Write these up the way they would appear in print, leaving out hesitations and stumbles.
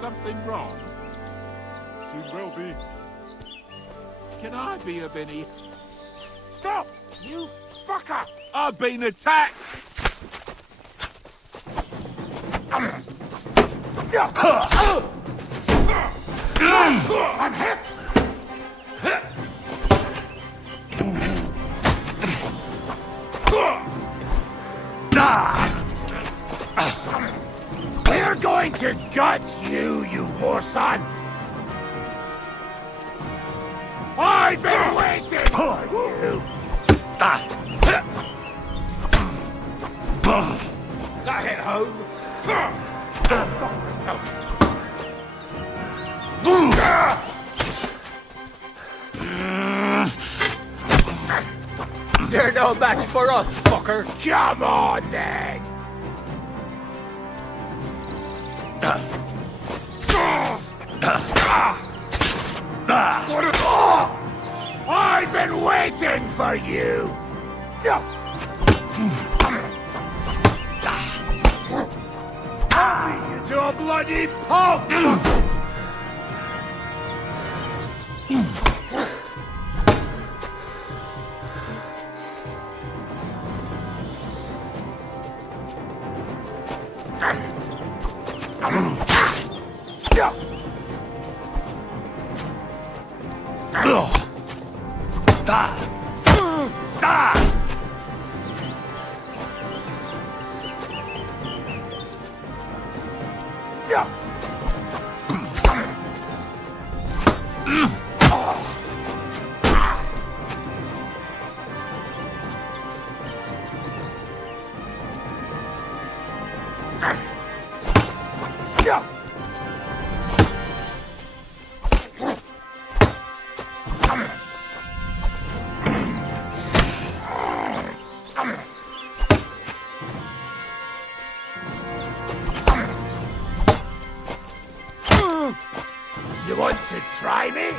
something wrong? Soon will be. Can I be of any... Stop! You fucker! I've been attacked! I'm hit! We're going to gut you, you whoreson! I've been waiting for you! That hit home! You're no match for us, fucker! Come on, then! I've been waiting for you! I'll beat you to a bloody pulp! You want to try me?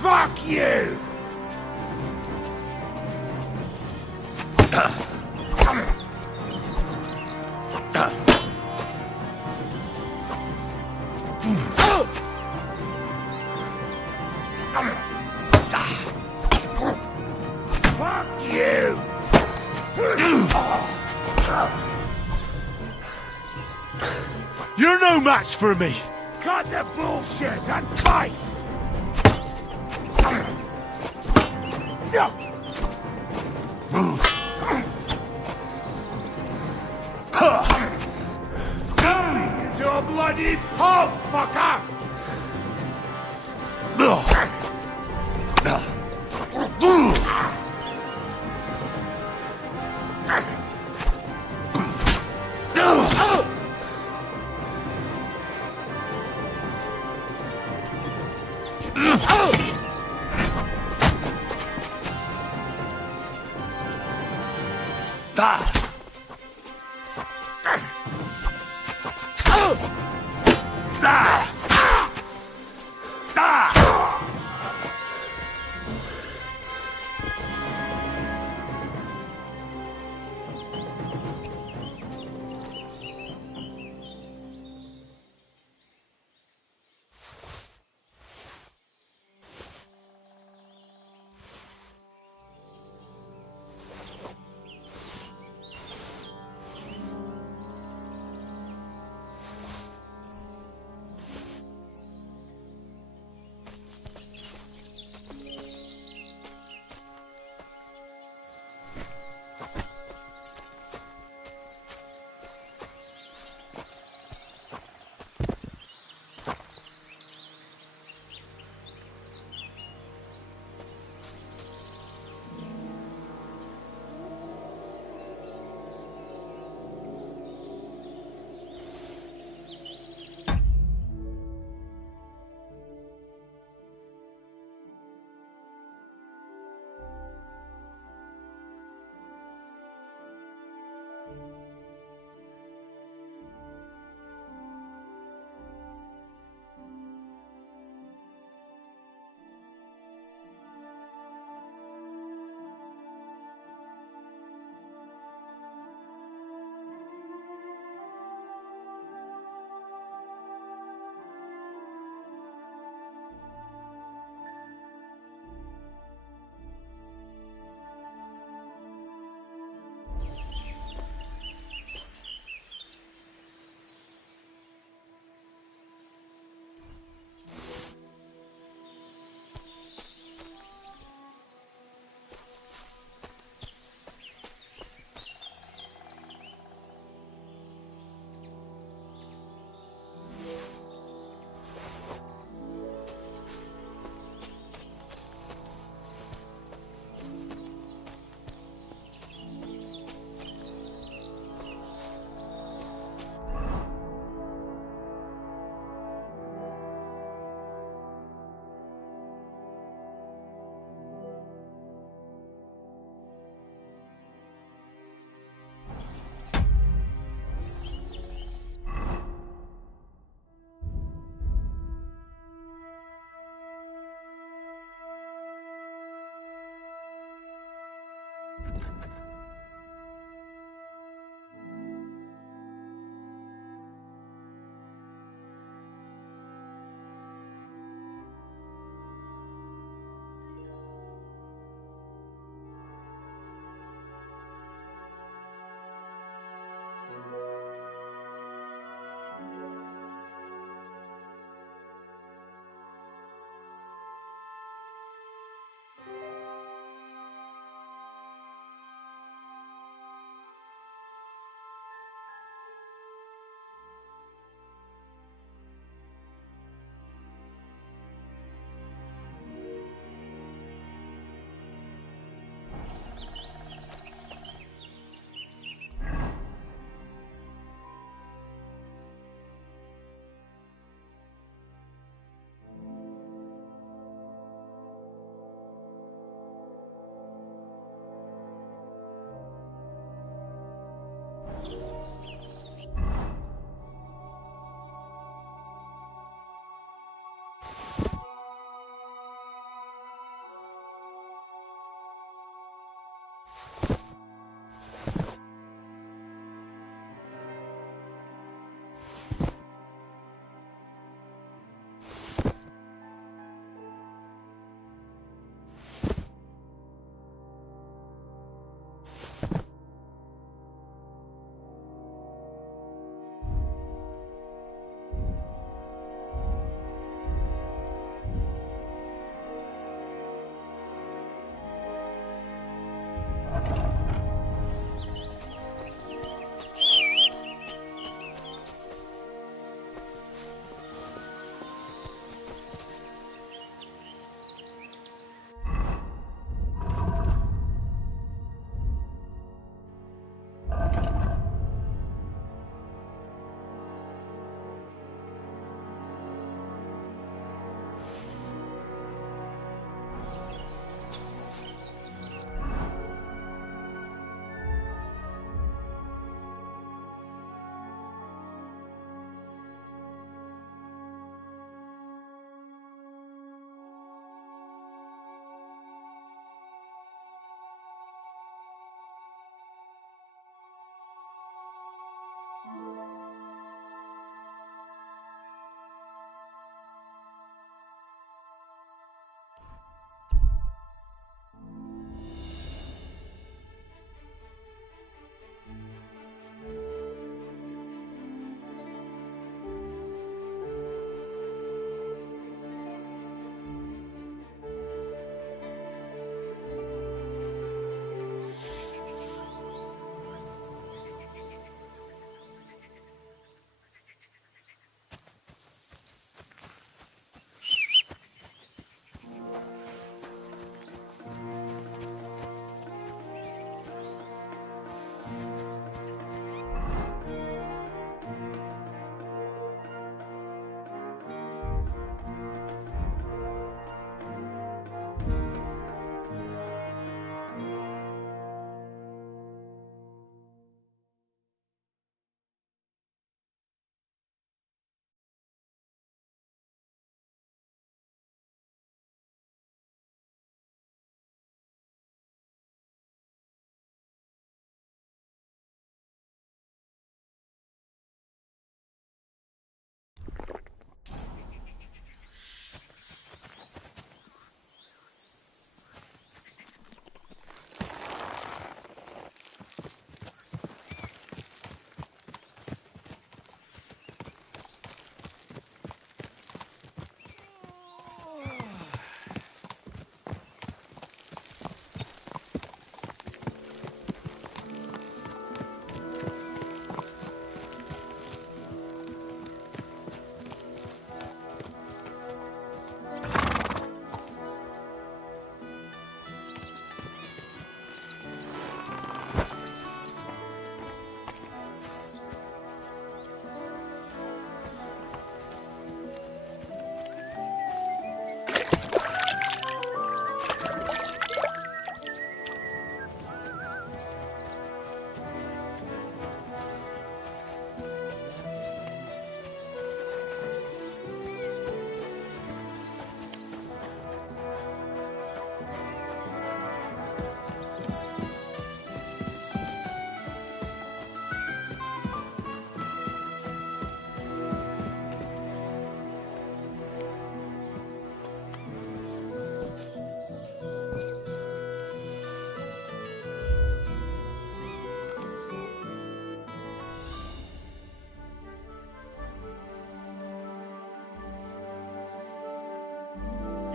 Fuck you! Fuck you! You're no match for me! Cut the bullshit and fight! To a bloody pulp, fucker!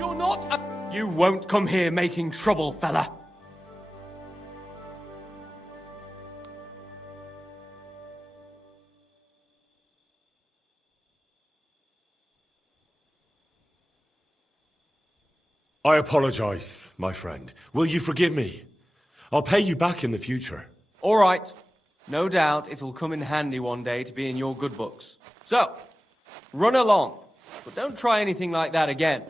You're not a... You won't come here making trouble, fella. I apologize, my friend. Will you forgive me? I'll pay you back in the future. All right. No doubt it'll come in handy one day to be in your good books. So, run along. But don't try anything like that again.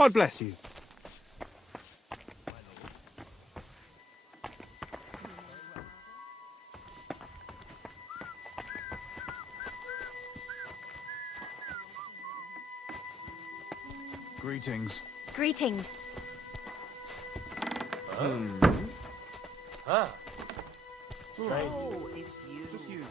God bless you. Greetings. Greetings. So, it's you. Just you.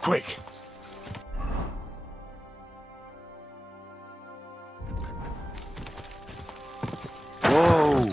Quick! Whoa!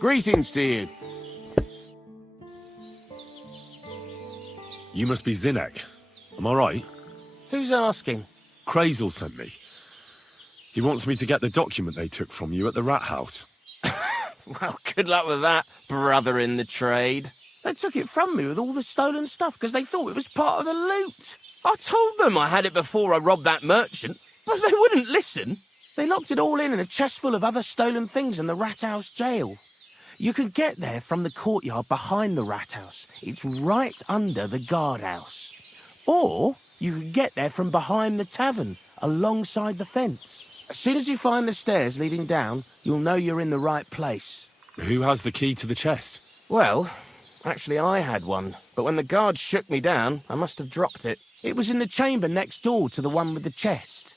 Greetings to you. You must be Zinnek. Am I right? Who's asking? Crazel sent me. He wants me to get the document they took from you at the rat house. Well, good luck with that, brother in the trade. They took it from me with all the stolen stuff because they thought it was part of the loot. I told them I had it before I robbed that merchant, but they wouldn't listen. They locked it all in a chest full of other stolen things in the rat house jail. You can get there from the courtyard behind the rat house. It's right under the guardhouse. Or you can get there from behind the tavern, alongside the fence. As soon as you find the stairs leading down, you'll know you're in the right place. Who has the key to the chest? Well, actually I had one, but when the guards shook me down, I must have dropped it. It was in the chamber next door to the one with the chest.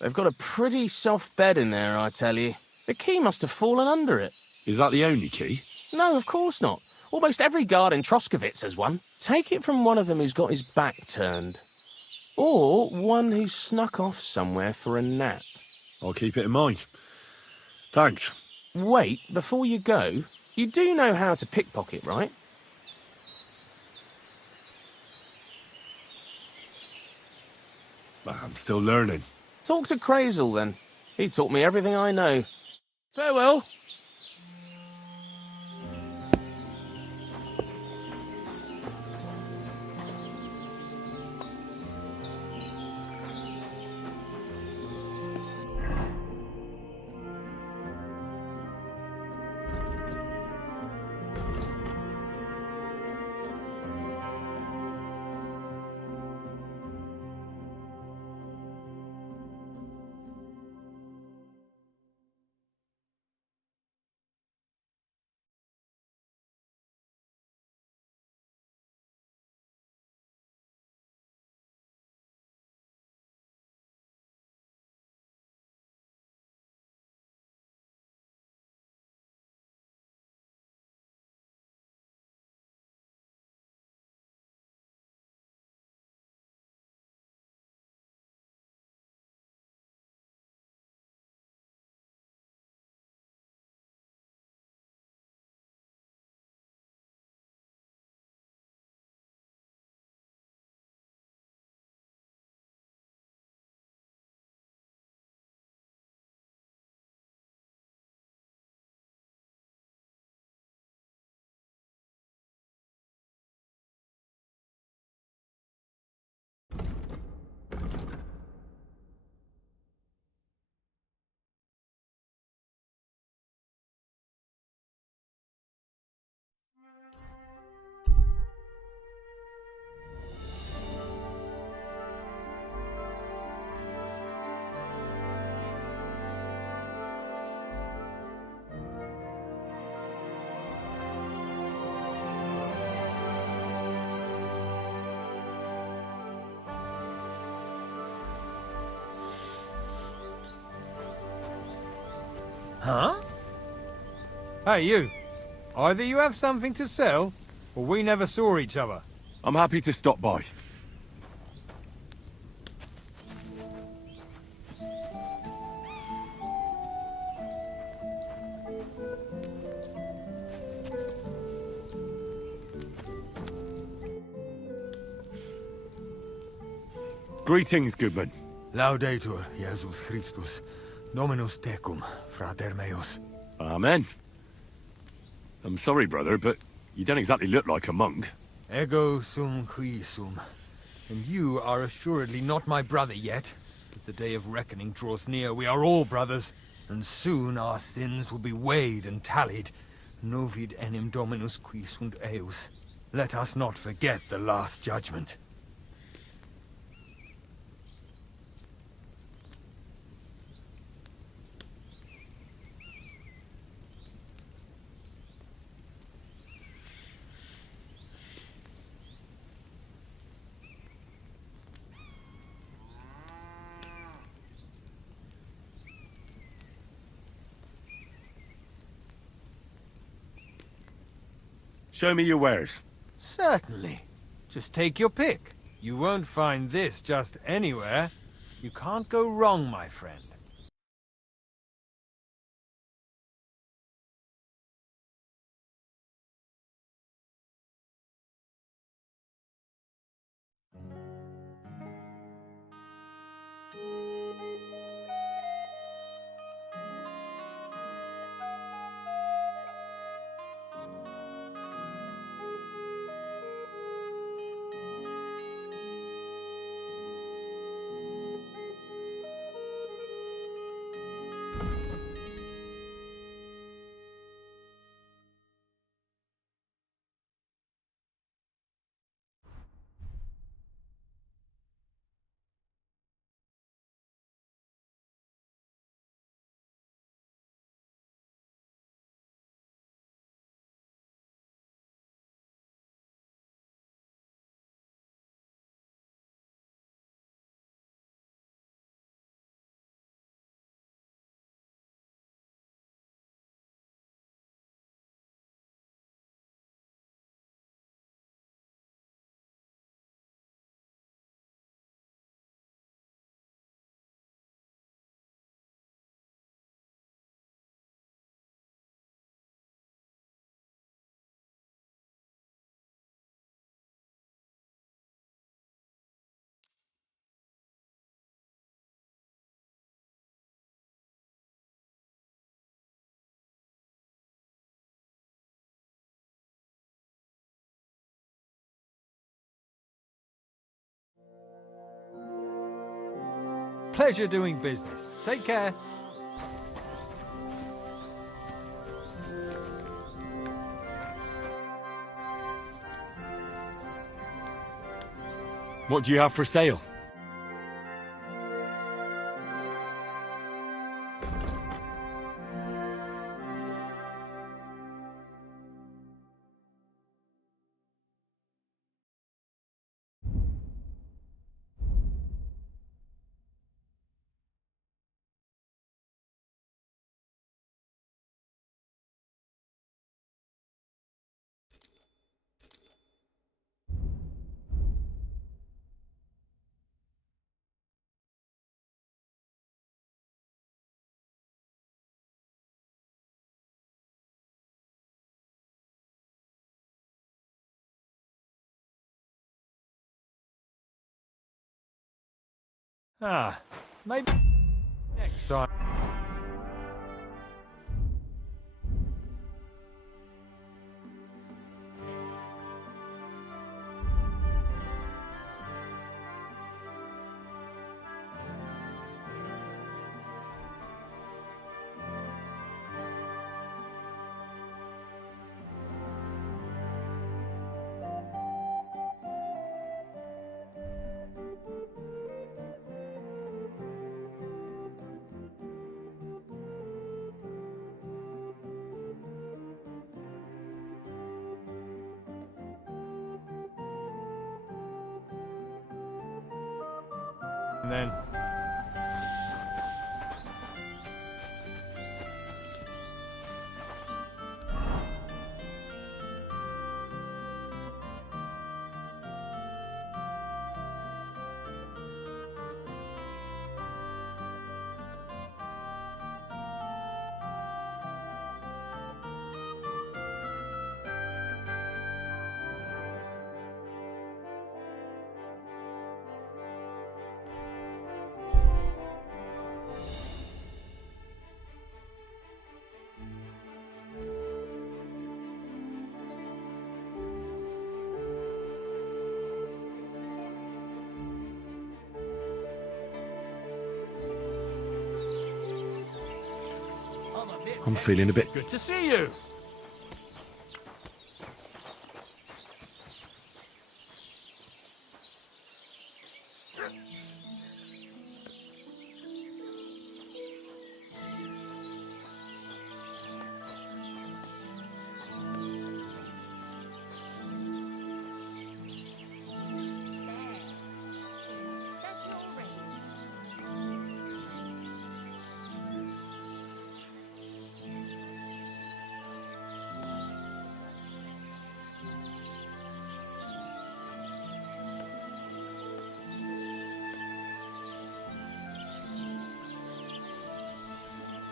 They've got a pretty soft bed in there, I tell you. The key must have fallen under it. Is that the only key? No, of course not. Almost every guard in Troskovitz has one. Take it from one of them who's got his back turned. Or one who snuck off somewhere for a nap. I'll keep it in mind. Thanks. Wait, before you go, you do know how to pickpocket, right? I'm still learning. Talk to Crazel then. He taught me everything I know. Farewell. Huh? Hey, you. Either you have something to sell, or we never saw each other. I'm happy to stop by. Greetings, goodman. Laudetur, Jesus Christus. Dominus tecum, frater meus. Amen. I'm sorry, brother, but you don't exactly look like a monk. Ego sum qui sum. And you are assuredly not my brother yet. As the day of reckoning draws near, we are all brothers, and soon our sins will be weighed and tallied. Novid enim Dominus qui sunt eus. Let us not forget the last judgment. Show me your wares. Certainly. Just take your pick. You won't find this just anywhere. You can't go wrong, my friend. Pleasure doing business. Take care. What do you have for sale? Ah, maybe next time. And then I'm feeling a bit... Good to see you.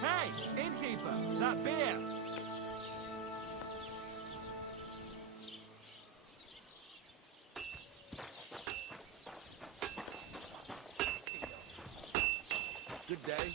Hey, innkeeper, that beer! Good day.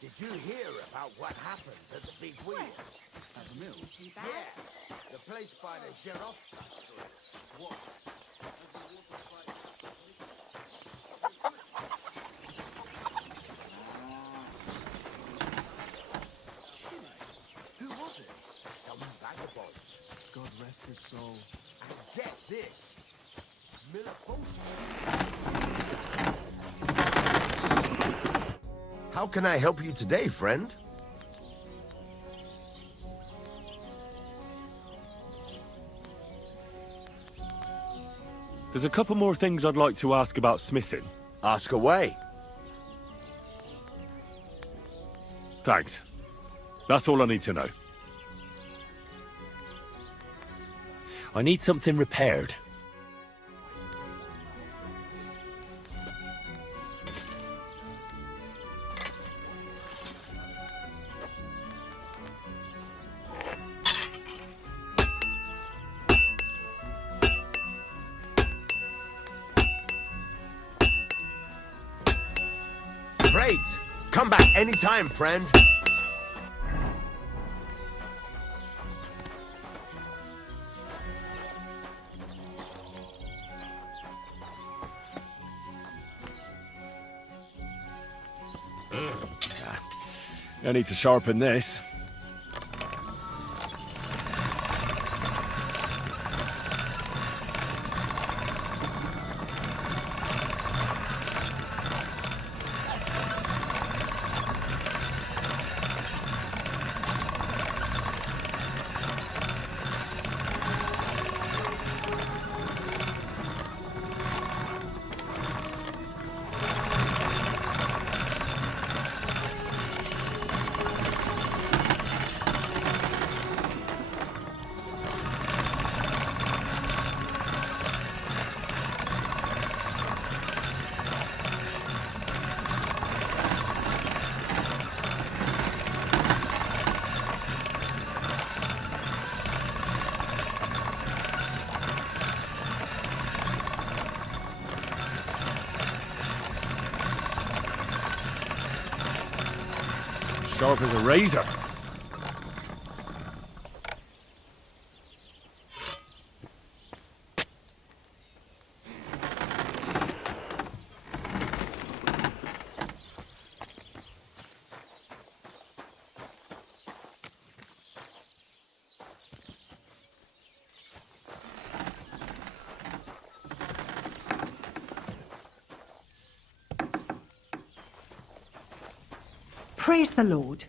Did you hear about what happened at the big wheel? At the mill? Yeah, the place by the Sheriff. What? Who was it? Some vagabond. God rest his soul. And get this. Miller Post. How can I help you today, friend? There's a couple more things I'd like to ask about smithing. Ask away. Thanks. That's all I need to know. I need something repaired. Great. Come back anytime, friend. I need to sharpen this. Sharp as a razor. Praise the Lord.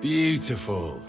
Beautiful.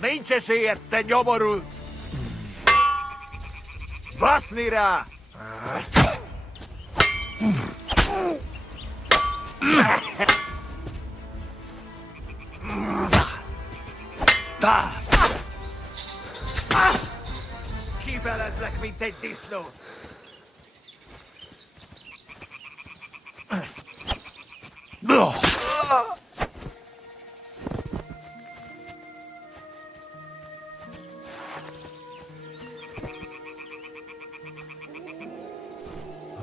Nincs esélyed, te nyomorult! Baszni rá! Kibelezlek, mint egy disznót!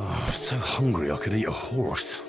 I'm so hungry I could eat a horse.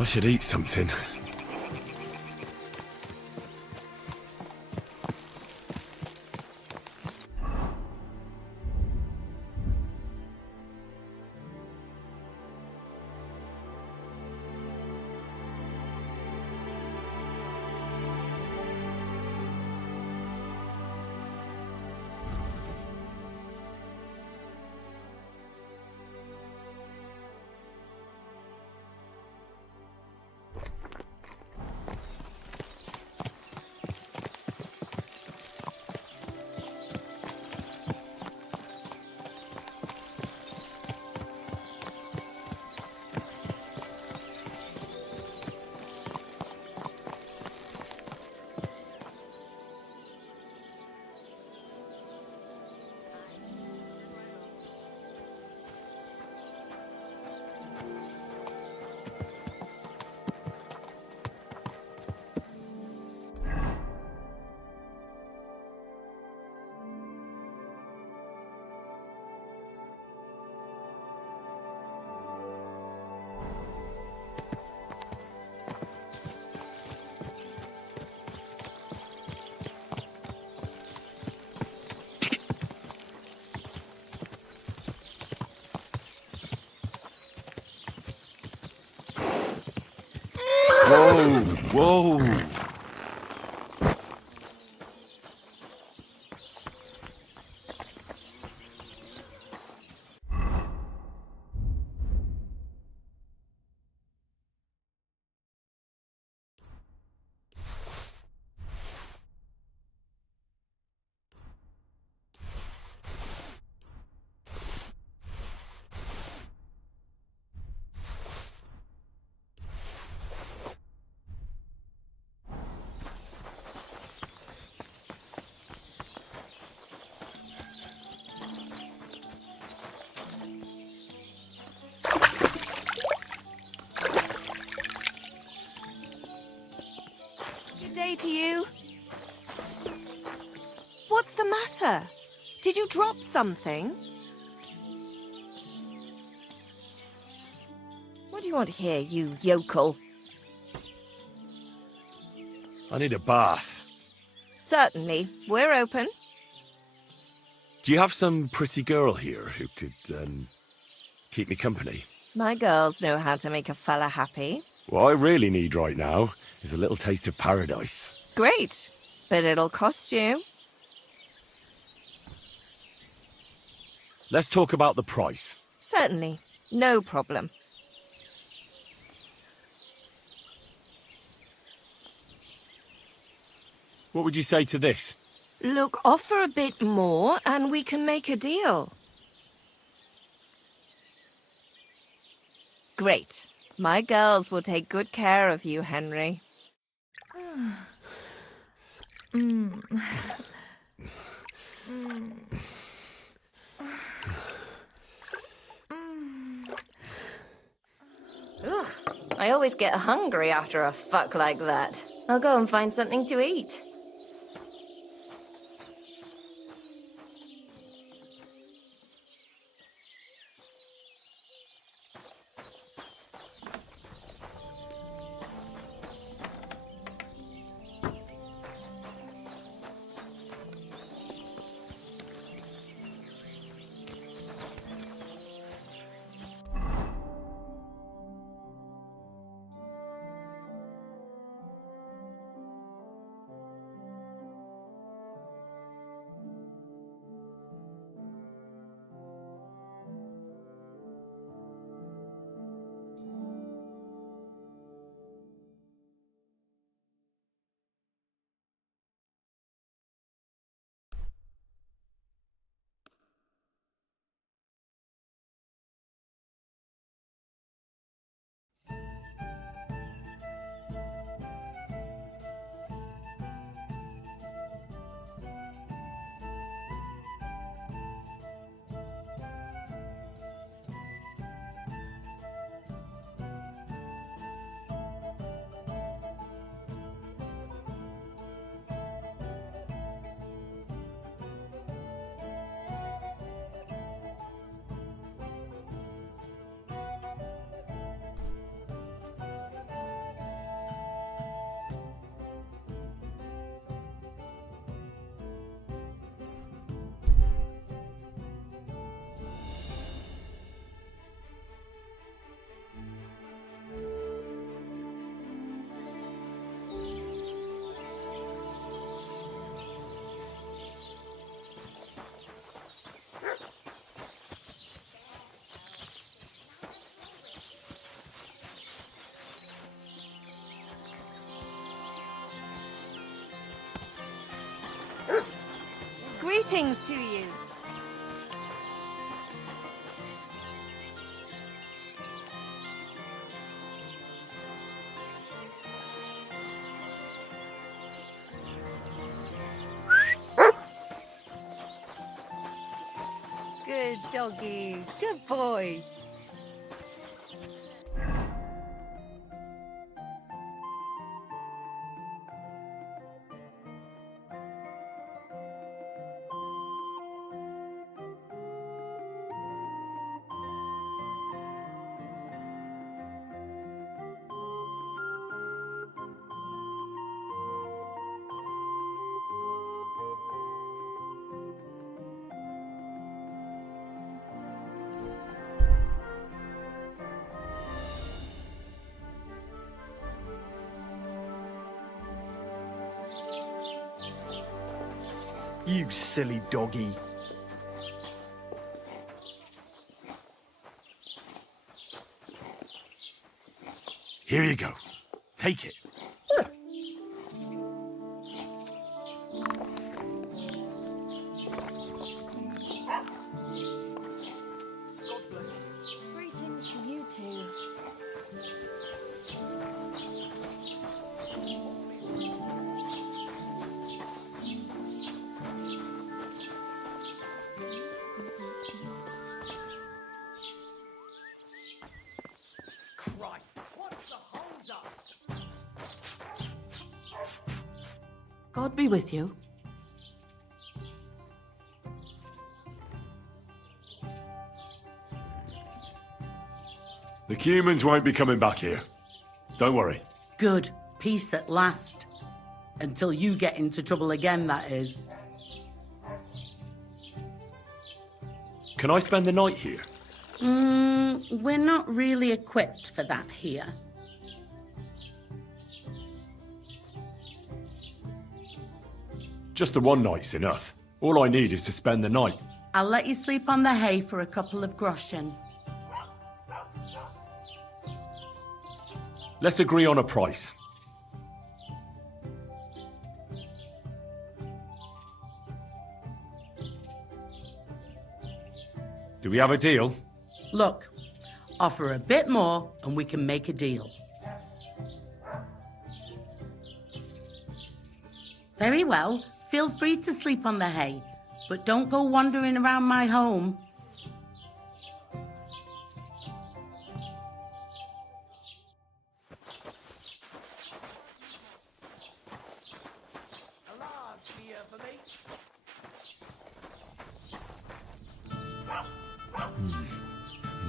I should eat something. What's the matter? Did you drop something? What do you want here, you yokel? I need a bath. Certainly. We're open. Do you have some pretty girl here who could, keep me company? My girls know how to make a fella happy. What I really need right now is a little taste of paradise. Great. But it'll cost you. Let's talk about the price. Certainly. No problem. What would you say to this? Look, offer a bit more and we can make a deal. Great. My girls will take good care of you, Henry. Ugh, I always get hungry after a fuck like that. I'll go and find something to eat. Greetings to you. Good doggy. Good boy. You silly doggy. Here you go. Take it. Greetings to you two. God be with you. The humans won't be coming back here. Don't worry. Good. Peace at last. Until you get into trouble again, that is. Can I spend the night here? We're not really equipped for that here. Just the one night's enough. All I need is to spend the night. I'll let you sleep on the hay for a couple of groschen. Let's agree on a price. Do we have a deal? Look, offer a bit more and we can make a deal. Very well. Feel free to sleep on the hay, but don't go wandering around my home.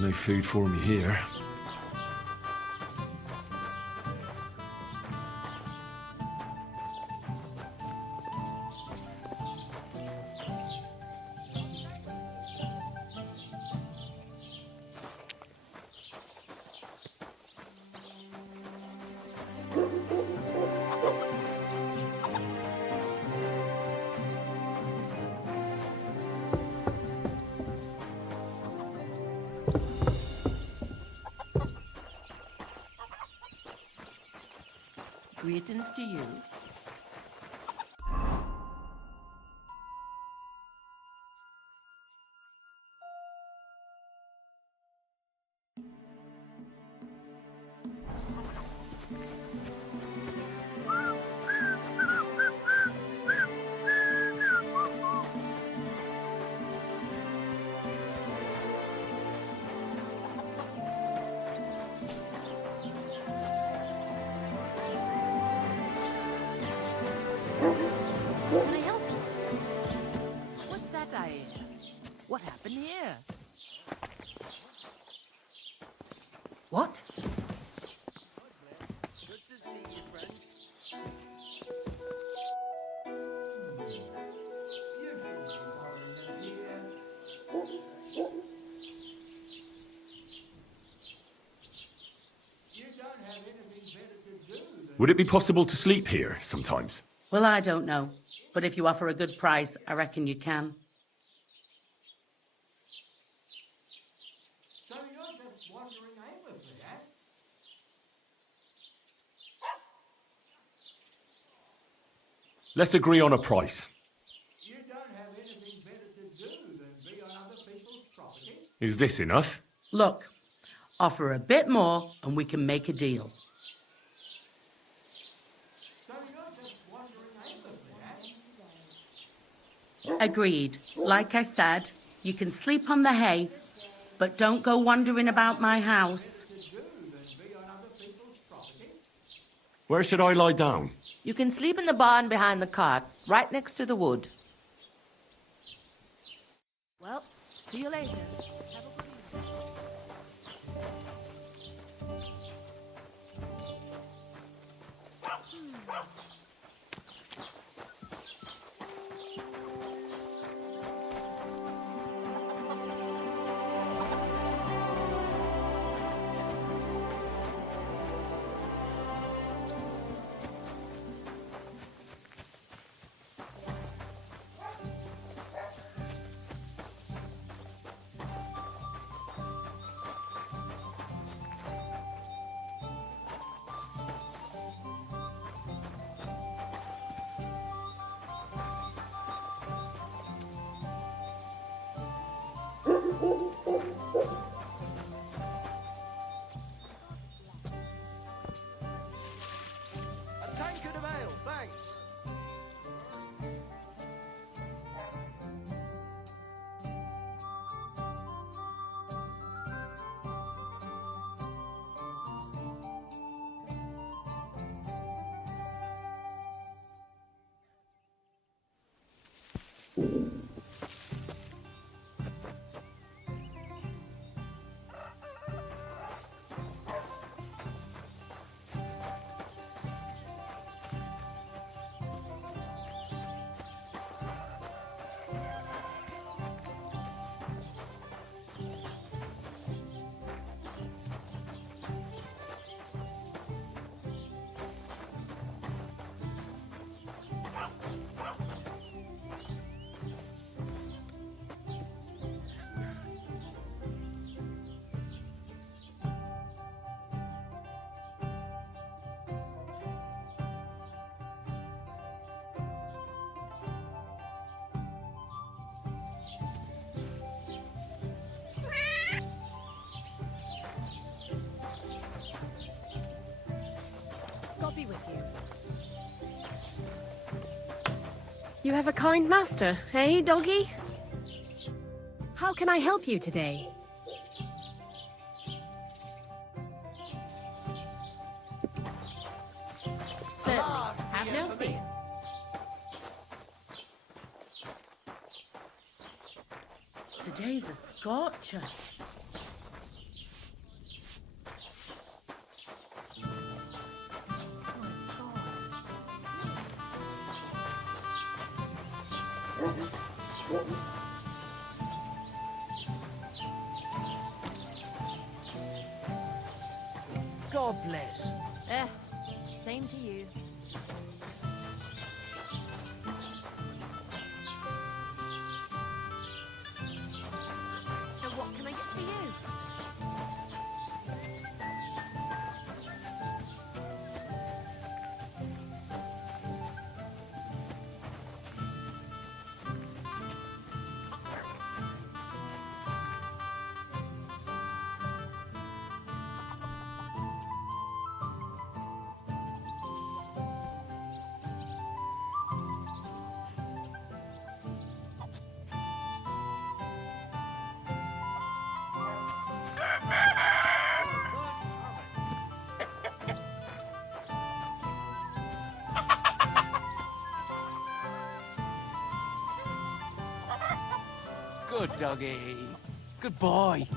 There's no food for me here. Greetings to you. Can I help you? What's that I hear? What happened here? What? Good to see you, friend. Would it be possible to sleep here sometimes? Well, I don't know. But if you offer a good price, I reckon you can. So you're just wandering aimlessly, eh? Let's agree on a price. You don't have anything better to do than be on other people's property. Is this enough? Look, offer a bit more and we can make a deal. So you're just wandering aimlessly, eh? Agreed. Like I said, you can sleep on the hay, but don't go wandering about my house. Where should I lie down? You can sleep in the barn behind the cart, right next to the wood. Well, see you later. Have a good evening. A tankard of ale, thanks. You have a kind master, eh, doggy? How can I help you today? Certainly. Have no fear. Today's a scorcher. God bless. Same to you. And what can I get for you? Good doggy. Good boy.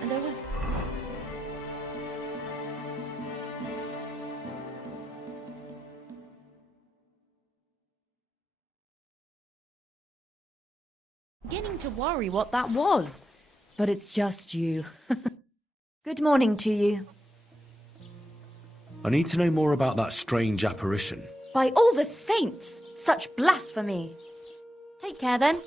And over. Beginning to worry what that was. But it's just you. Good morning to you. I need to know more about that strange apparition. By all the saints! Such blasphemy! Take care then.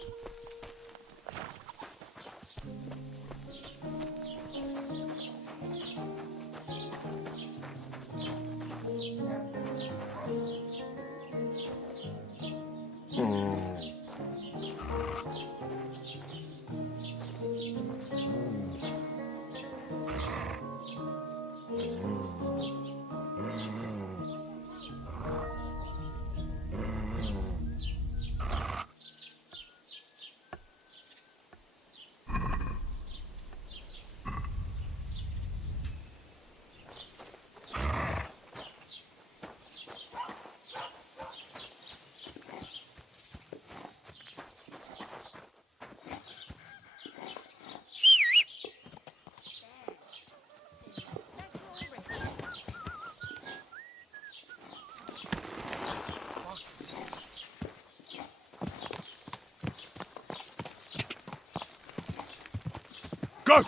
Go!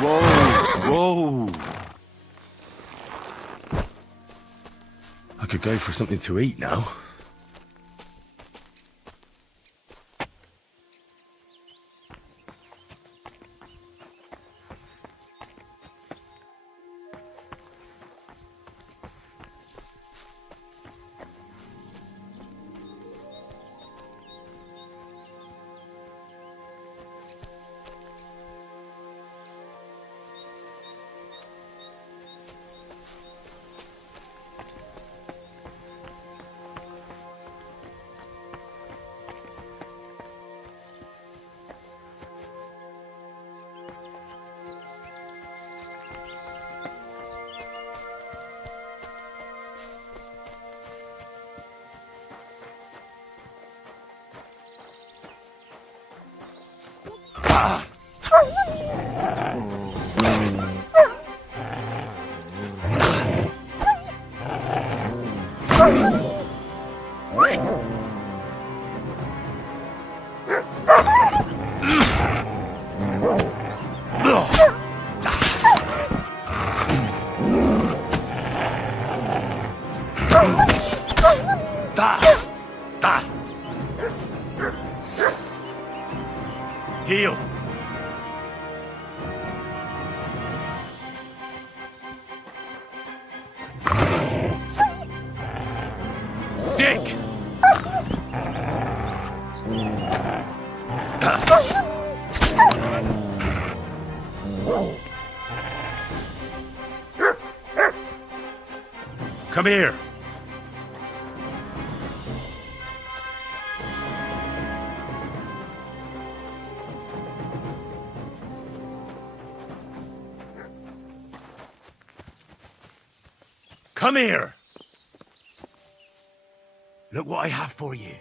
Whoa! I could go for something to eat now. Heal. Sick. Come here. Come here! Look what I have for you.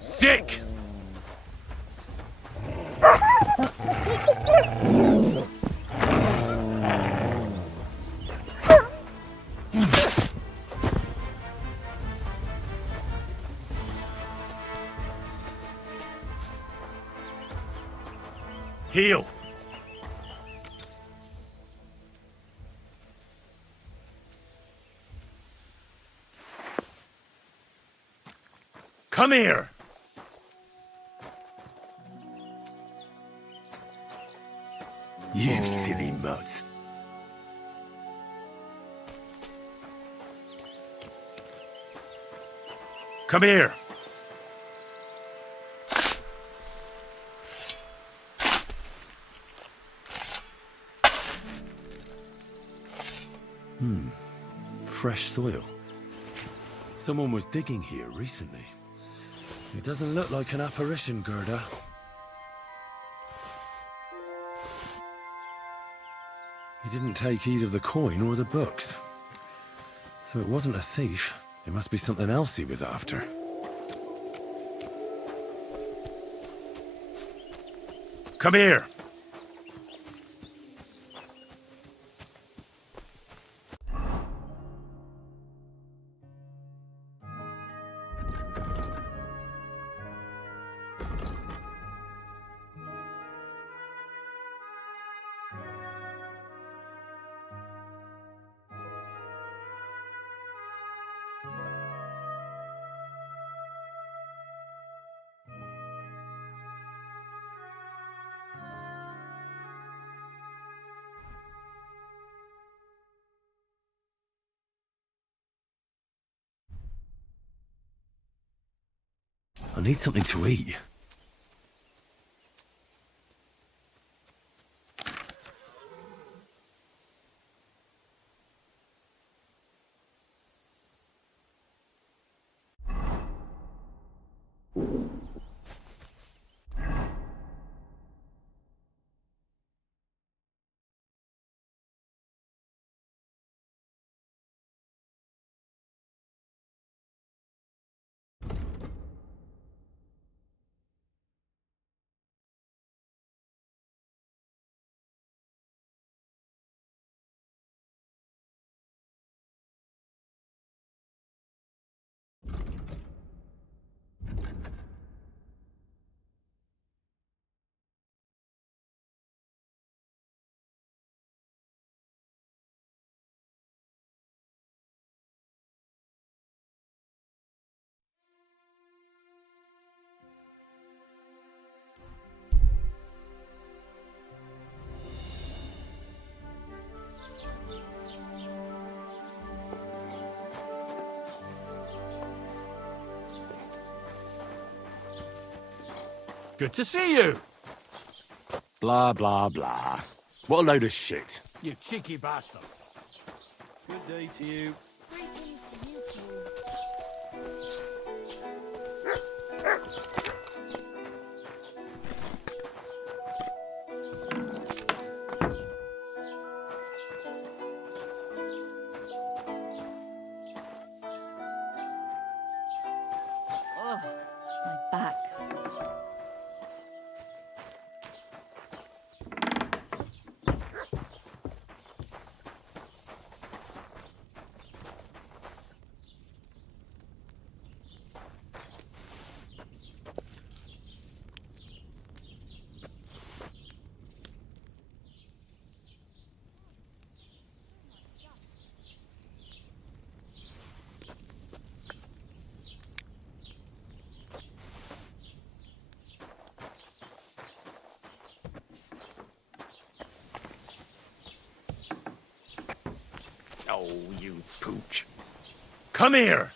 Sick! Heal! Come here! You silly mutt. Come here. Fresh soil. Someone was digging here recently. It doesn't look like an apparition, Gerda. He didn't take either the coin or the books. So it wasn't a thief. It must be something else he was after. Come here! I need something to eat. Good to see you. Blah, blah, blah. What a load of shit. You cheeky bastard. Good day to you. Greetings to you too. Oh, my back. Oh, you pooch. Come here!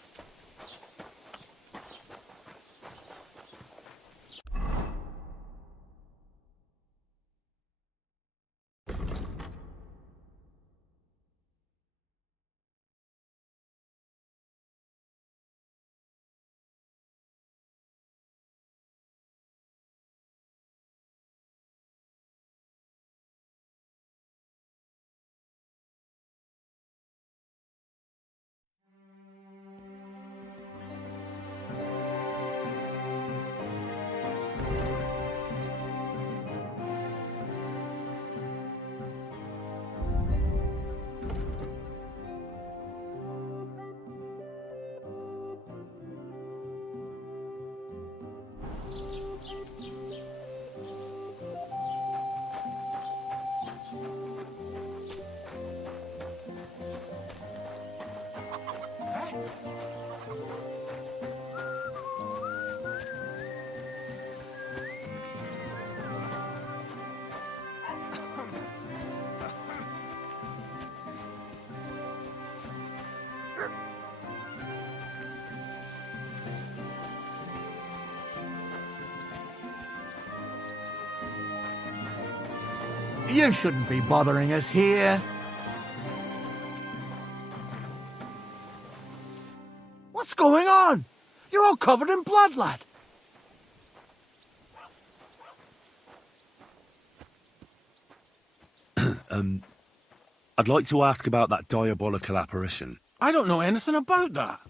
You shouldn't be bothering us here. What's going on? You're all covered in blood, lad. I'd like to ask about that diabolical apparition. I don't know anything about that.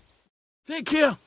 Take care.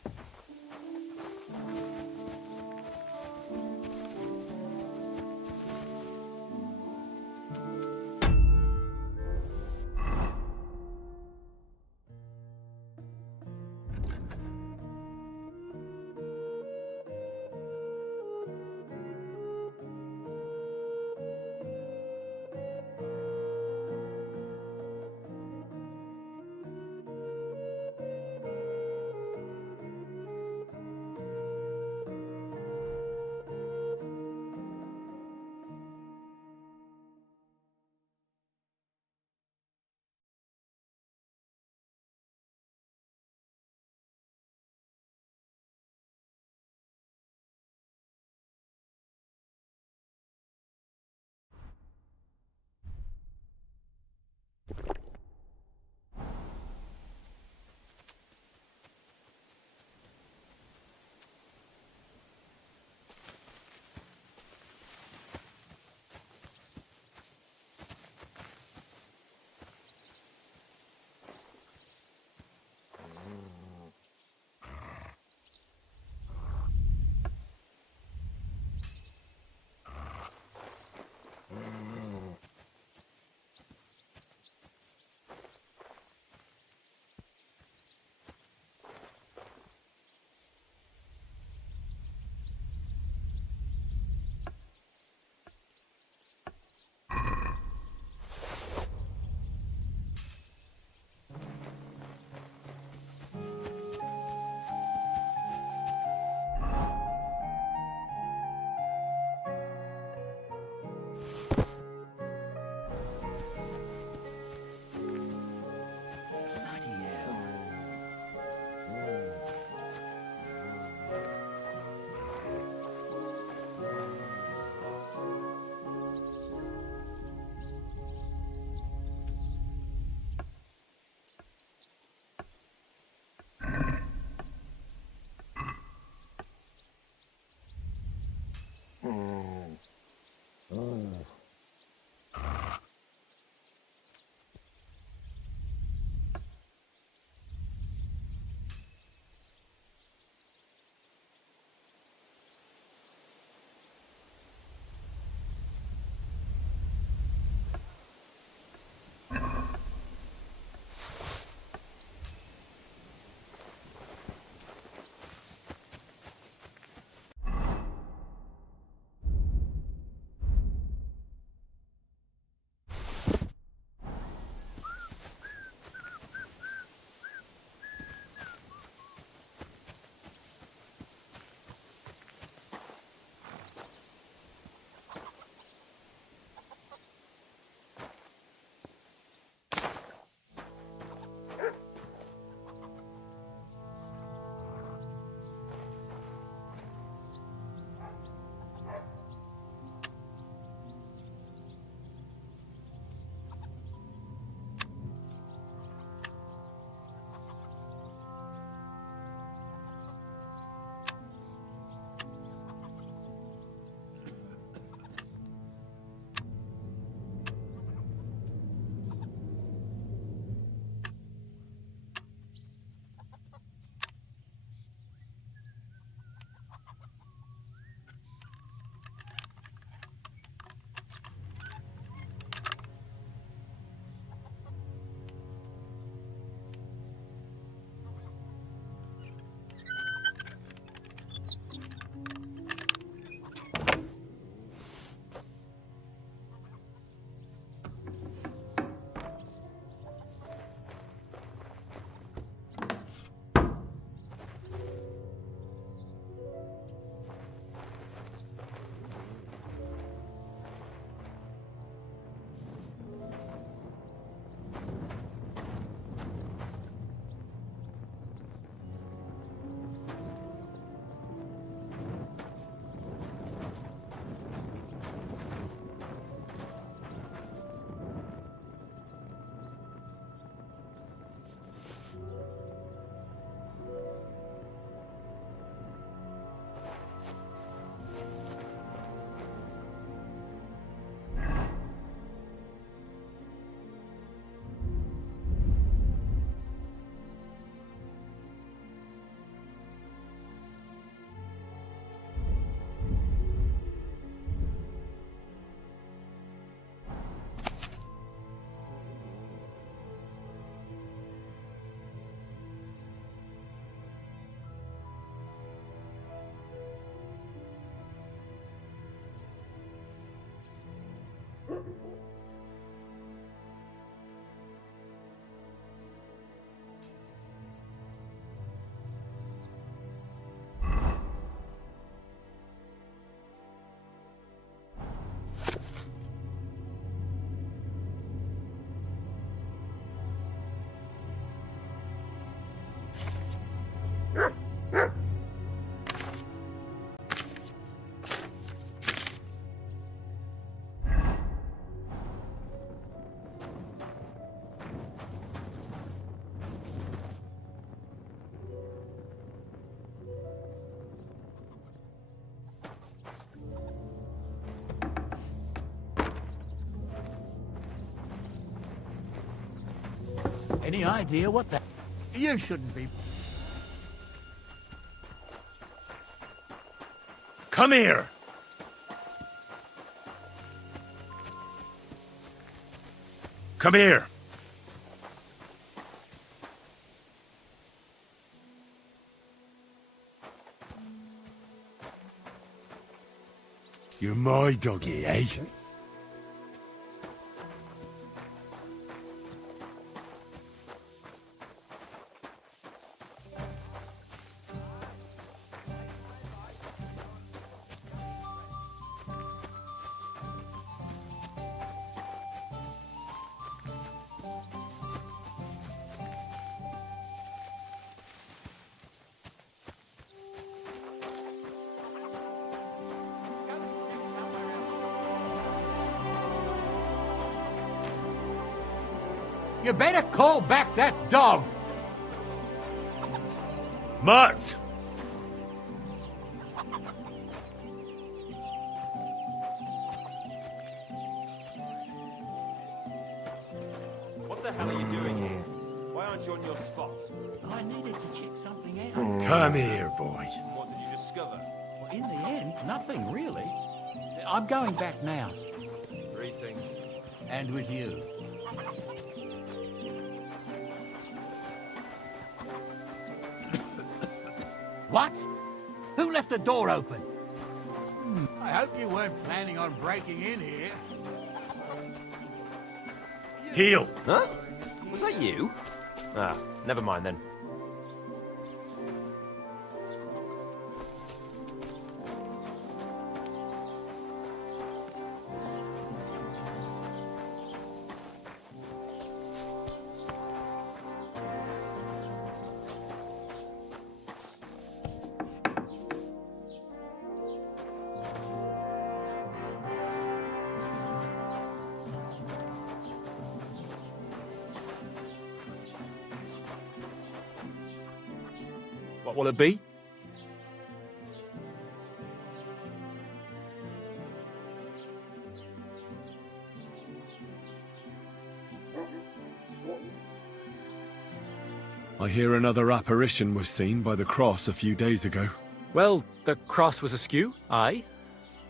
Any idea what the... You shouldn't be... Come here! Come here! You're my doggy, eh? You better call back that dog! Mutt! the hell are you doing here? Why aren't you on your spot? I needed to check something out. Come here, boy. What did you discover? Well, in the end, nothing really. I'm going back now. Greetings. And with you. What? Who left the door open? I hope you weren't planning on breaking in here. Heel. Huh? Was that you? Ah, never mind then. What will it be? I hear another apparition was seen by the cross a few days ago. Well, the cross was askew, aye.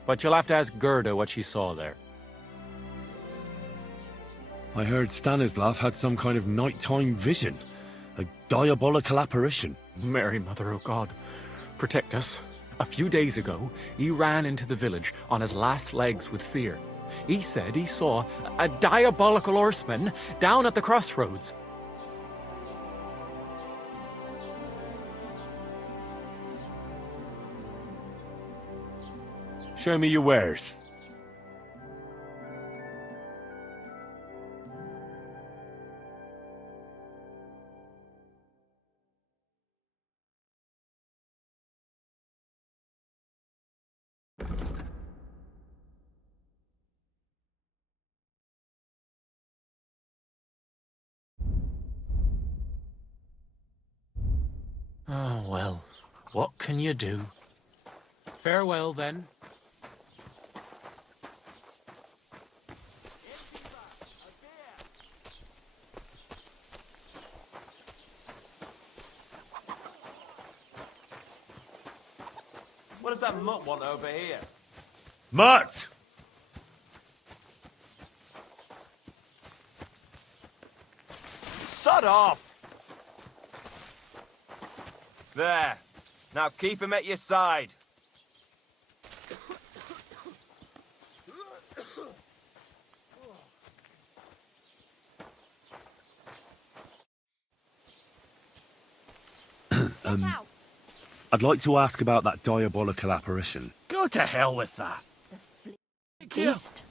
But you'll have to ask Gerda what she saw there. I heard Stanislav had some kind of nighttime vision. A diabolical apparition. Mary Mother of God, protect us. A few days ago, he ran into the village on his last legs with fear. He said he saw a diabolical horseman down at the crossroads. Show me your wares. Oh, well, what can you do? Farewell, then. What does that mutt want over here? Mutt! Sod off! There. Now keep him at your side. I'd like to ask about that diabolical apparition. Go to hell with that. Beast.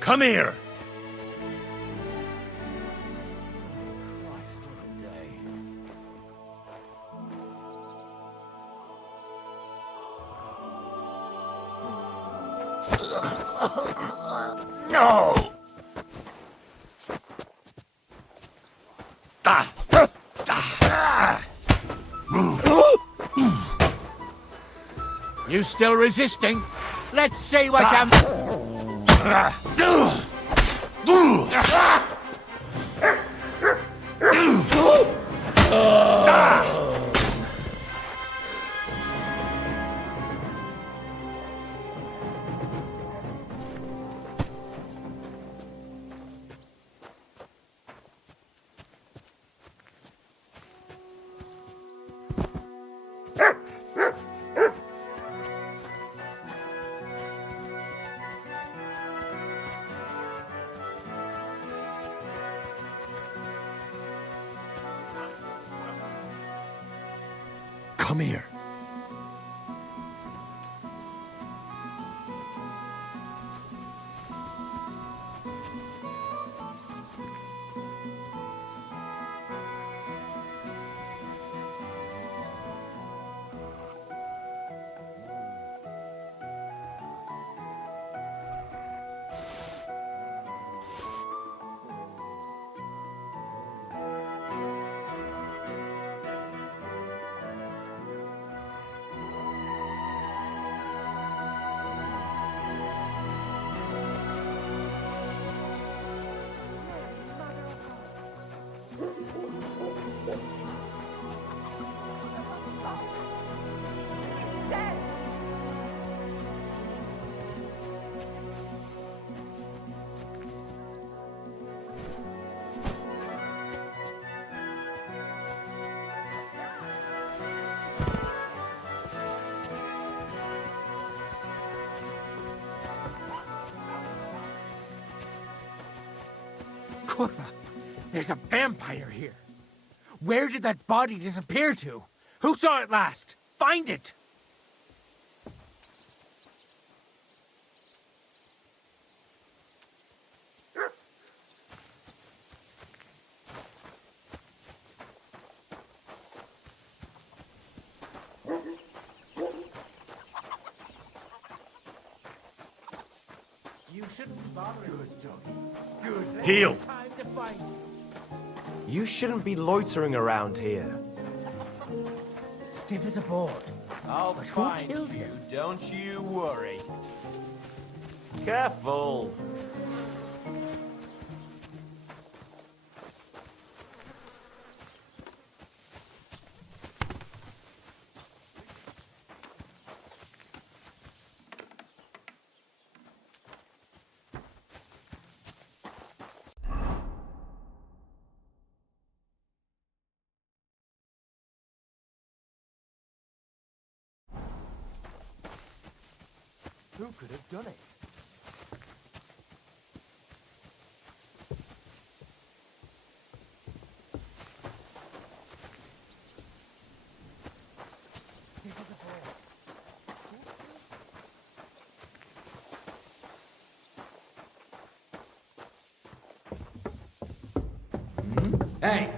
Come here! Christ, what a day. No! You still resisting? Let's see what I'm... Come here. Kurva, there's a vampire here. Where did that body disappear to? Who saw it last? Find it! You shouldn't be bothering. Good doggy. Good. Heal! Time to fight. You shouldn't be loitering around here. Stiff as a board. I'll But who find killed you, him? don't you worry. Careful. Who could have done it? Hey,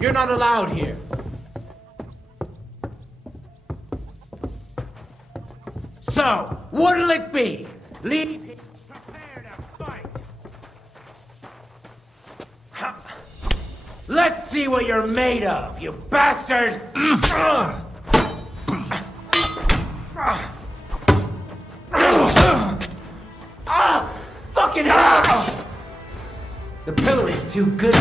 you're not allowed here. So, what'll it be? Leave here. Prepare to fight! Let's see what you're made of, you bastard! Fucking hell! The pillar is too good.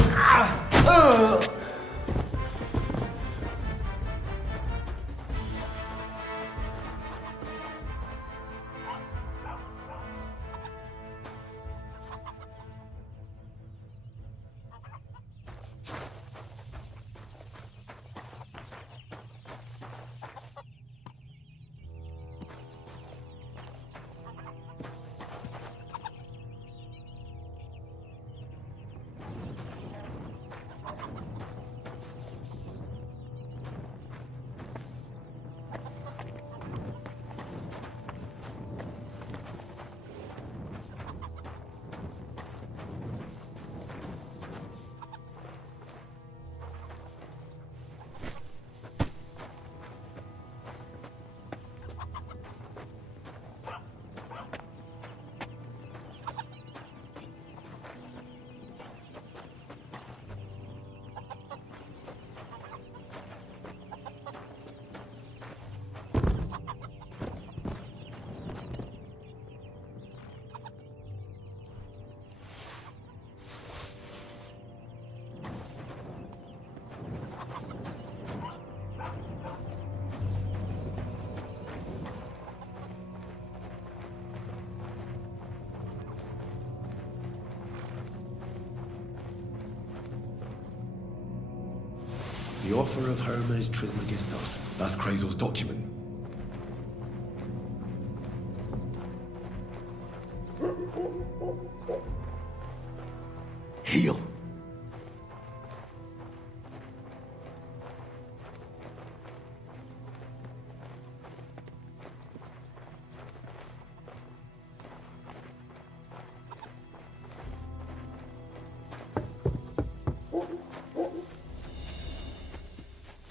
The author of Hermes Trismegistos. That's Krazel's document. Heal!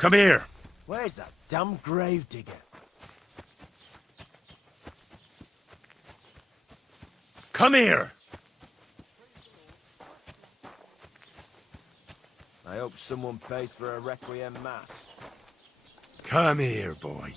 Come here. Where's that dumb gravedigger? Come here. I hope someone pays for a requiem mass. Come here, boy.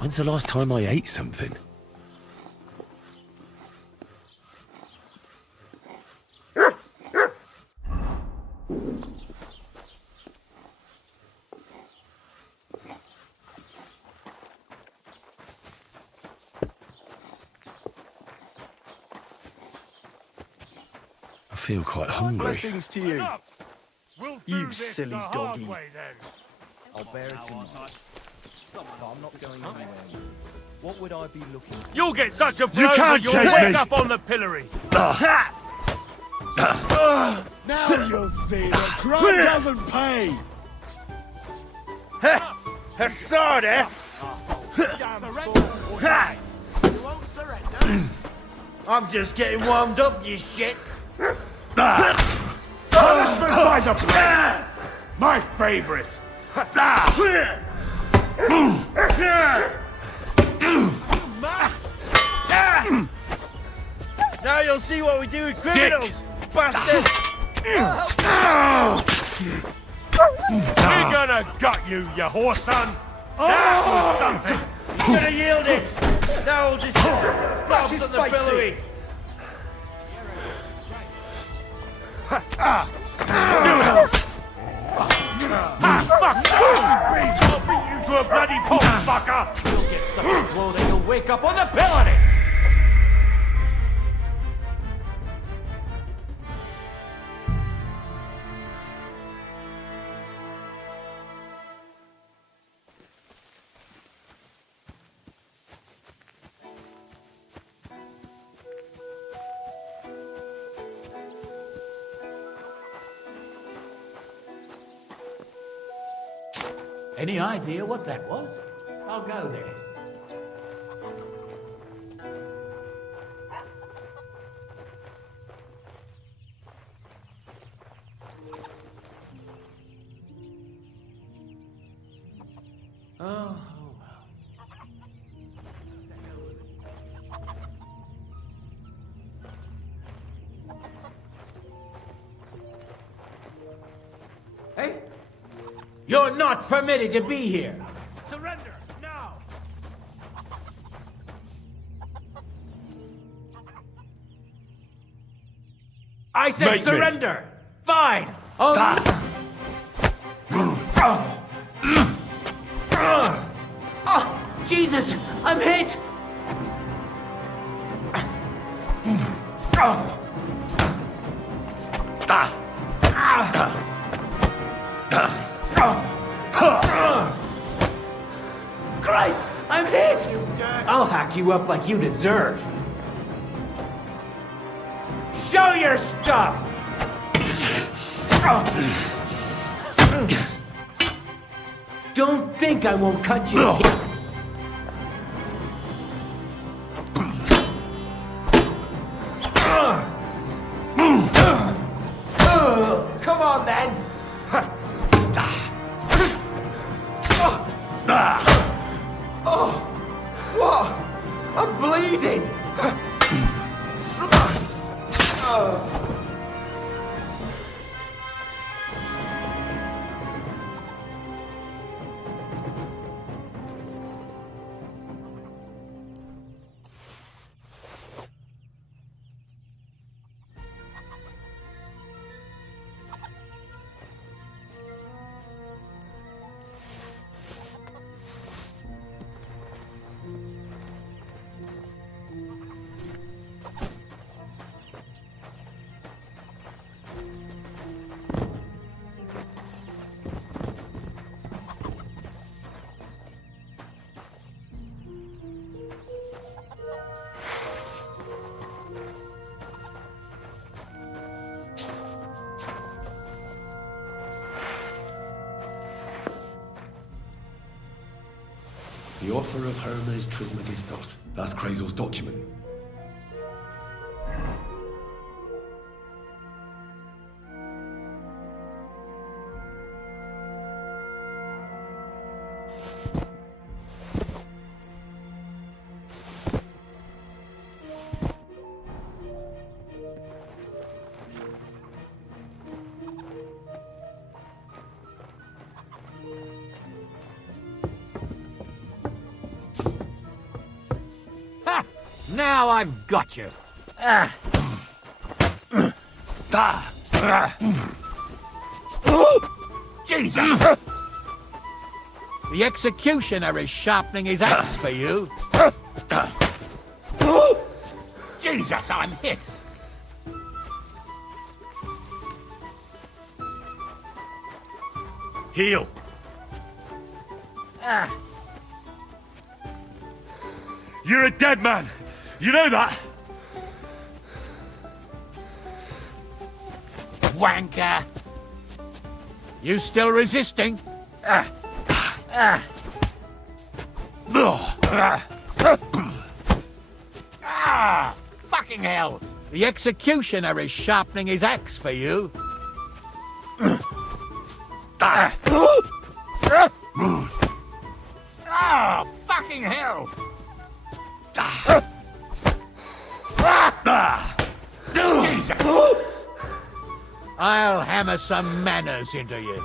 When's the last time I ate something? I feel quite hungry. Blessings to you. You silly doggy. I'll bear it in mind. I'm not going anywhere. What would I be looking for? You'll get such a You blow can't that you'll take wake me. up on the pillory. Now you'll see that crime doesn't pay! Hasada! I'm just getting warmed up, you shit! Punishment by the blade! My favorite! Now you'll see what we do with criminals, bastard! We're gonna gut you, you whore son! That was something! You could have yielded! Now we'll just bounce on the pillory! I'll beat you to a bloody pulp, fucker! You'll get such a blow that you'll wake up on the pillory! Any idea what that was? I'll go there. You're not permitted to be here. Surrender, now! I said Make me. surrender! Fine! Jesus, I'm hit! Christ, I'm hit! I'll hack you up like you deserve. Show your stuff! Don't think I won't cut you. Come on, then! What? I'm bleeding! The offer of Hermes Trismegistos. That's Krazel's document. Ha! Now I've got you. Jesus! The executioner is sharpening his axe for you. Jesus, I'm hit. Heal! You're a dead man! You know that? Wanker! You still resisting? Fucking hell! The executioner is sharpening his axe for you. Fucking hell! Jesus! I'll hammer some manners into you.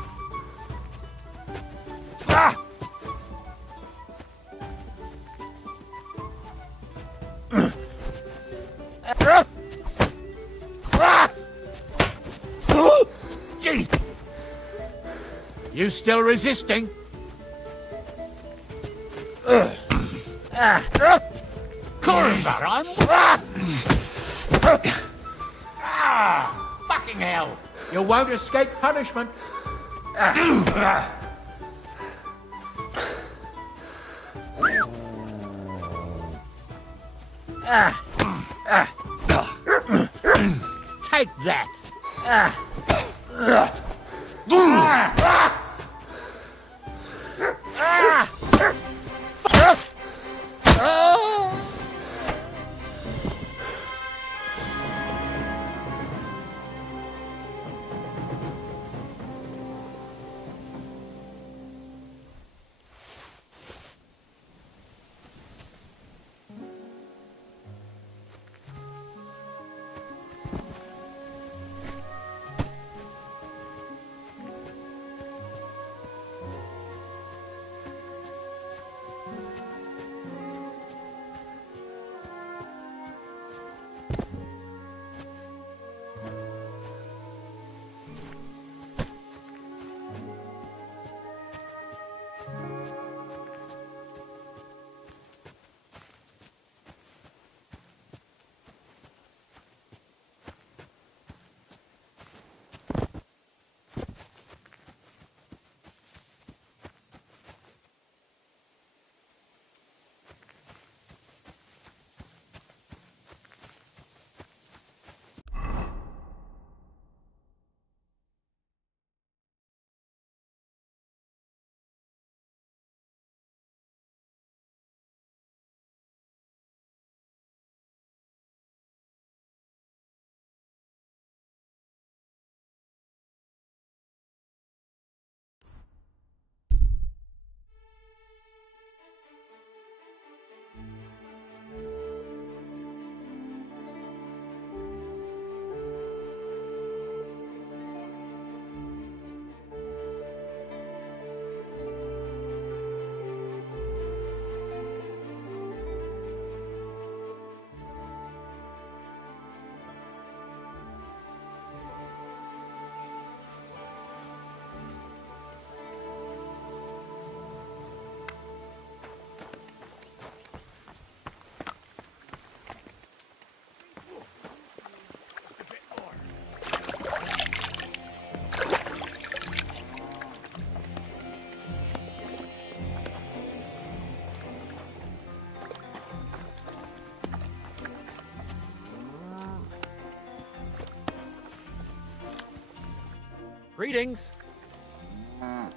Jeez! You still resisting? Fucking hell! You won't escape punishment. Take that. Greetings. Are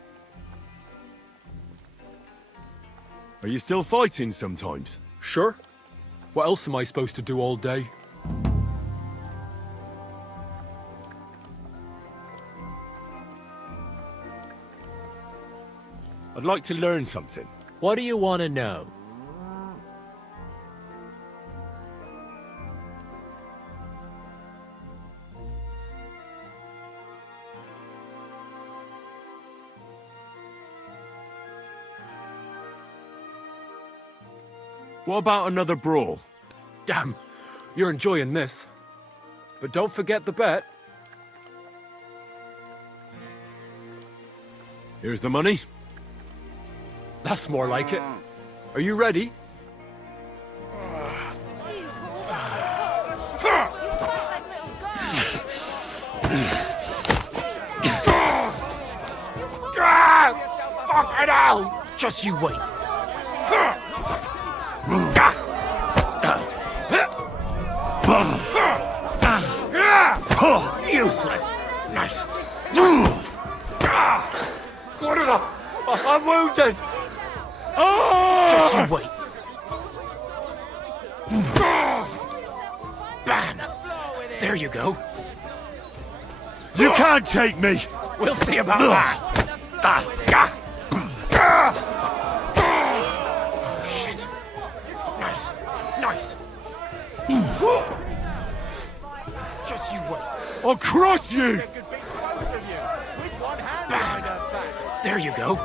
you still fighting sometimes? Sure. What else am I supposed to do all day? I'd like to learn something. What do you want to know? What about another brawl? Damn, you're enjoying this. But don't forget the bet. Here's the money. That's more like it. Are you ready? Fucking hell! Just you wait. Useless. Nice. I'm wounded! Just you wait. Bam! There you go. You can't take me! We'll see about that. Shit. Nice. Nice. Just you wait. I'll crush you! Bam! There you go.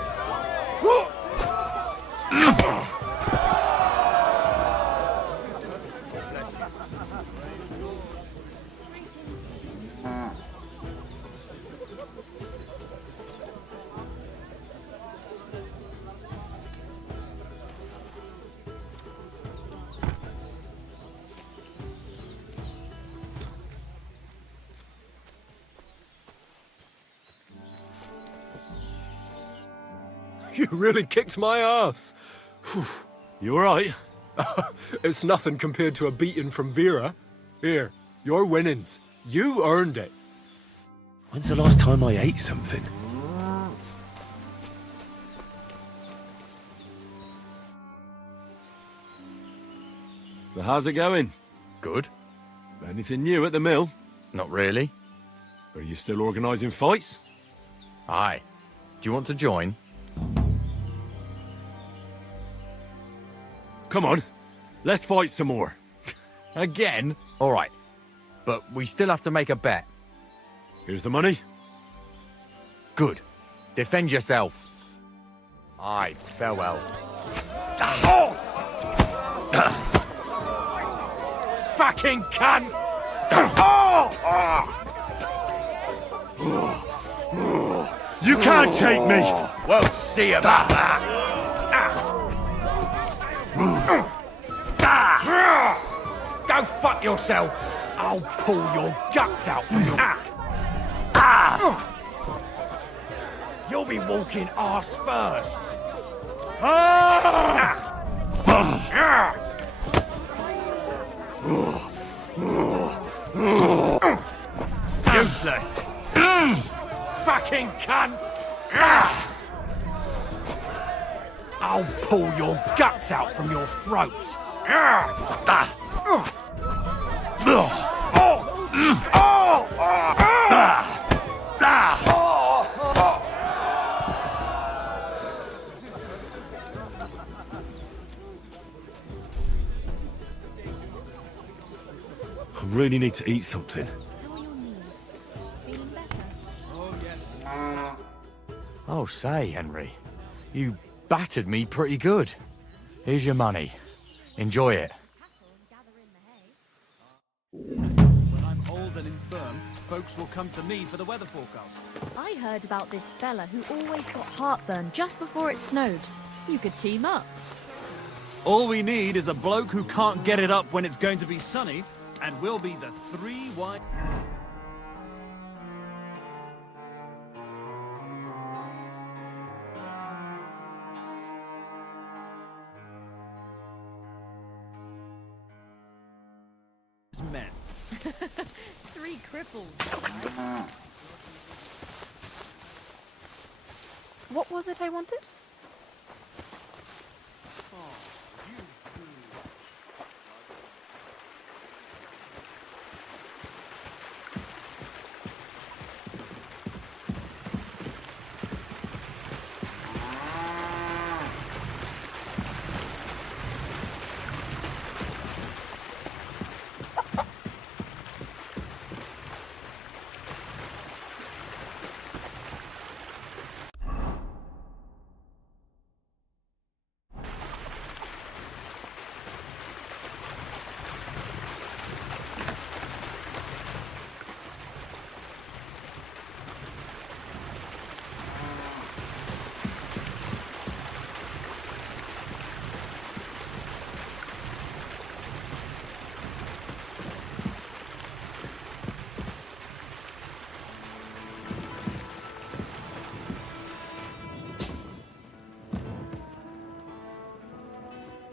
You really kicked my ass. You alright? It's nothing compared to a beating from Vera. Here, your winnings. You earned it. When's the last time I ate something? So how's it going? Good. Anything new at the mill? Not really. Are you still organising fights? Aye. Do you want to join? Come on, let's fight some more. Again? All right. But we still have to make a bet. Here's the money. Good. Defend yourself. Aye, farewell. Fucking cunt! You can't take me! We'll see about that. Go fuck yourself. I'll pull your guts out from you. You'll be walking arse first. Useless. Fucking cunt. I'll pull your guts out from your throat. I really need to eat something. Oh, say, Henry. You battered me pretty good. Here's your money. Enjoy it. When I'm old and infirm, folks will come to me for the weather forecast. I heard about this fella who always got heartburn just before it snowed. You could team up. All we need is a bloke who can't get it up when it's going to be sunny, and we'll be the three wise... men. Three cripples. What was it I wanted?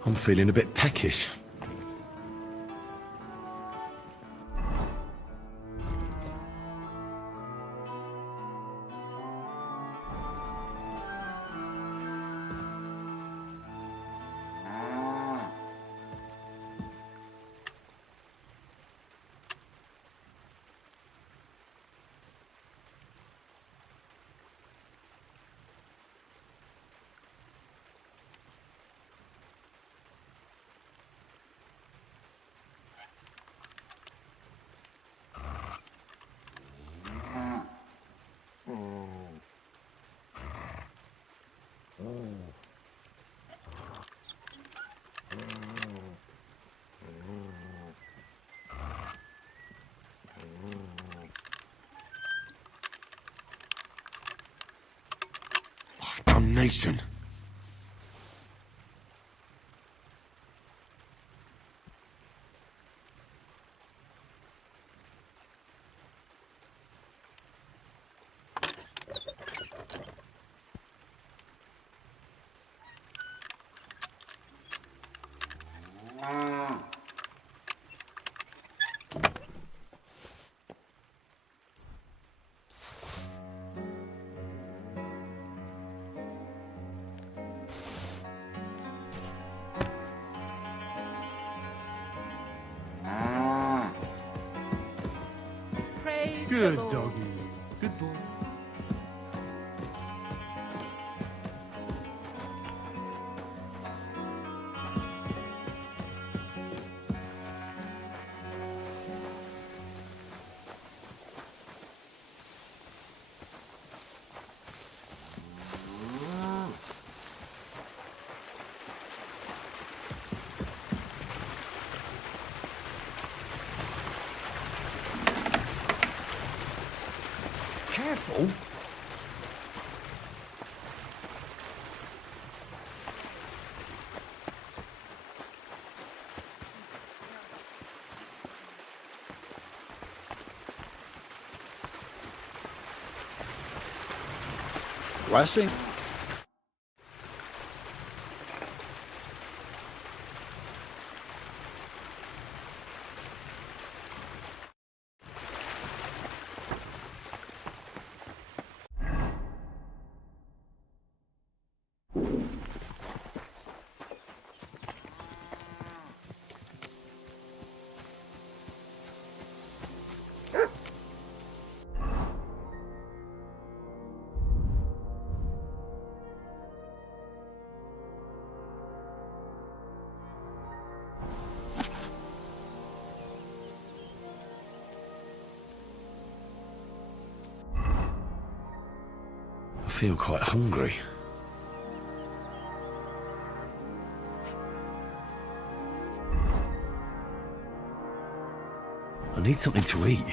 I'm feeling a bit peckish. Damnation! Praise Good the Lord. doggy. Good boy. Careful. Rushing? I feel quite hungry. I need something to eat.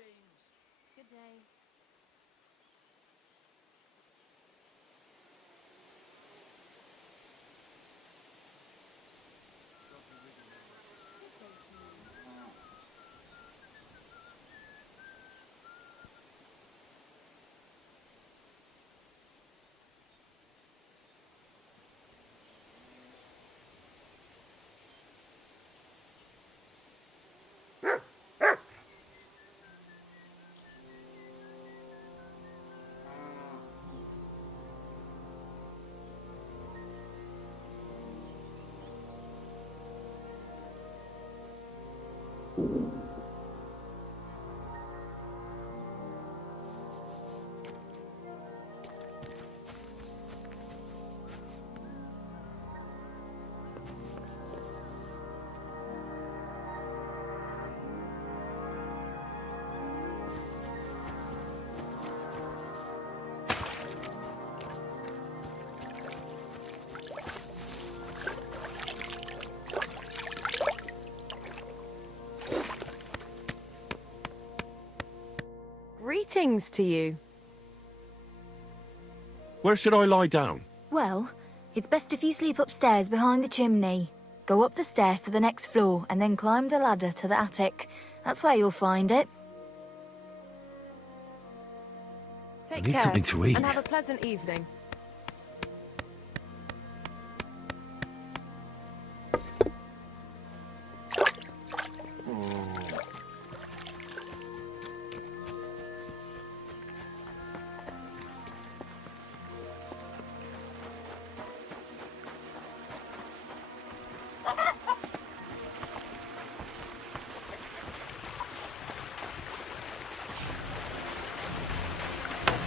seems. Good day. Greetings to you. Where should I lie down? Well, it's best if you sleep upstairs behind the chimney. Go up the stairs to the next floor and then climb the ladder to the attic. That's where you'll find it. Take need care something to eat. and have a pleasant evening.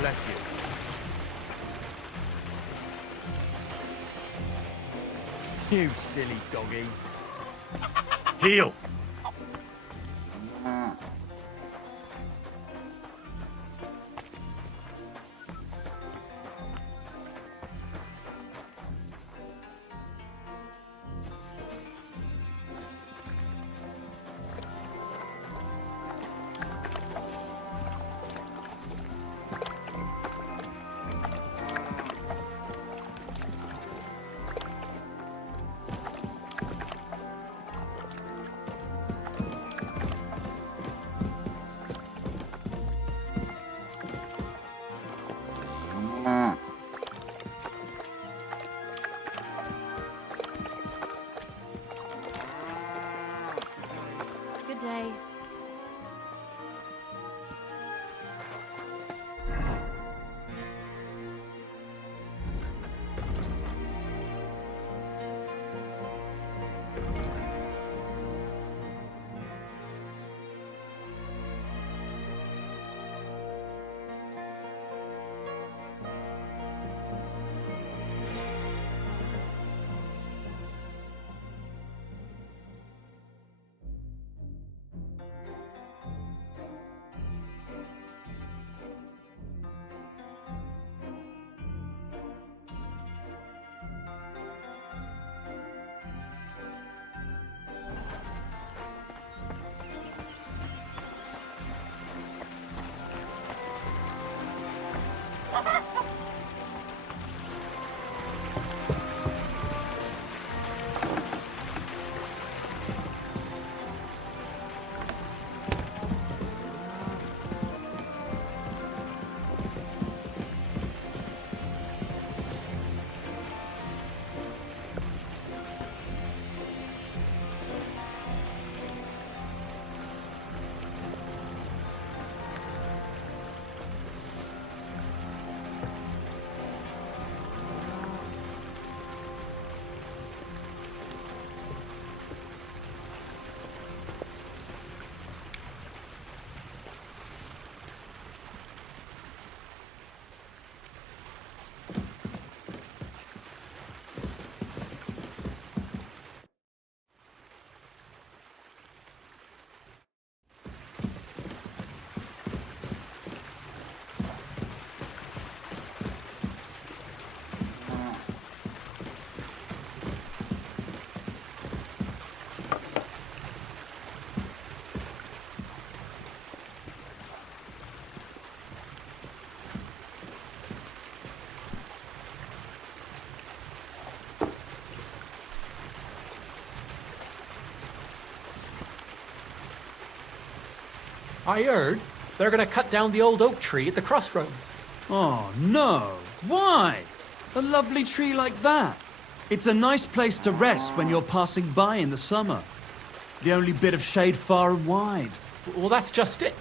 Bless you. You silly doggy. Heel! I heard they're gonna cut down the old oak tree at the crossroads. Oh, no. Why? A lovely tree like that. It's a nice place to rest when you're passing by in the summer. The only bit of shade far and wide. Well, that's just it.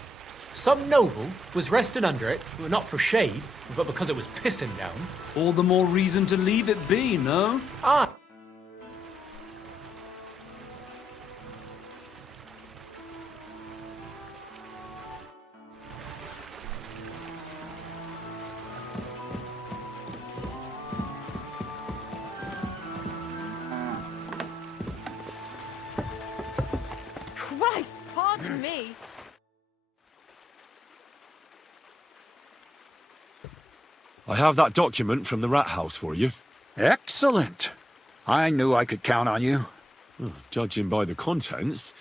Some noble was resting under it, well, not for shade, but because it was pissing down. All the more reason to leave it be, no? Ah. Christ, pardon me. I have that document from the rat house for you. Excellent. I knew I could count on you. Judging by the contents,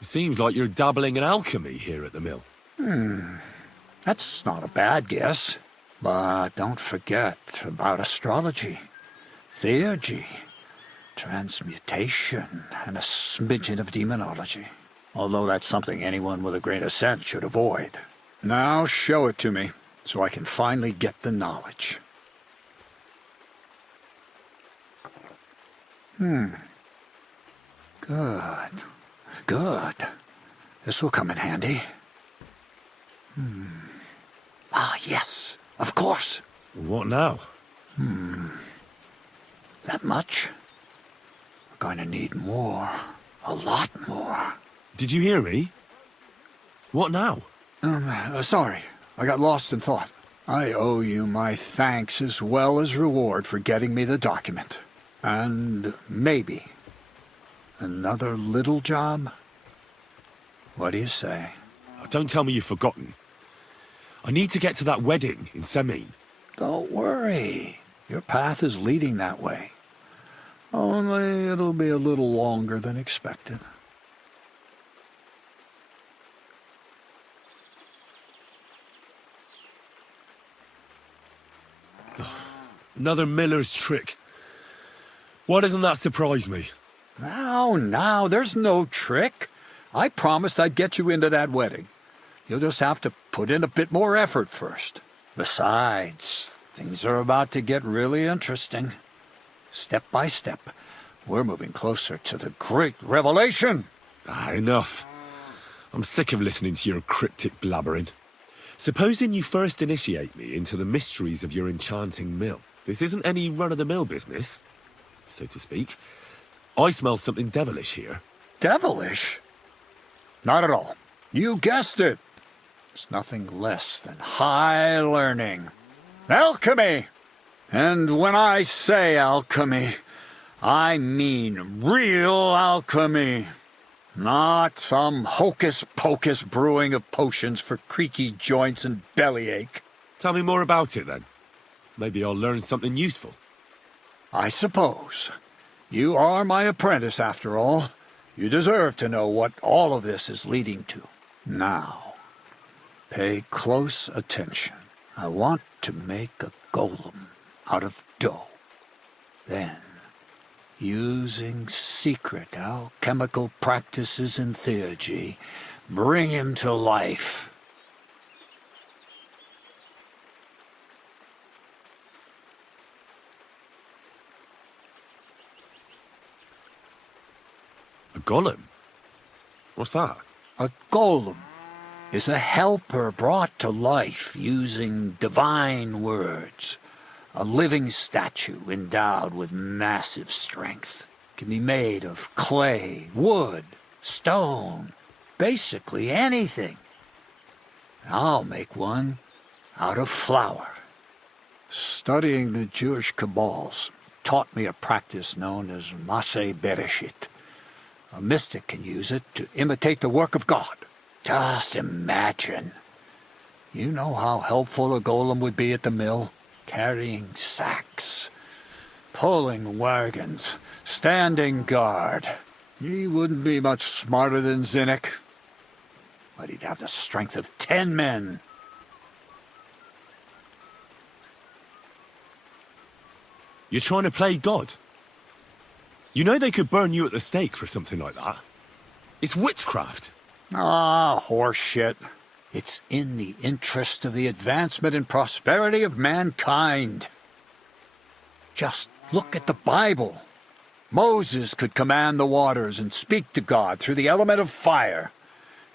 it seems like you're dabbling in alchemy here at the mill. That's not a bad guess. But don't forget about astrology, theurgy, transmutation, and a smidgen of demonology. Although that's something anyone with a grain of sense should avoid. Now show it to me, so I can finally get the knowledge. Good. Good. This will come in handy. Ah, yes. Of course. What now? That much? We're going to need more. A lot more. Did you hear me? What now? Sorry. I got lost in thought. I owe you my thanks as well as reward for getting me the document. And maybe another little job? What do you say? Don't tell me you've forgotten. I need to get to that wedding in Semin. Don't worry. Your path is leading that way. Only it'll be a little longer than expected. Another miller's trick. Why doesn't that surprise me? Now, there's no trick. I promised I'd get you into that wedding. You'll just have to put in a bit more effort first. Besides, things are about to get really interesting. Step by step, we're moving closer to the great revelation. Enough. I'm sick of listening to your cryptic blabbering. Supposing you first initiate me into the mysteries of your enchanting mill. This isn't any run-of-the-mill business, so to speak. I smell something devilish here. Devilish? Not at all. You guessed it. It's nothing less than high learning. Alchemy! And when I say alchemy, I mean real alchemy. Not some hocus-pocus brewing of potions for creaky joints and bellyache. Tell me more about it, then. Maybe I'll learn something useful. I suppose. You are my apprentice, after all. You deserve to know what all of this is leading to. Now, pay close attention. I want to make a golem out of dough. Then, using secret alchemical practices in theurgy, bring him to life. A golem? What's that? A golem is a helper brought to life using divine words. A living statue endowed with massive strength. Can be made of clay, wood, stone, basically anything. I'll make one out of flour. Studying the Jewish Kabbals taught me a practice known as Maseh Bereshit. A mystic can use it to imitate the work of God. Just imagine. You know how helpful a golem would be at the mill? Carrying sacks, pulling wagons, standing guard. He wouldn't be much smarter than Zinnik, but he'd have the strength of 10 men. You're trying to play God? You know they could burn you at the stake for something like that. It's witchcraft. Ah, horseshit. It's in the interest of the advancement and prosperity of mankind. Just look at the Bible. Moses could command the waters and speak to God through the element of fire.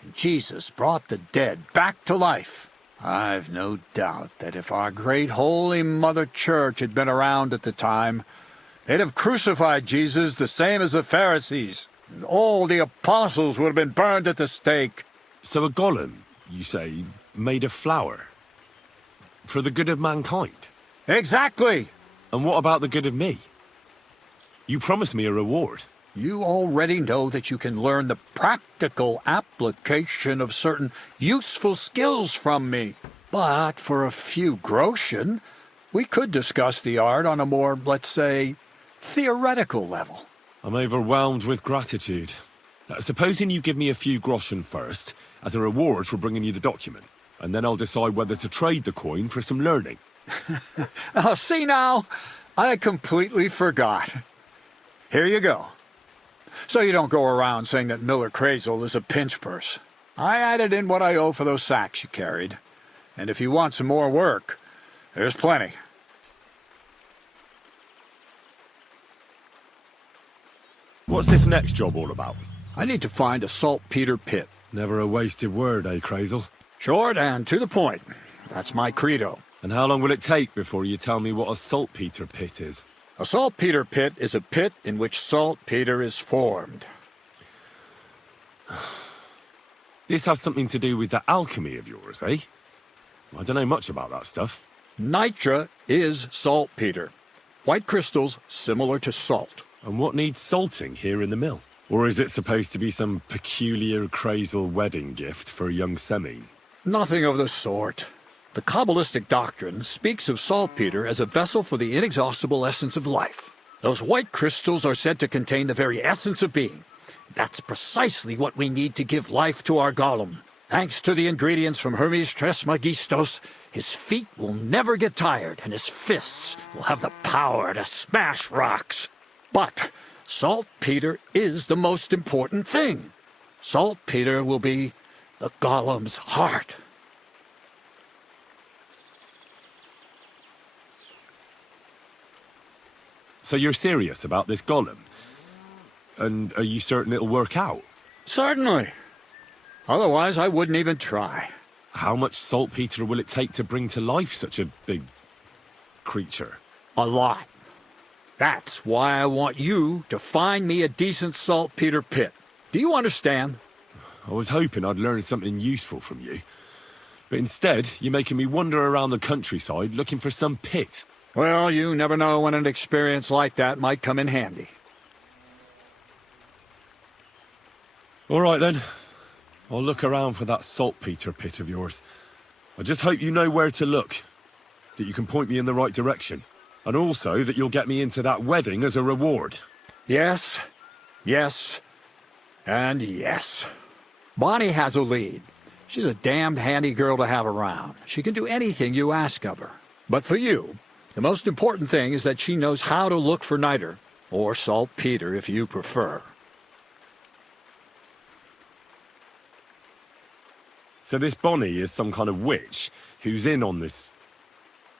And Jesus brought the dead back to life. I've no doubt that if our great Holy Mother Church had been around at the time, they'd have crucified Jesus the same as the Pharisees. And all the apostles would have been burned at the stake. So a golem, you say, made of flour? For the good of mankind? Exactly! And what about the good of me? You promised me a reward. You already know that you can learn the practical application of certain useful skills from me. But for a few groschen, we could discuss the art on a more, let's say, theoretical level. I'm overwhelmed with gratitude. Supposing you give me a few groschen first, as a reward for bringing you the document, and then I'll decide whether to trade the coin for some learning. Oh, see now, I completely forgot. Here you go. So you don't go around saying that Miller Crazel is a pinch purse. I added in what I owe for those sacks you carried. And if you want some more work, there's plenty. What's this next job all about? I need to find a saltpeter pit. Never a wasted word, eh, Crazel? Short and to the point. That's my credo. And how long will it take before you tell me what a saltpeter pit is? A saltpeter pit is a pit in which saltpeter is formed. This has something to do with that alchemy of yours, eh? I don't know much about that stuff. Nitra is saltpeter. White crystals similar to salt. And what needs salting here in the mill? Or is it supposed to be some peculiar Crazel wedding gift for a young Semine? Nothing of the sort. The Kabbalistic doctrine speaks of saltpeter as a vessel for the inexhaustible essence of life. Those white crystals are said to contain the very essence of being. That's precisely what we need to give life to our golem. Thanks to the ingredients from Hermes Trismegistos, his feet will never get tired and his fists will have the power to smash rocks. But saltpeter is the most important thing. Saltpeter will be the golem's heart. So you're serious about this golem? And are you certain it'll work out? Certainly. Otherwise, I wouldn't even try. How much saltpeter will it take to bring to life such a big creature? A lot. That's why I want you to find me a decent saltpeter pit. Do you understand? I was hoping I'd learn something useful from you. But instead, you're making me wander around the countryside looking for some pit. Well, you never know when an experience like that might come in handy. All right, then. I'll look around for that saltpeter pit of yours. I just hope you know where to look, that you can point me in the right direction, and also that you'll get me into that wedding as a reward. Yes, yes, and yes. Bonnie has a lead. She's a damned handy girl to have around. She can do anything you ask of her. But for you, the most important thing is that she knows how to look for niter, or saltpeter if you prefer. So this Bonnie is some kind of witch who's in on this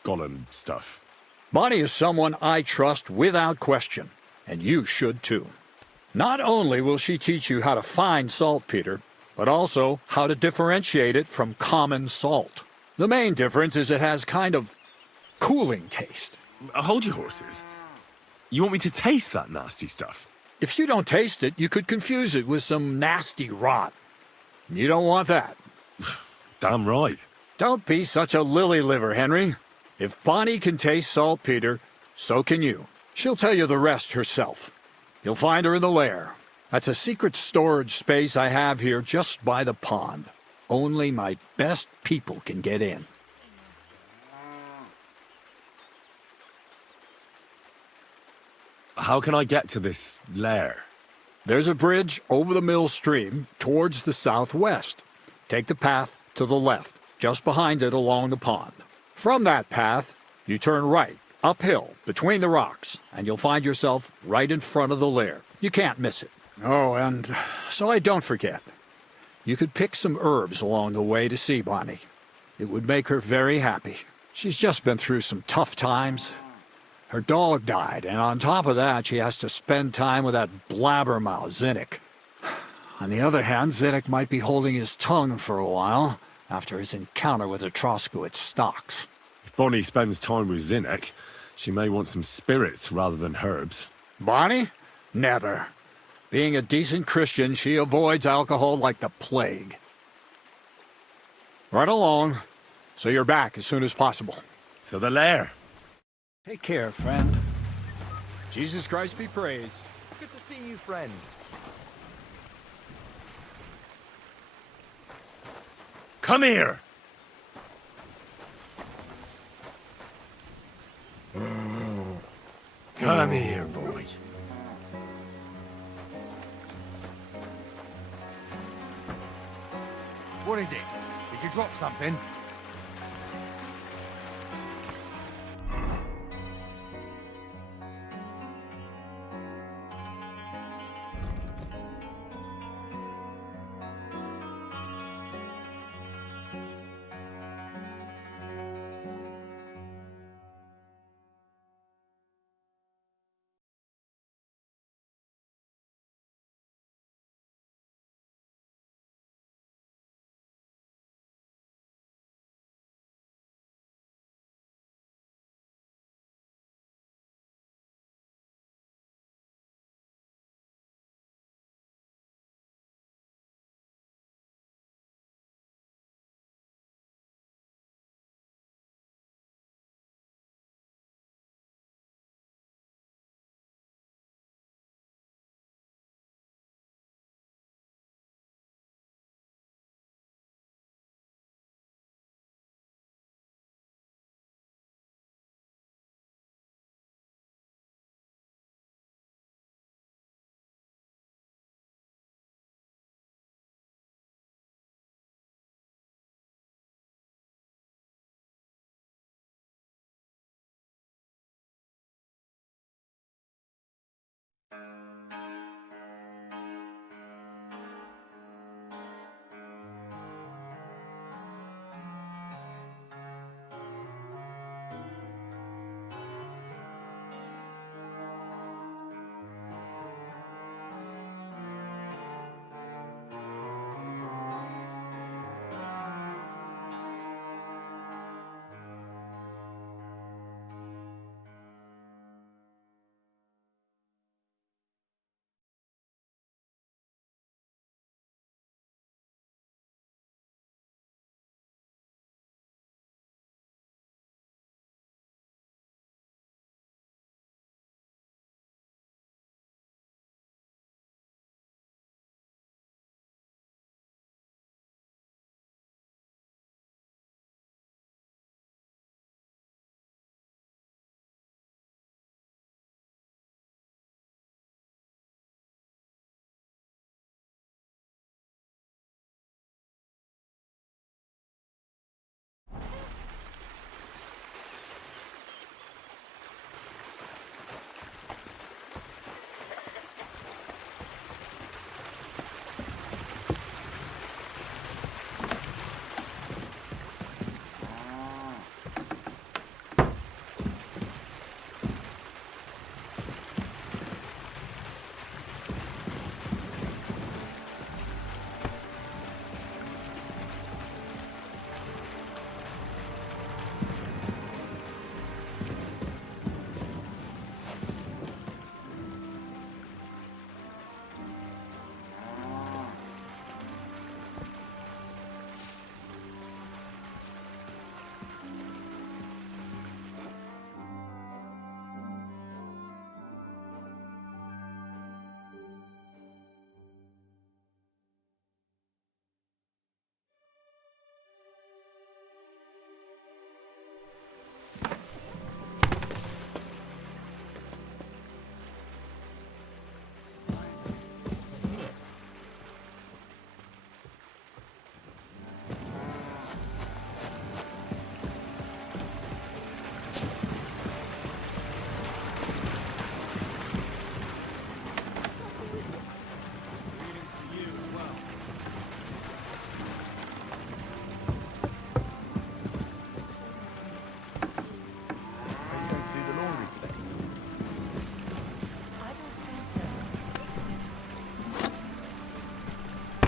golem stuff. Bonnie is someone I trust without question, and you should too. Not only will she teach you how to find saltpeter, but also how to differentiate it from common salt. The main difference is it has kind of cooling taste. Hold your horses. You want me to taste that nasty stuff? If you don't taste it, you could confuse it with some nasty rot. You don't want that. Damn right. Don't be such a lily-liver, Henry. If Bonnie can taste saltpeter, so can you. She'll tell you the rest herself. You'll find her in the lair. That's a secret storage space I have here just by the pond. Only my best people can get in. How can I get to this lair? There's a bridge over the mill stream towards the southwest. Take the path to the left, just behind it along the pond. From that path, you turn right, uphill, between the rocks, and you'll find yourself right in front of the lair. You can't miss it. Oh, and so I don't forget. You could pick some herbs along the way to see Bonnie. It would make her very happy. She's just been through some tough times. Her dog died, and on top of that, she has to spend time with that blabbermouth Zinnik. On the other hand, Zinnik might be holding his tongue for a while after his encounter with the Troskowitz stocks. If Bonnie spends time with Zinnik, she may want some spirits rather than herbs. Bonnie? Never. Being a decent Christian, she avoids alcohol like the plague. Right along, so you're back as soon as possible. To the lair. Take care, friend. Jesus Christ be praised. Good to see you, friend. Come here! Come here, boy. What is it? Did you drop something?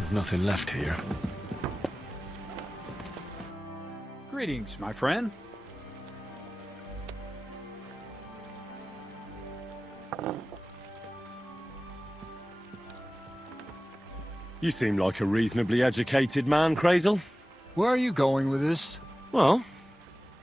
There's nothing left here. Greetings, my friend. You seem like a reasonably educated man, Crazel. Where are you going with this? Well,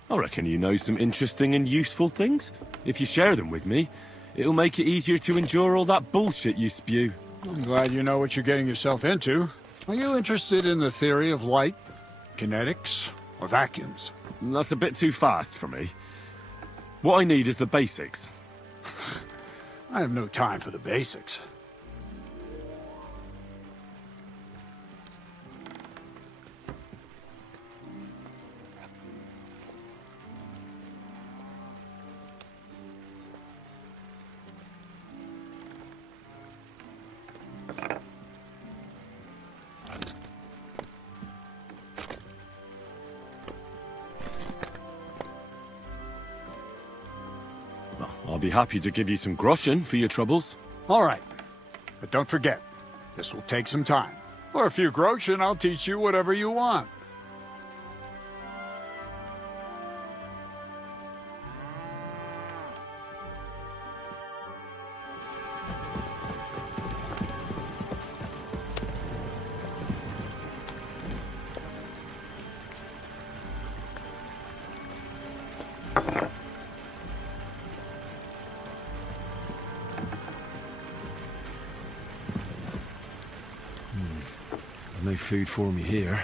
I reckon you know some interesting and useful things. If you share them with me, it'll make it easier to endure all that bullshit you spew. I'm glad you know what you're getting yourself into. Are you interested in the theory of light, kinetics, or vacuums? That's a bit too fast for me. What I need is the basics. I have no time for the basics. I'll be happy to give you some groschen for your troubles. All right. But don't forget, this will take some time. For a few groschen, I'll teach you whatever you want. There's no food for me here.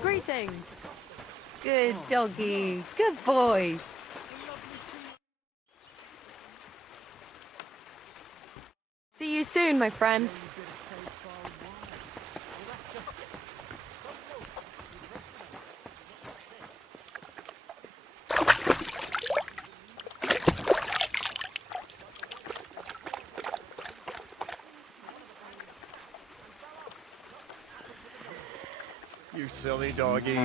Greetings. Good doggy. Good boy. See you soon, my friend. You silly doggy.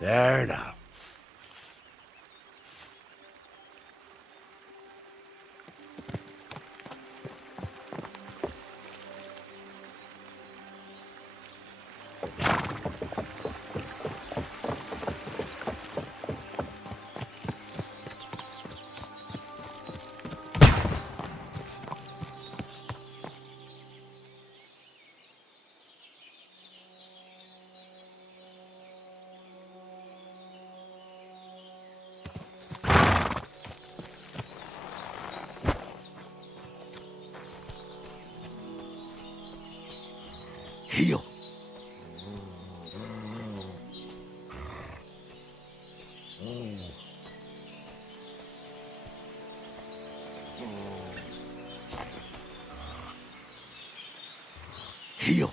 There now. Heal. Heal.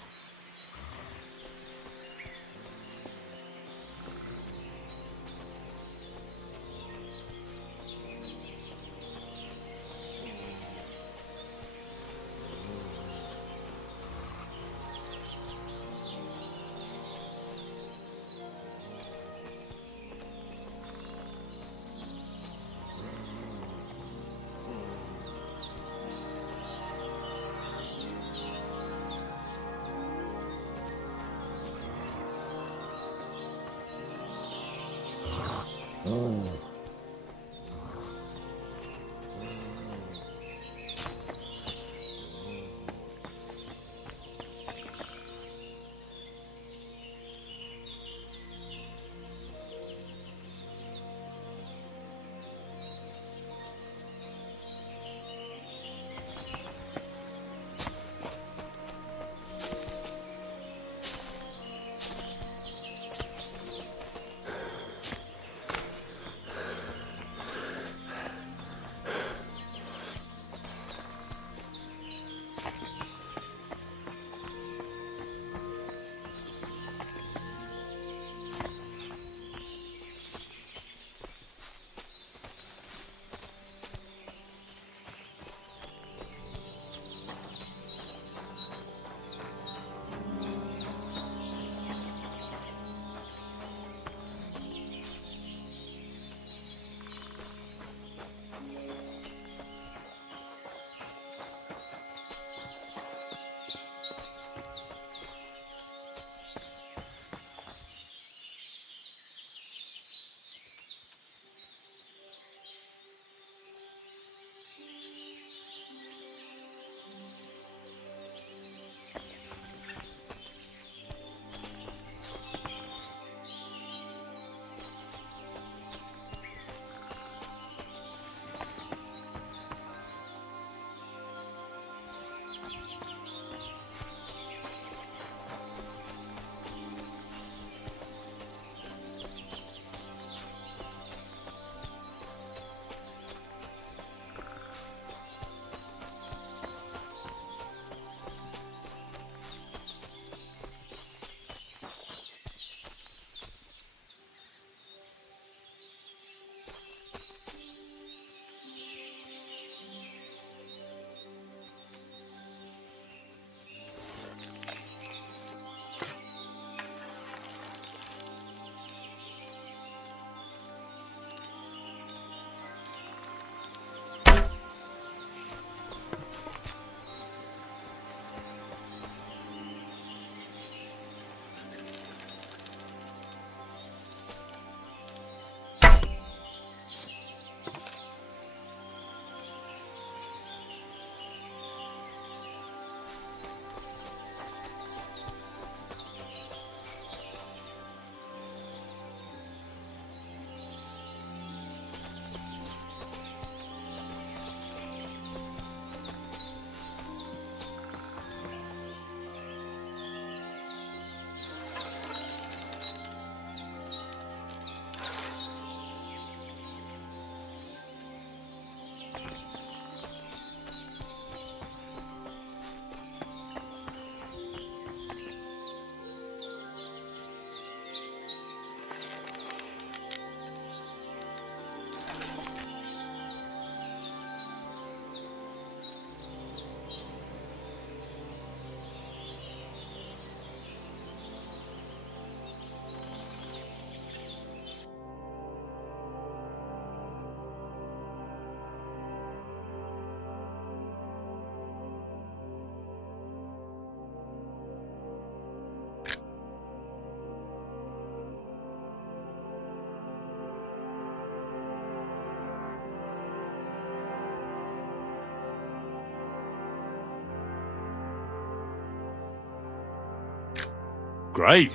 Great.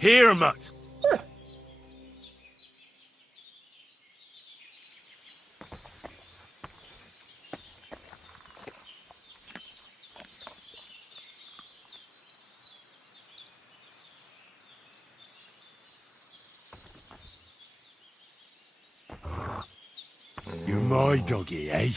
Here, Mutt. You're my doggy, eh?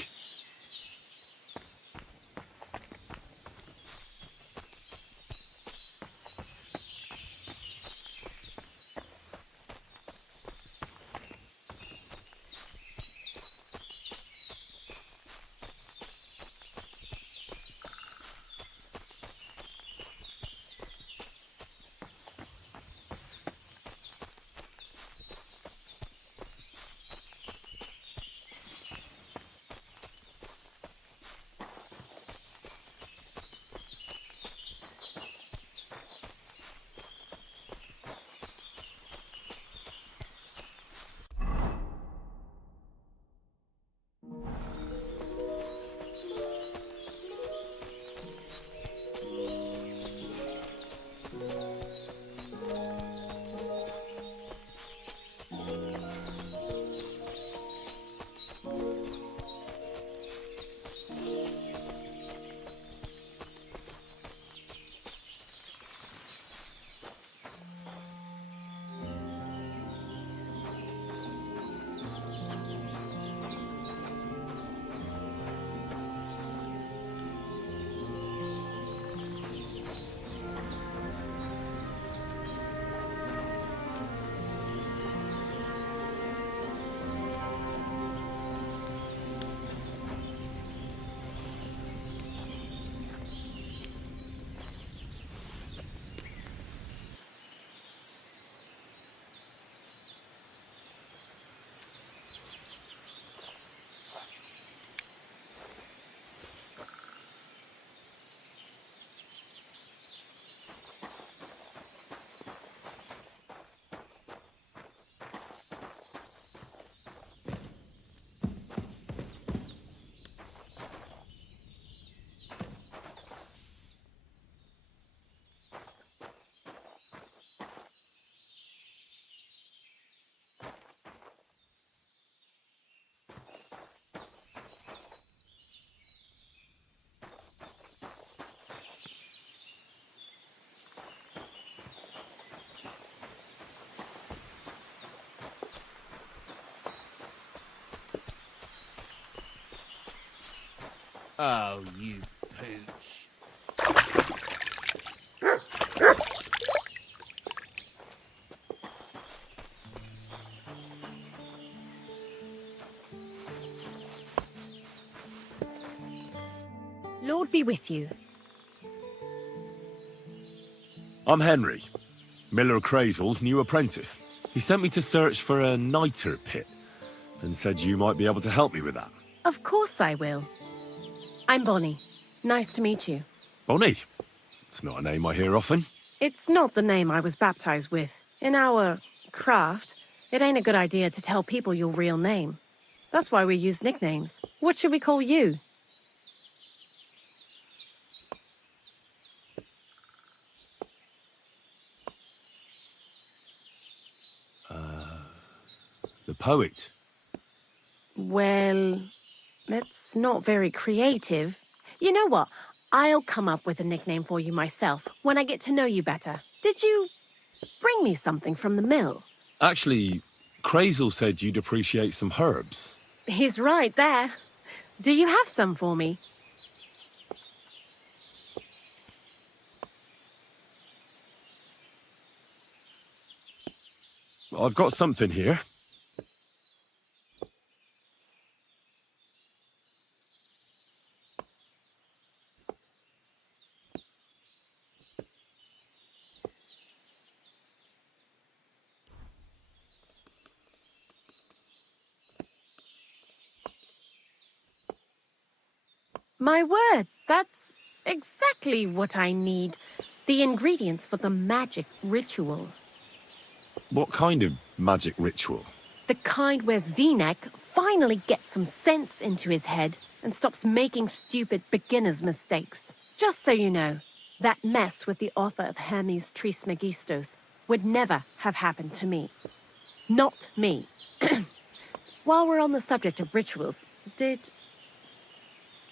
Oh, you pooch. Lord be with you. I'm Henry, Miller Crazel's new apprentice. He sent me to search for a niter pit and said you might be able to help me with that. Of course I will. I'm Bonnie. Nice to meet you. Bonnie? It's not a name I hear often. It's not the name I was baptized with. In our craft, it ain't a good idea to tell people your real name. That's why we use nicknames. What should we call you? The poet. Well, that's not very creative. You know what? I'll come up with a nickname for you myself when I get to know you better. Did you bring me something from the mill? Actually, Crazel said you'd appreciate some herbs. He's right there. Do you have some for me? I've got something here. My word, that's exactly what I need. The ingredients for the magic ritual. What kind of magic ritual? The kind where Zenek finds finally gets some sense into his head and stops making stupid beginner's mistakes. Just so you know, that mess with the author of Hermes Trismegistos would never have happened to me. Not me. While we're on the subject of rituals, did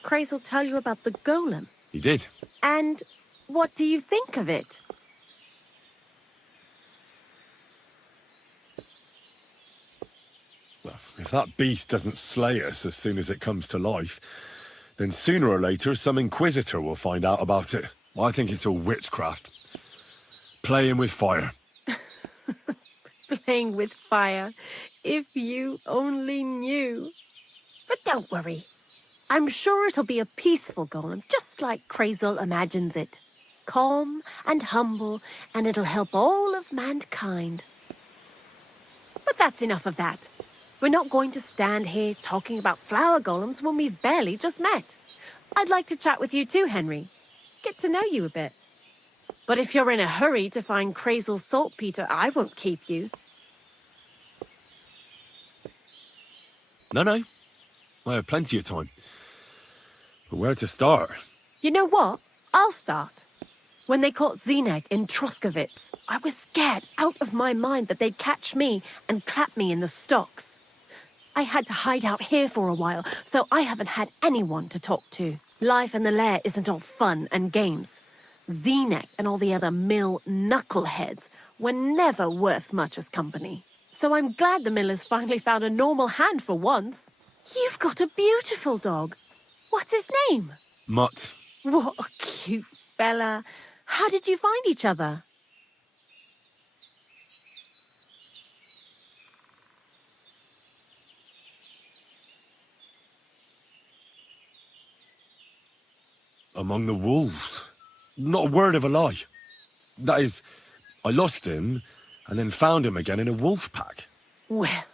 Crazel tell you about the golem? He did. And what do you think of it? Well, if that beast doesn't slay us as soon as it comes to life, then sooner or later some inquisitor will find out about it. I think it's all witchcraft. Playing with fire. Playing with fire. If you only knew. But don't worry. I'm sure it'll be a peaceful golem, just like Crazel imagines it. Calm and humble, and it'll help all of mankind. But that's enough of that. We're not going to stand here talking about flower golems when we've barely just met. I'd like to chat with you too, Henry. Get to know you a bit. But if you're in a hurry to find Crazel's saltpeter, I won't keep you. No. I have plenty of time. But where to start? You know what? I'll start. When they caught Zeneg in Troskowitz, I was scared out of my mind that they'd catch me and clap me in the stocks. I had to hide out here for a while, so I haven't had anyone to talk to. Life in the lair isn't all fun and games. Zeneg and all the other mill knuckleheads were never worth much as company. So I'm glad the millers finally found a normal hand for once. You've got a beautiful dog. What's his name? Mutt. What a cute fella. How did you find each other? Among the wolves. Not a word of a lie. That is, I lost him and then found him again in a wolf pack. Well,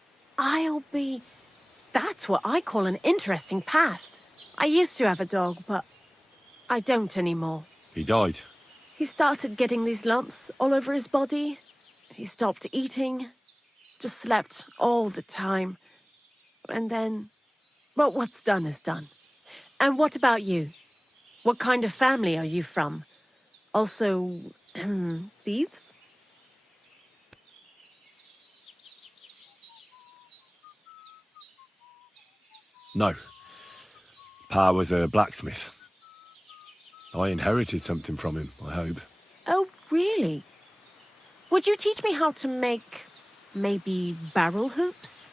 that's what I call an interesting past. I used to have a dog, but I don't anymore. He died. He started getting these lumps all over his body. He stopped eating, just slept all the time. And then, well, what's done is done. And what about you? What kind of family are you from? Also, thieves? No. Pa was a blacksmith. I inherited something from him, I hope. Oh, really? Would you teach me how to make, maybe, barrel hoops?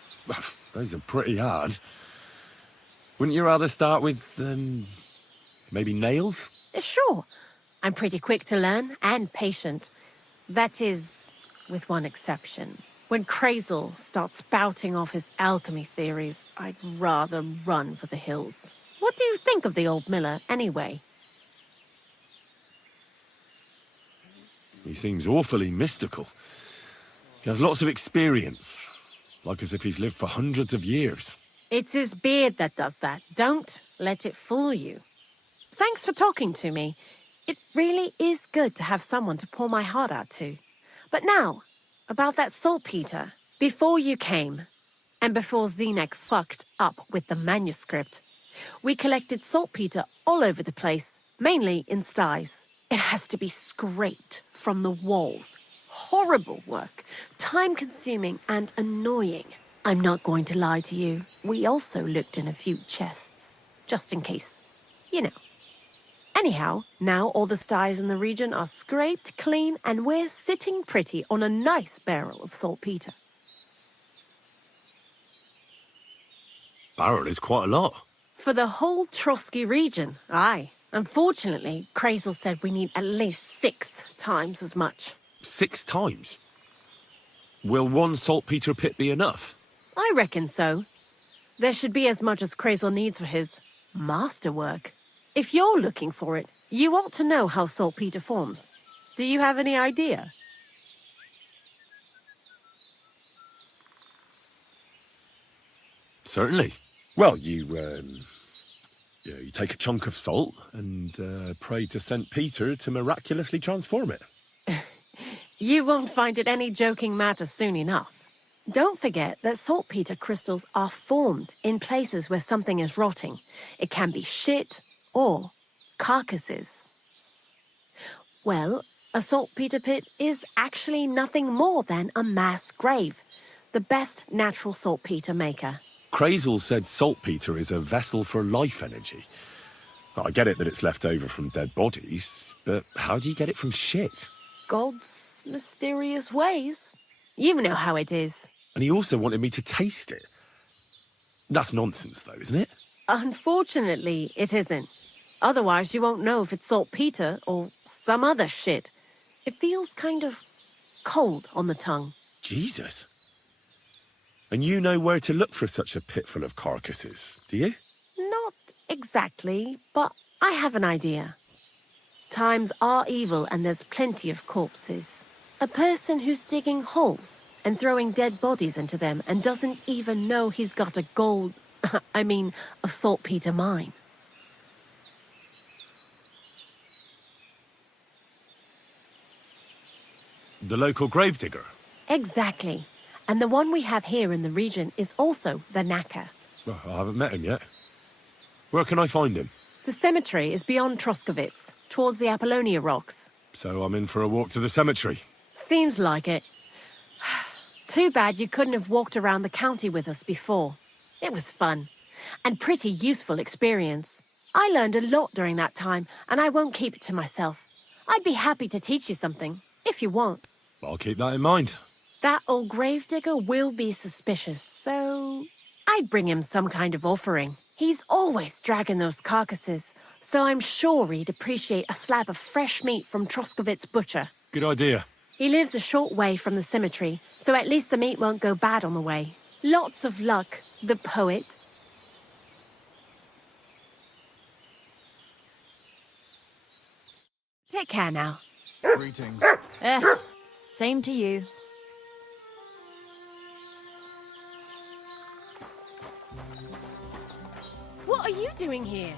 Those are pretty hard. Wouldn't you rather start with, maybe nails? Sure. I'm pretty quick to learn and patient. That is, with one exception. When Crazel starts spouting off his alchemy theories, I'd rather run for the hills. What do you think of the old miller, anyway? He seems awfully mystical. He has lots of experience, like as if he's lived for hundreds of years. It's his beard that does that. Don't let it fool you. Thanks for talking to me. It really is good to have someone to pour my heart out to. But now, about that saltpeter. Before you came, and before Zeneg fucked up with the manuscript, we collected saltpeter all over the place, mainly in sties. It has to be scraped from the walls. Horrible work, time-consuming and annoying. I'm not going to lie to you. We also looked in a few chests, just in case. You know. Anyhow, now all the sties in the region are scraped clean and we're sitting pretty on a nice barrel of saltpeter. Barrel is quite a lot. For the whole Trotsky region, aye. Unfortunately, Crazel said we need at least 6 times as much. 6 times? Will one saltpeter pit be enough? I reckon so. There should be as much as Crazel needs for his masterwork. If you're looking for it, you ought to know how saltpeter forms. Do you have any idea? Certainly. Well, you take a chunk of salt and pray to St. Peter to miraculously transform it. You won't find it any joking matter soon enough. Don't forget that saltpeter crystals are formed in places where something is rotting. It can be shit or carcasses. Well, a saltpeter pit is actually nothing more than a mass grave, the best natural saltpeter maker. Crazel said saltpeter is a vessel for life energy. Well, I get it that it's left over from dead bodies, but how do you get it from shit? God's mysterious ways. You know how it is. And he also wanted me to taste it. That's nonsense, though, isn't it? Unfortunately, it isn't. Otherwise, you won't know if it's saltpeter or some other shit. It feels kind of cold on the tongue. Jesus. And you know where to look for such a pit full of carcasses, do you? Not exactly, but I have an idea. Times are evil and there's plenty of corpses. A person who's digging holes and throwing dead bodies into them and doesn't even know he's got a a saltpeter mine. The local gravedigger? Exactly. And the one we have here in the region is also the knacker. Well, I haven't met him yet. Where can I find him? The cemetery is beyond Troskovitz, towards the Apollonia rocks. So I'm in for a walk to the cemetery. Seems like it. Too bad you couldn't have walked around the county with us before. It was fun, and pretty useful experience. I learned a lot during that time, and I won't keep it to myself. I'd be happy to teach you something, if you want. I'll keep that in mind. That old gravedigger will be suspicious, so I'd bring him some kind of offering. He's always dragging those carcasses, so I'm sure he'd appreciate a slab of fresh meat from Troskovitz butcher. Good idea. He lives a short way from the cemetery, so at least the meat won't go bad on the way. Lots of luck, the poet. Take care now. Greetings. Same to you. What are you doing here?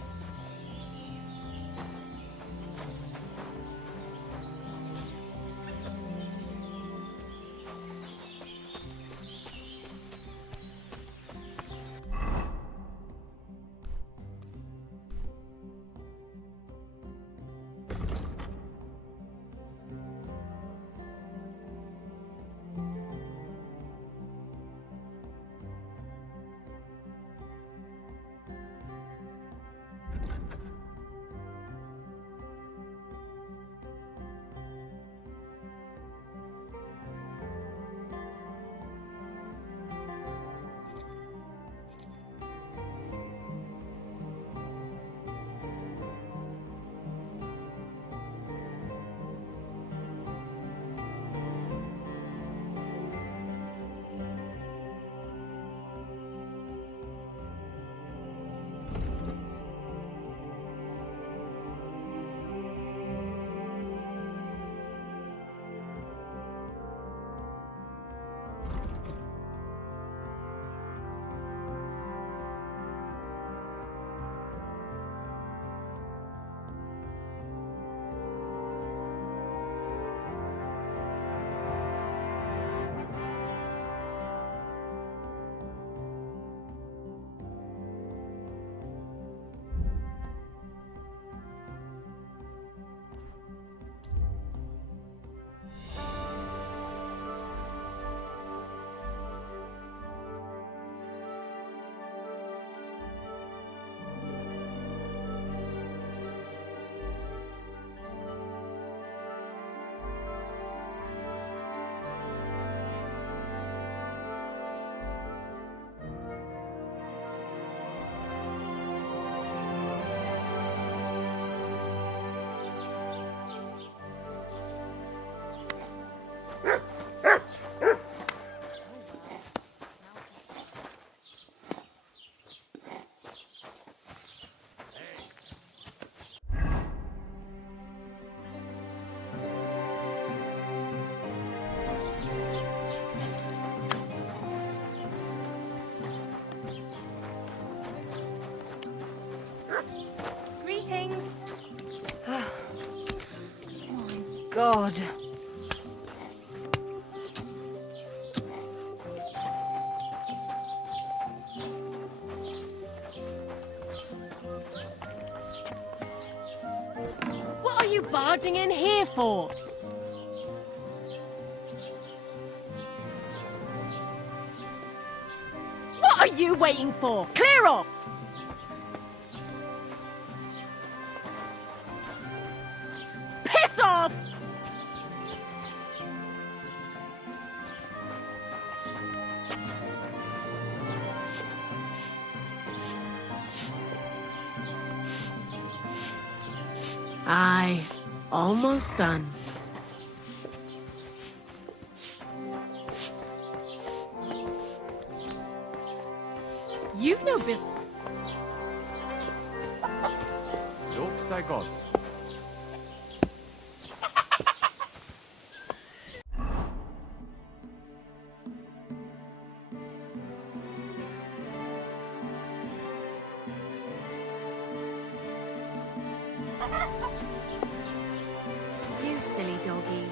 God. barging in here for? What are you waiting for? Clear off! Piss off! Aye, almost done. You've no business. Oops, I got. You silly doggy.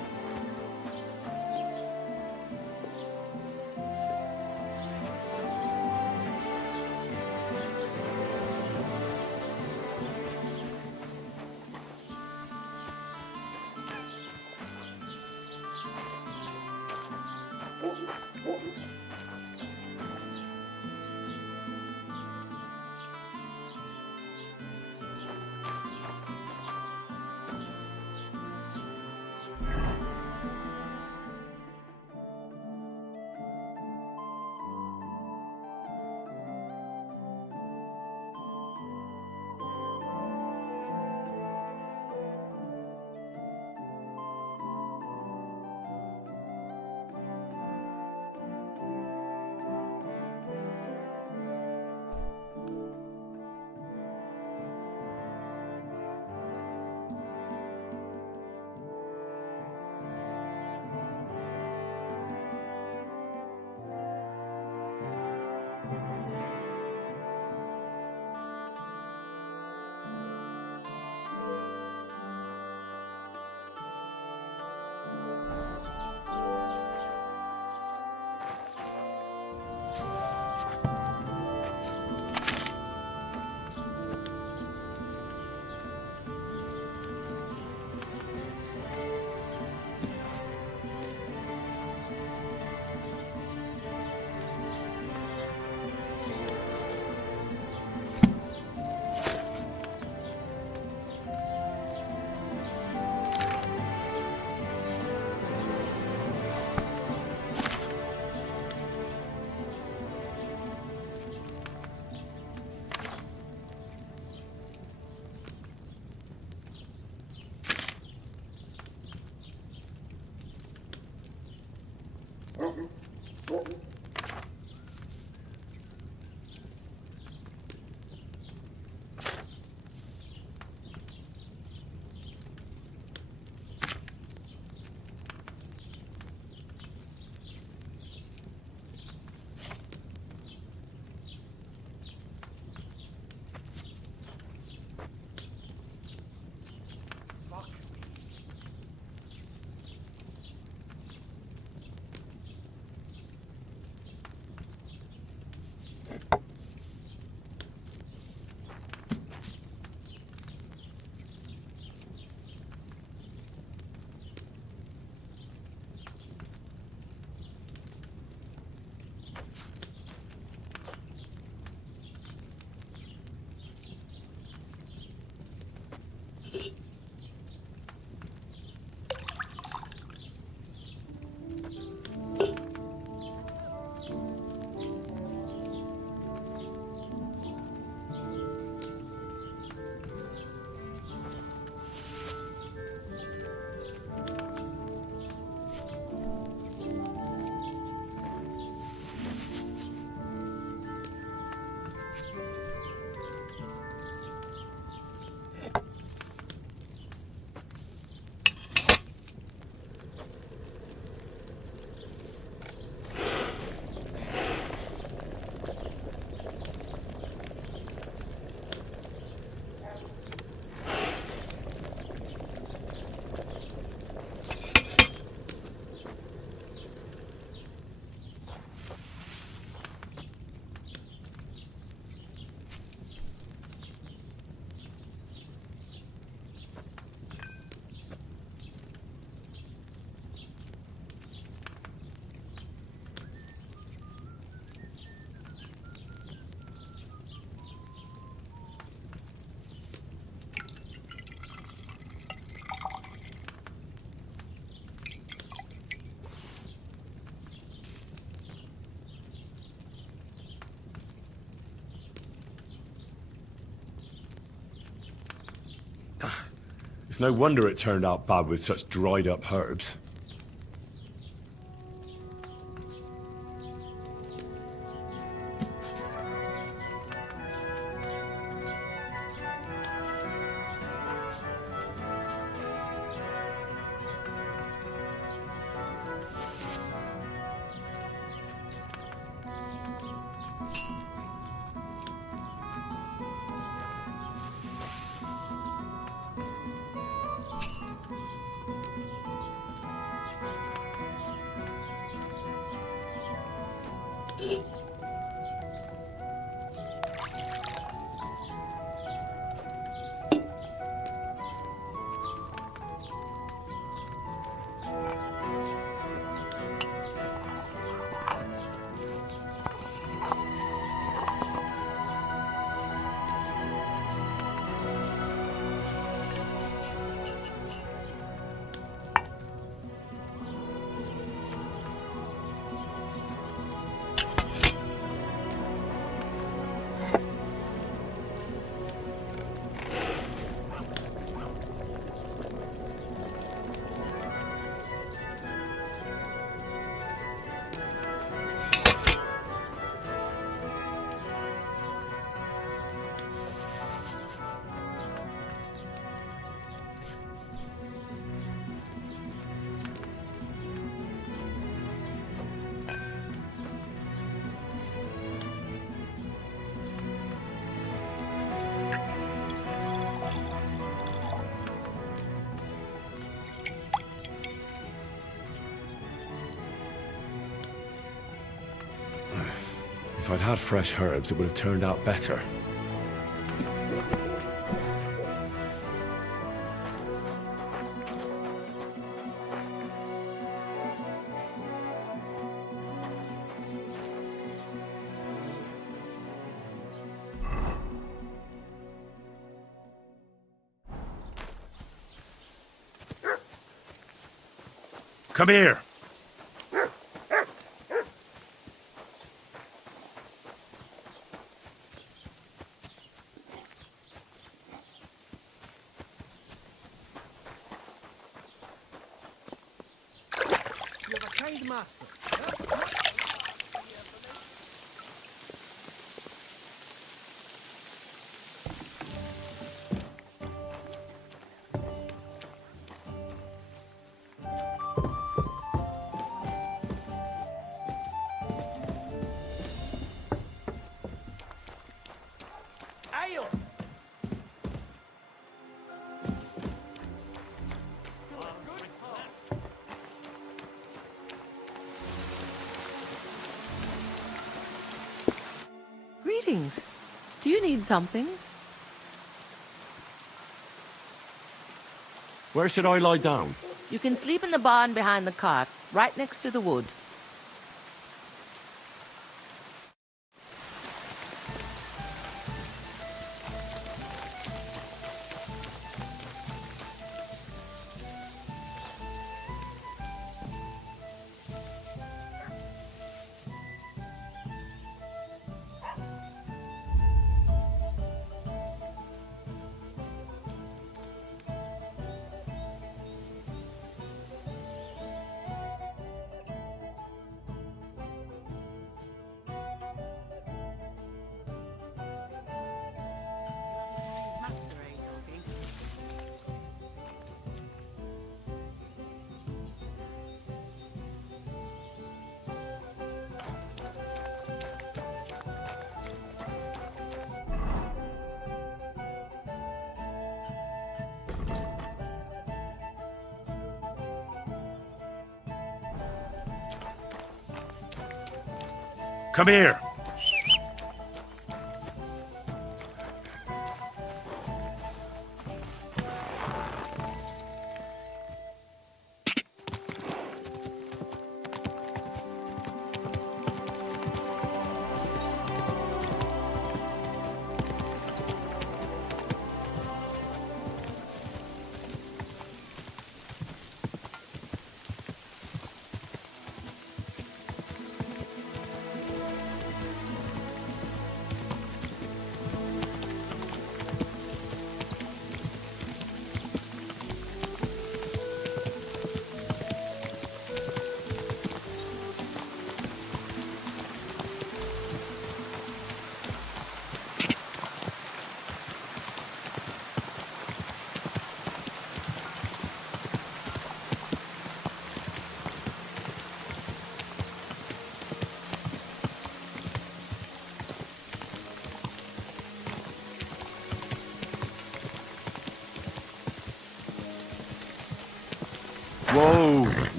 no wonder it turned out bad with such dried up herbs. If I'd had fresh herbs, it would have turned out better. Come here! Greetings. Do you need something? Where should I lie down? You can sleep in the barn behind the cart, right next to the wood. Come here!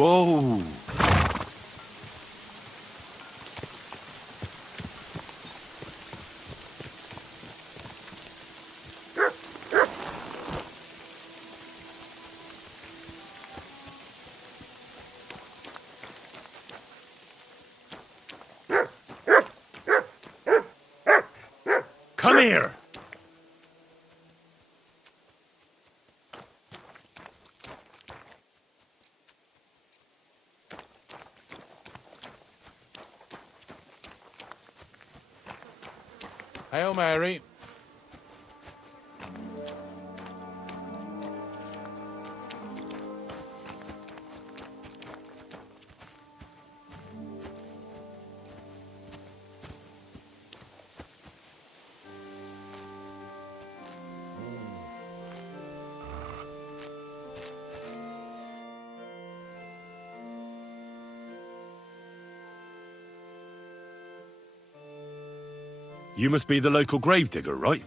Whoa! Come here! Hail Mary. You must be the local gravedigger, right?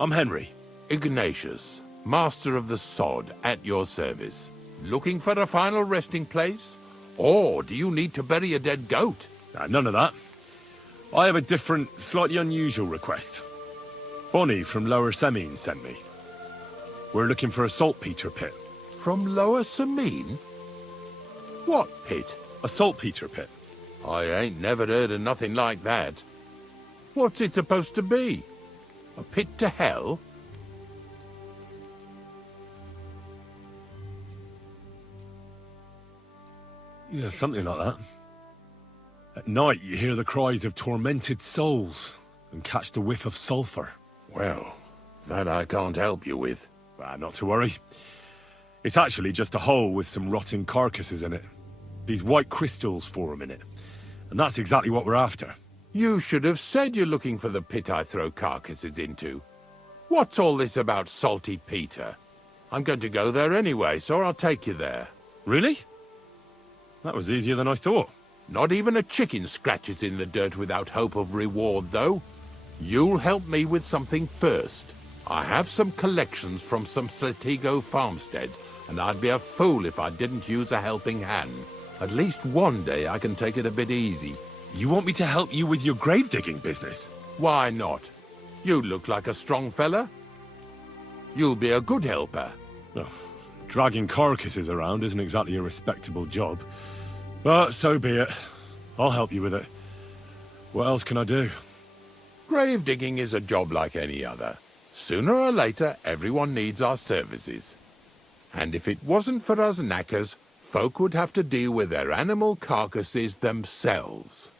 I'm Henry. Ignatius, master of the sod, at your service. Looking for a final resting place? Or do you need to bury a dead goat? None of that. I have a different, slightly unusual request. Bonnie from Lower Semine sent me. We're looking for a saltpeter pit. From Lower Semine? What pit? A saltpeter pit. I ain't never heard of nothing like that. What's it supposed to be? A pit to hell? Yeah, something like that. At night, you hear the cries of tormented souls and catch the whiff of sulphur. Well, that I can't help you with. Not to worry. It's actually just a hole with some rotting carcasses in it. These white crystals form in it. And that's exactly what we're after. You should have said you're looking for the pit I throw carcasses into. What's all this about Salty Peter? I'm going to go there anyway, so I'll take you there. Really? That was easier than I thought. Not even a chicken scratches in the dirt without hope of reward, though. You'll help me with something first. I have some collections from some Slatigo farmsteads, and I'd be a fool if I didn't use a helping hand. At least one day I can take it a bit easy. You want me to help you with your grave-digging business? Why not? You look like a strong fella. You'll be a good helper. Oh, dragging carcasses around isn't exactly a respectable job. But so be it. I'll help you with it. What else can I do? Grave digging is a job like any other. Sooner or later, everyone needs our services. And if it wasn't for us knackers, folk would have to deal with their animal carcasses themselves.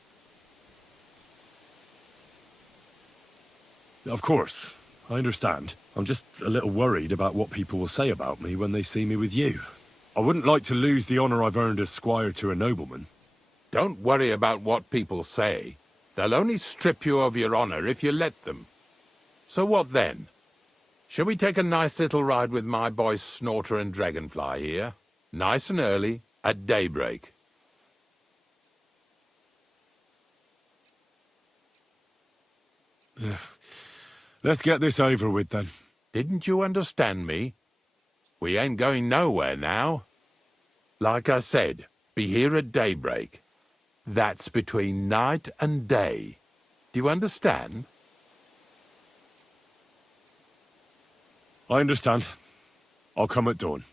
Of course. I understand. I'm just a little worried about what people will say about me when they see me with you. I wouldn't like to lose the honor I've earned as squire to a nobleman. Don't worry about what people say. They'll only strip you of your honor if you let them. So what then? Shall we take a nice little ride with my boys Snorter and Dragonfly here? Nice and early, at daybreak. Let's get this over with, then. Didn't you understand me? We ain't going nowhere now. Like I said, be here at daybreak. That's between night and day. Do you understand? I understand. I'll come at dawn.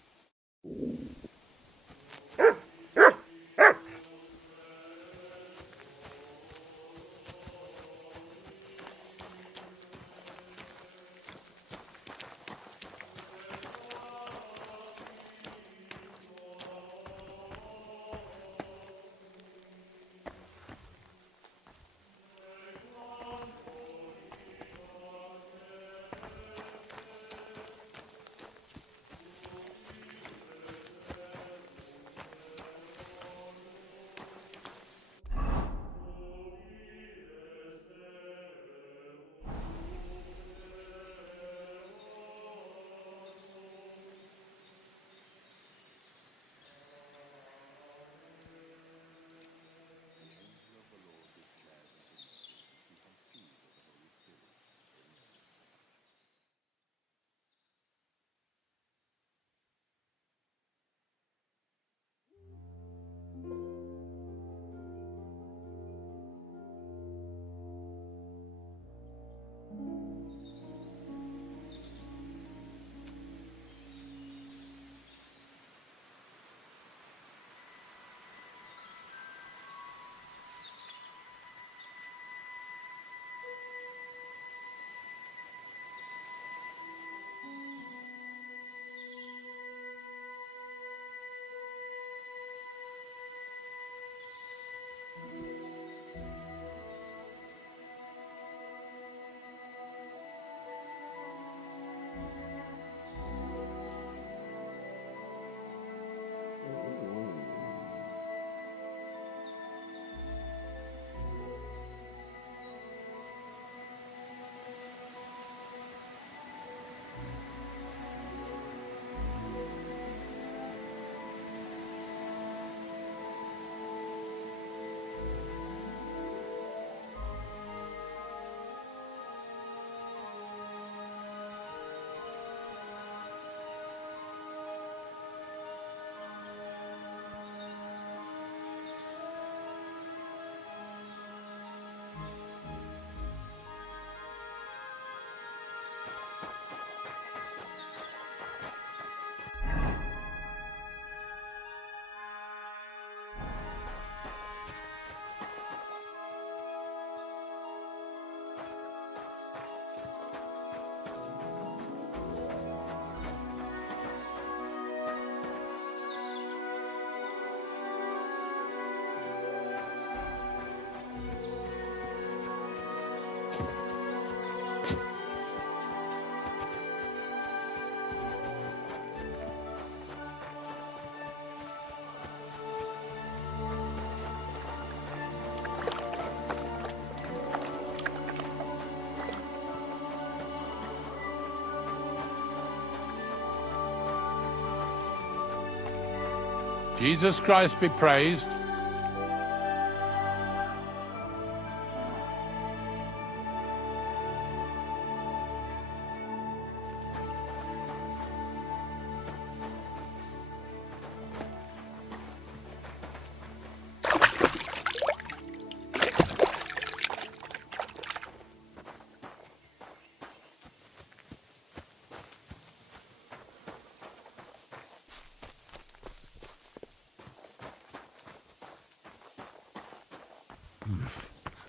Jesus Christ be praised.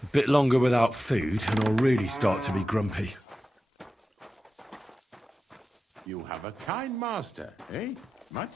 A bit longer without food, and I'll really start to be grumpy. You have a kind master, eh, Mutt?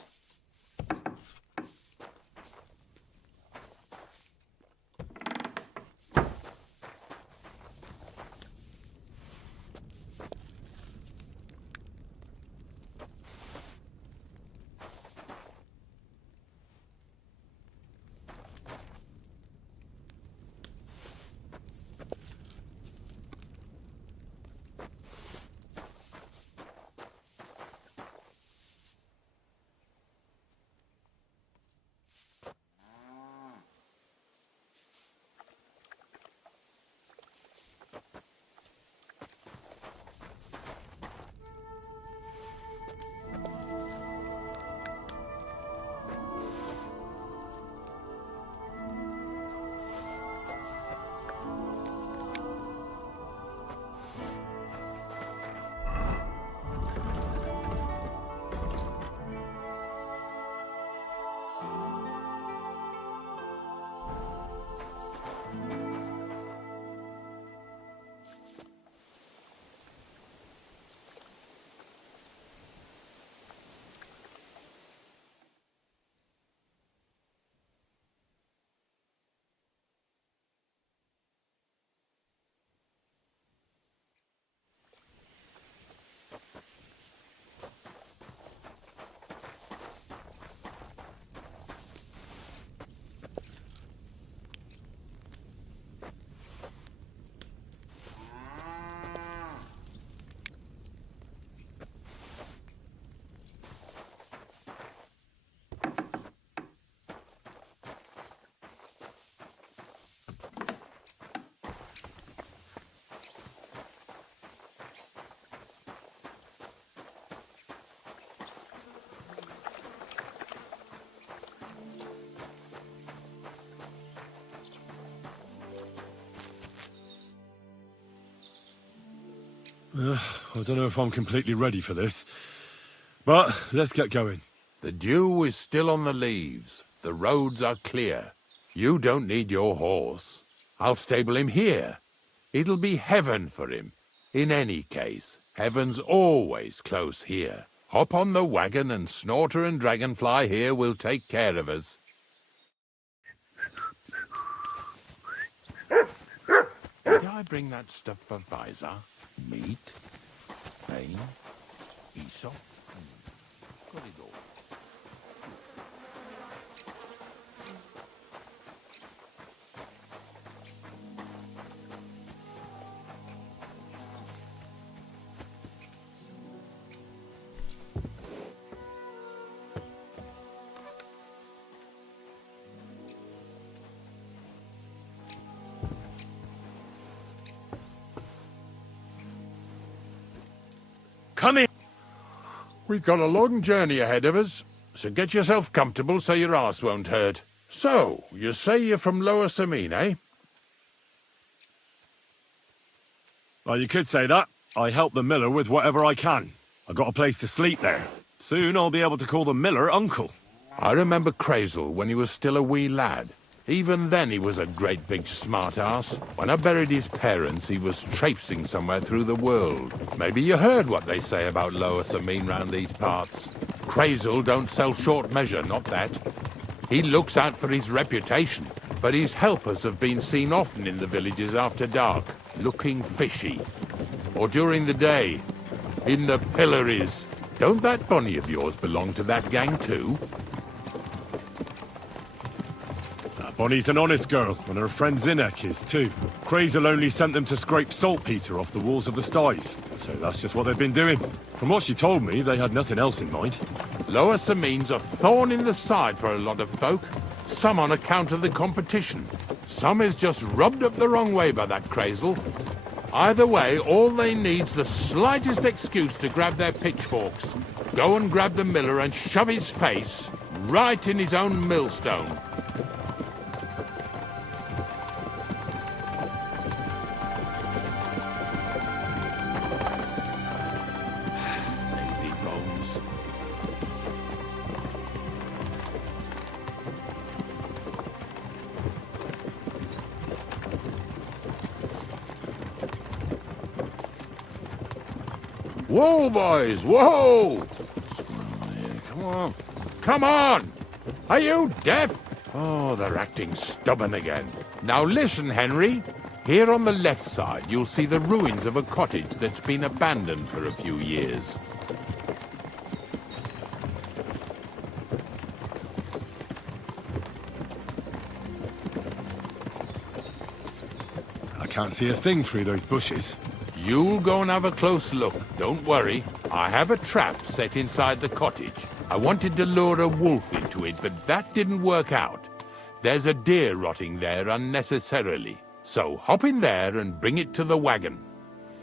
I don't know if I'm completely ready for this, but let's get going. The dew is still on the leaves. The roads are clear. You don't need your horse. I'll stable him here. It'll be heaven for him. In any case, heaven's always close here. Hop on the wagon and Snorter and Dragonfly here will take care of us. Did I bring that stuff for Visor? Meat? Pain? Aesop? Got it all. Come in! We've got a long journey ahead of us, so get yourself comfortable so your arse won't hurt. So, you say you're from Lower Samine, eh? Well, you could say that. I help the miller with whatever I can. I got a place to sleep there. Soon I'll be able to call the miller uncle. I remember Crazel when he was still a wee lad. Even then he was a great big smart-ass. When I buried his parents, he was traipsing somewhere through the world. Maybe you heard what they say about Lower Samine round these parts. Crazel don't sell short measure, not that. He looks out for his reputation, but his helpers have been seen often in the villages after dark, looking fishy. Or during the day, in the pillories. Don't that bunny of yours belong to that gang too? Bonnie's an honest girl, and her friend Zinnek is too. Crazel only sent them to scrape saltpeter off the walls of the sties, so that's just what they've been doing. From what she told me, they had nothing else in mind. Lower Samin's a thorn in the side for a lot of folk. Some on account of the competition. Some is just rubbed up the wrong way by that crazel. Either way, all they need's the slightest excuse to grab their pitchforks. Go and grab the miller and shove his face right in his own millstone. Lazy bones. Whoa, boys, whoa! Come on. Come on! Are you deaf? Oh, they're acting stubborn again. Now listen, Henry. Here on the left side, you'll see the ruins of a cottage that's been abandoned for a few years. I can't see a thing through those bushes. You'll go and have a close look. Don't worry. I have a trap set inside the cottage. I wanted to lure a wolf into it, but that didn't work out. There's a deer rotting there unnecessarily. So hop in there and bring it to the wagon.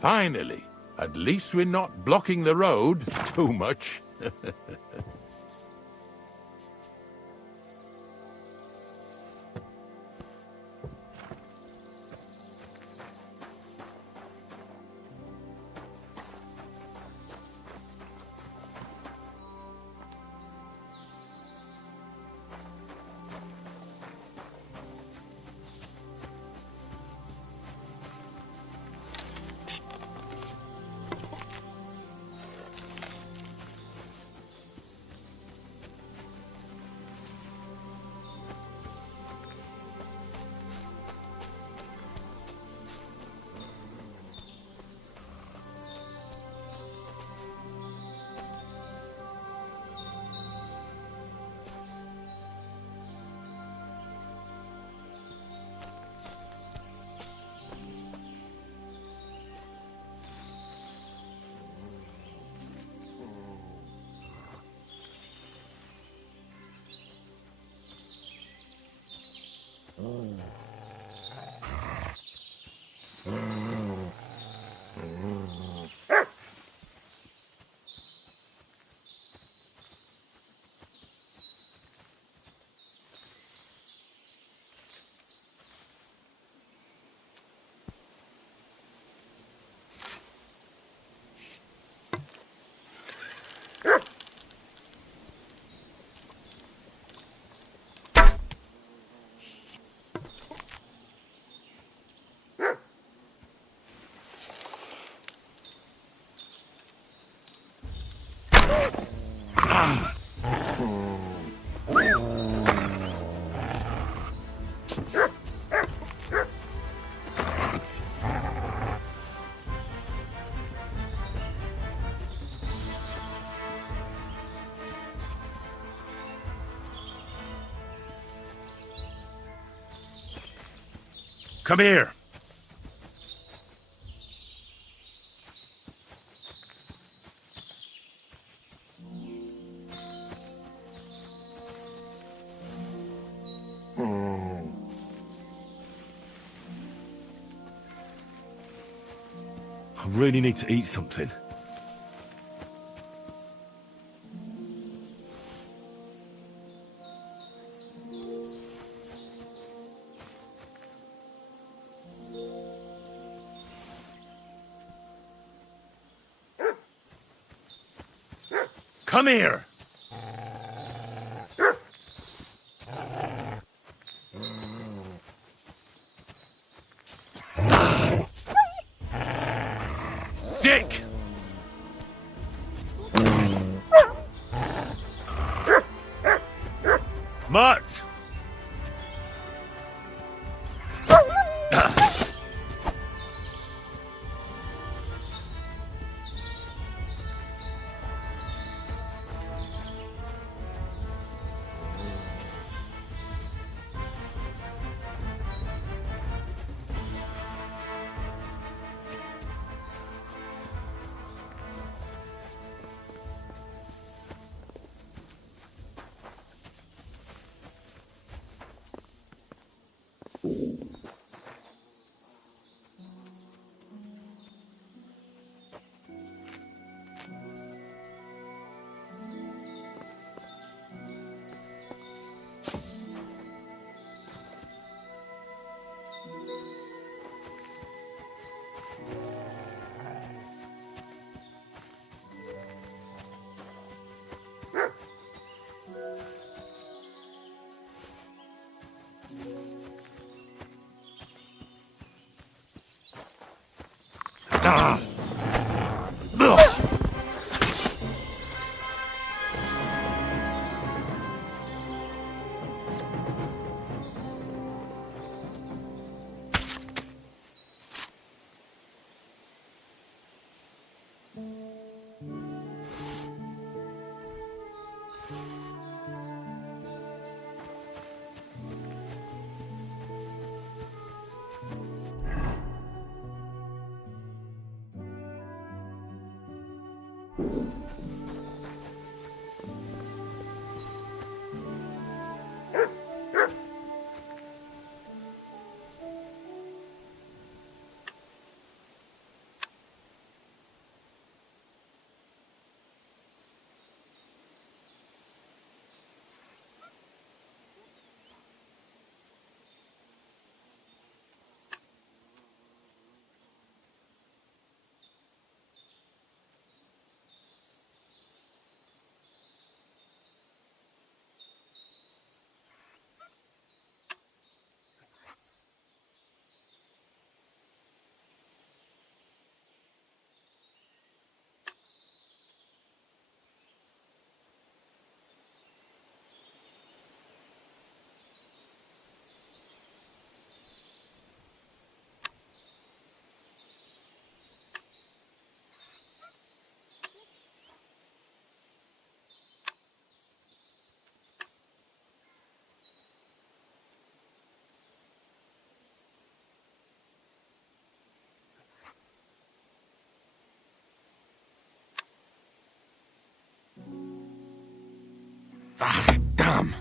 Finally. At least we're not blocking the road too much. Come here. I really need to eat something. Come here! Sick! Mutt! Ah, damn.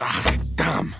Ah, damn.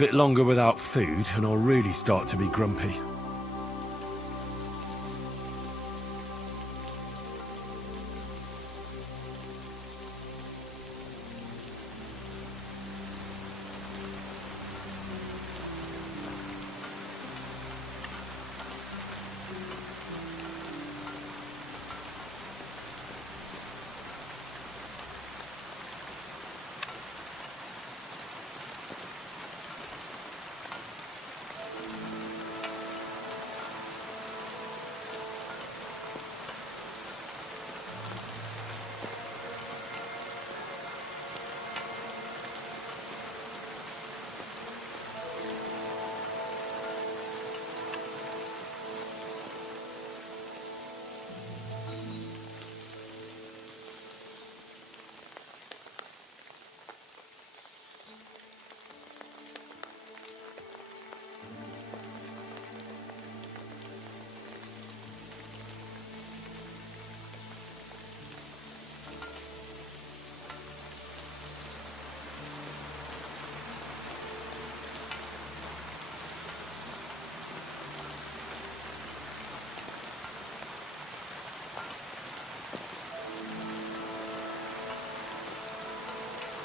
Bit longer without food, and I'll really start to be grumpy.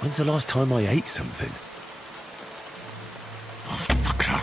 When's the last time I ate something? Oh, sucker.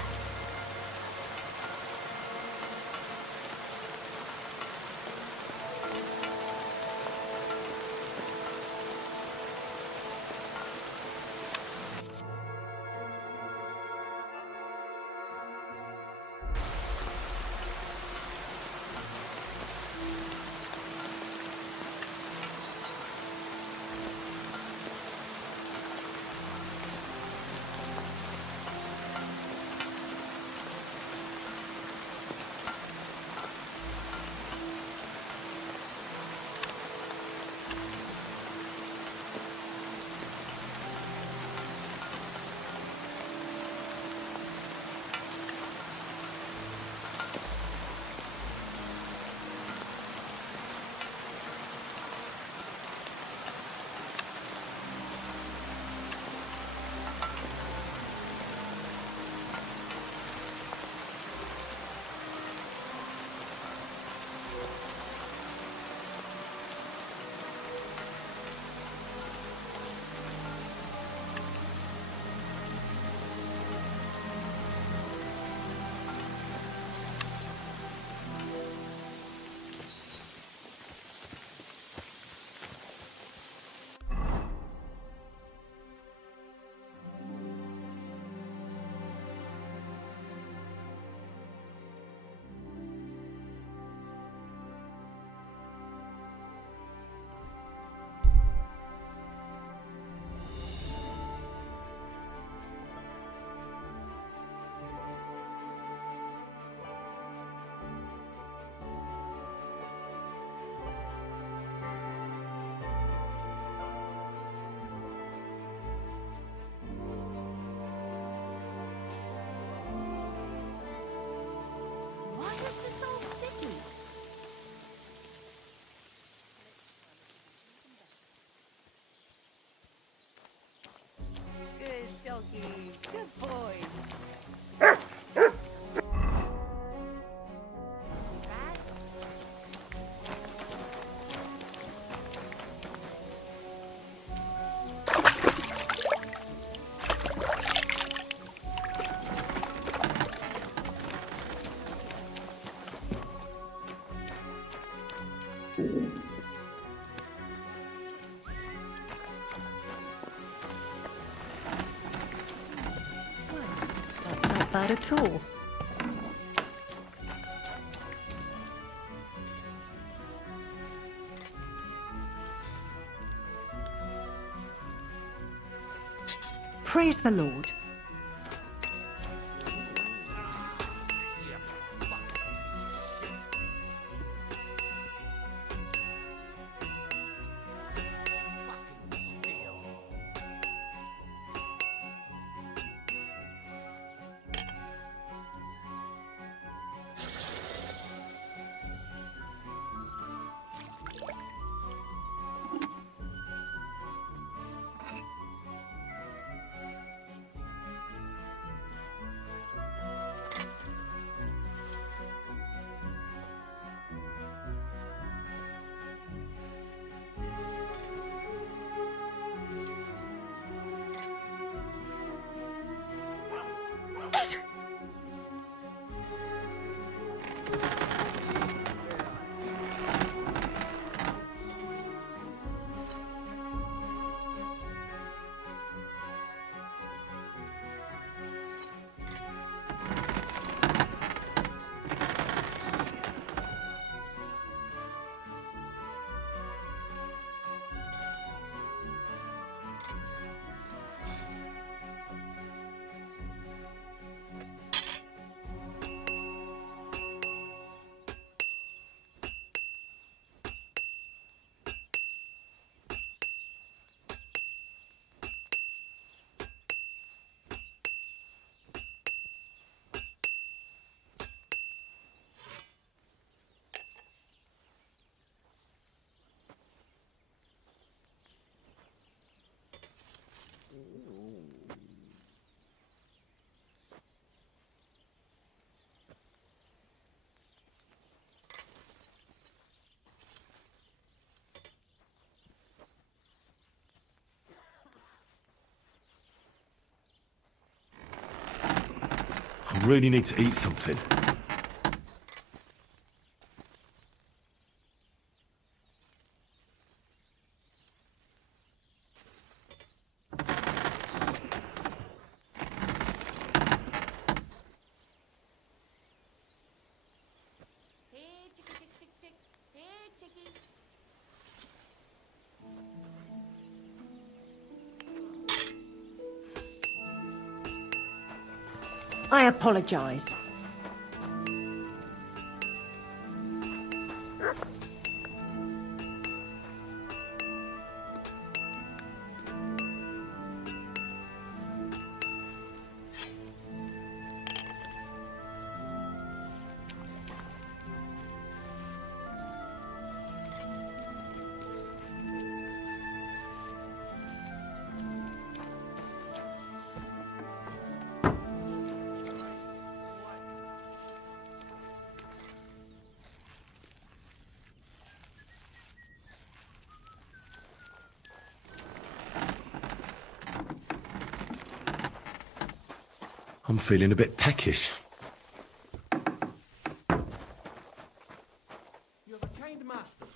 Why is this all sticky? Good doggy. Good boy. That's not bad at all. Praise the Lord. really need to eat something. I apologise. I'm feeling a bit peckish. You have a kind master.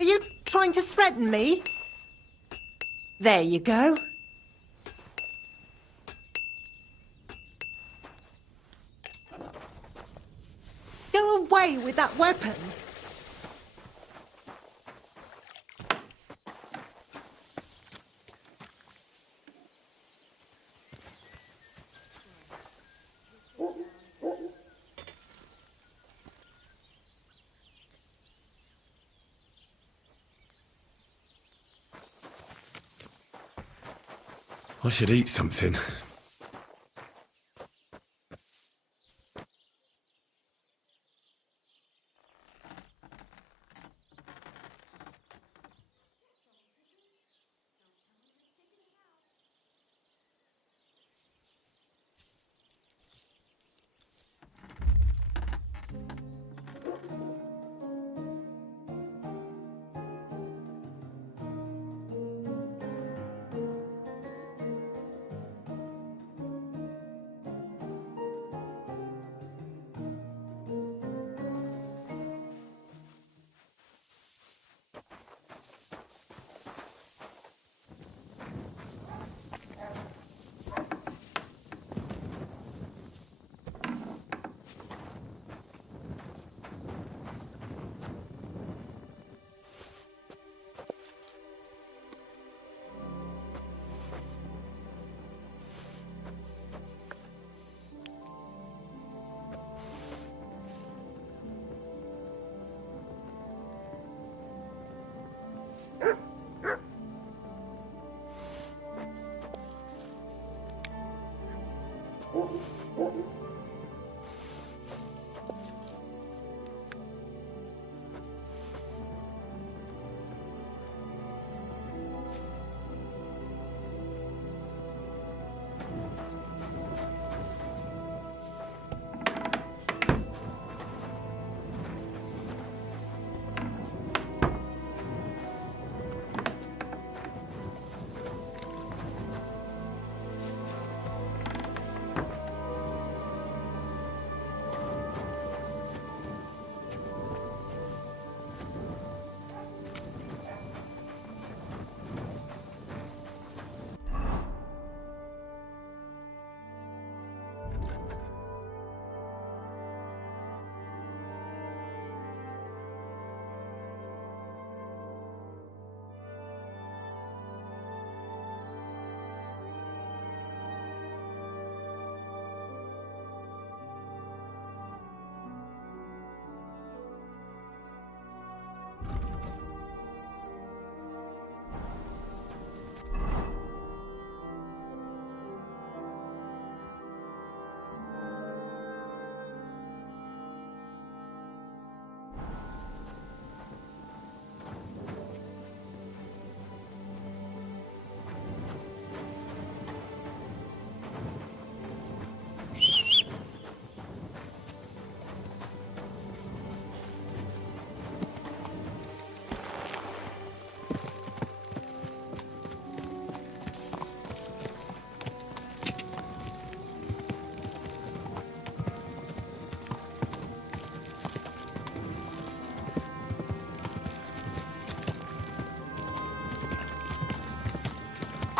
Are you trying to threaten me? There you go. Go away with that weapon. I should eat something.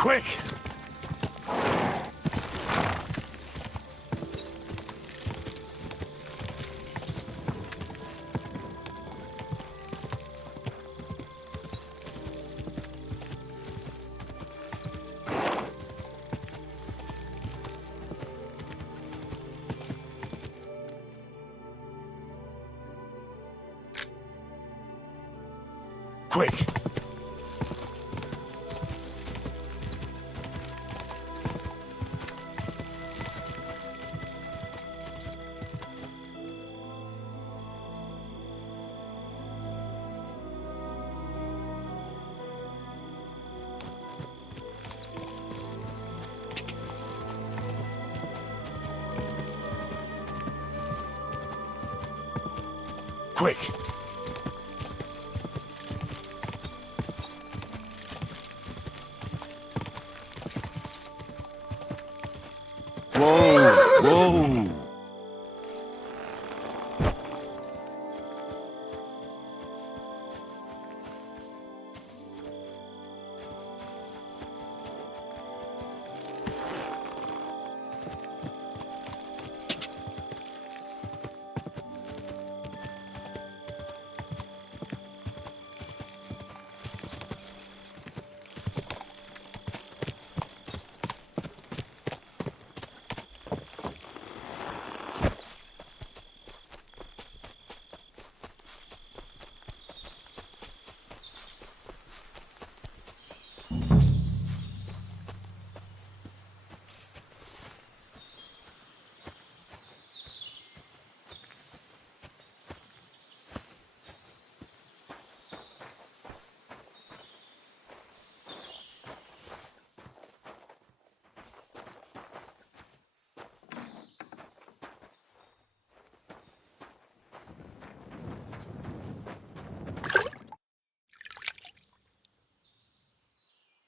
Quick! Quick! Quick! Whoa! Whoa!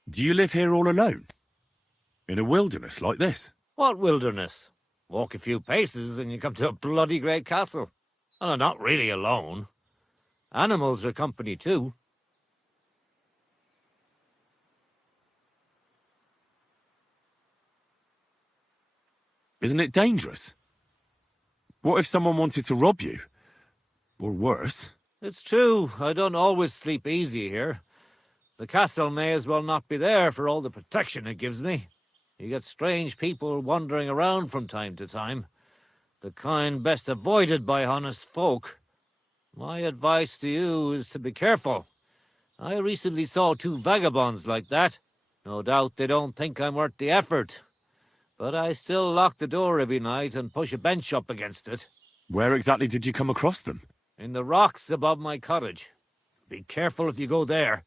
Do you live here all alone? In a wilderness like this? What wilderness? Walk a few paces and you come to a bloody great castle. And I'm not really alone. Animals are company too. Isn't it dangerous? What if someone wanted to rob you? Or worse? It's true, I don't always sleep easy here. The castle may as well not be there for all the protection it gives me. You get strange people wandering around from time to time. The kind best avoided by honest folk. My advice to you is to be careful. I recently saw 2 vagabonds like that. No doubt they don't think I'm worth the effort. But I still lock the door every night and push a bench up against it. Where exactly did you come across them? In the rocks above my cottage. Be careful if you go there.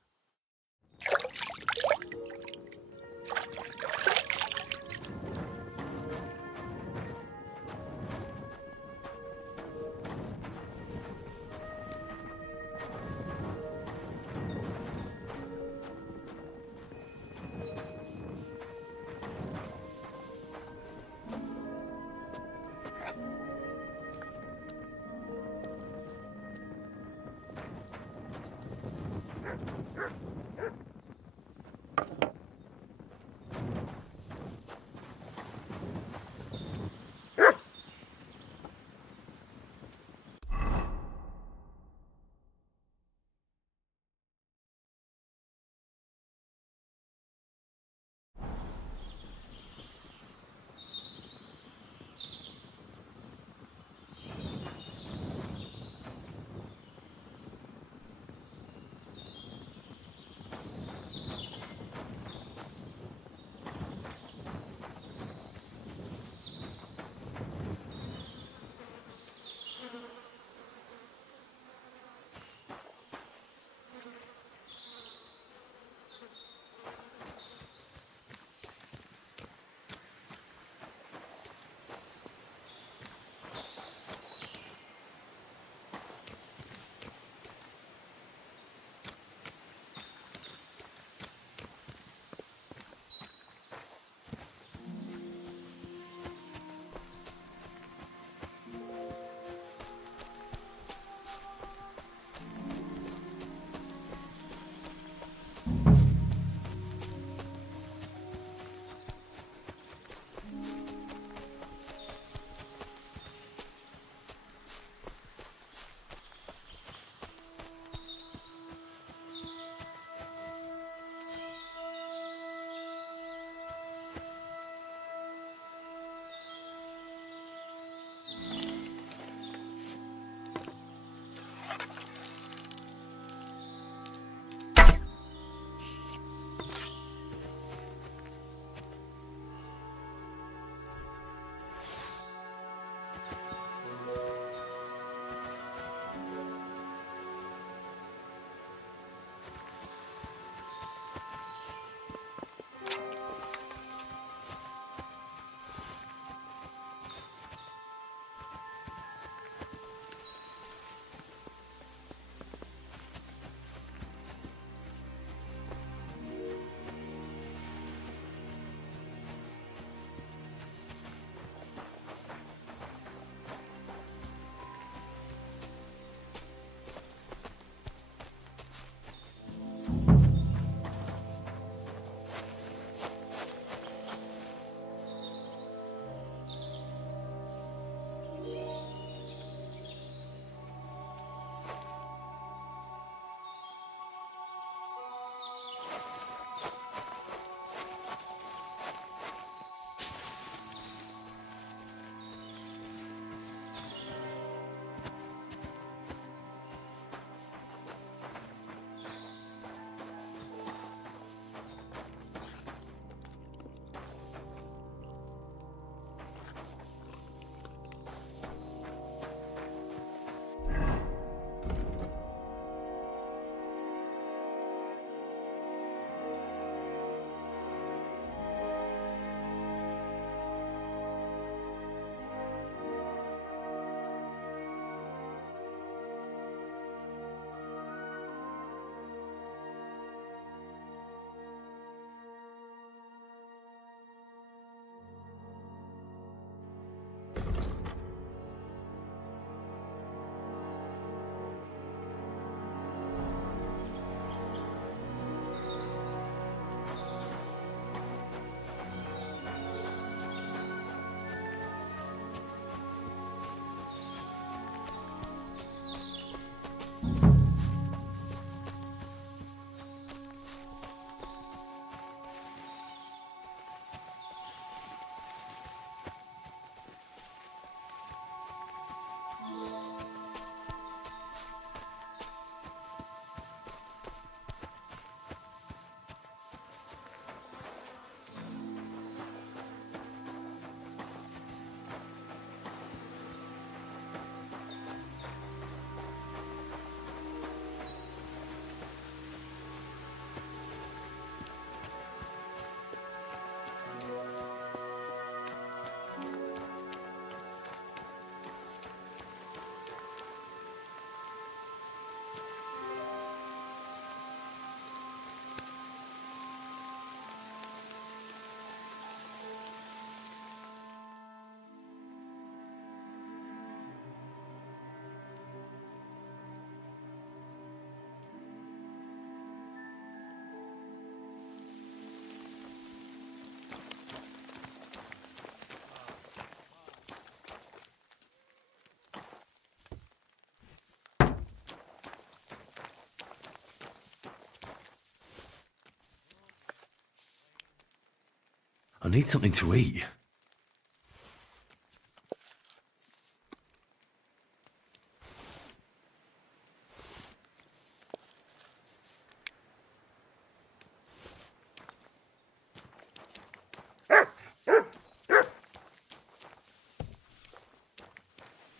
I need something to eat.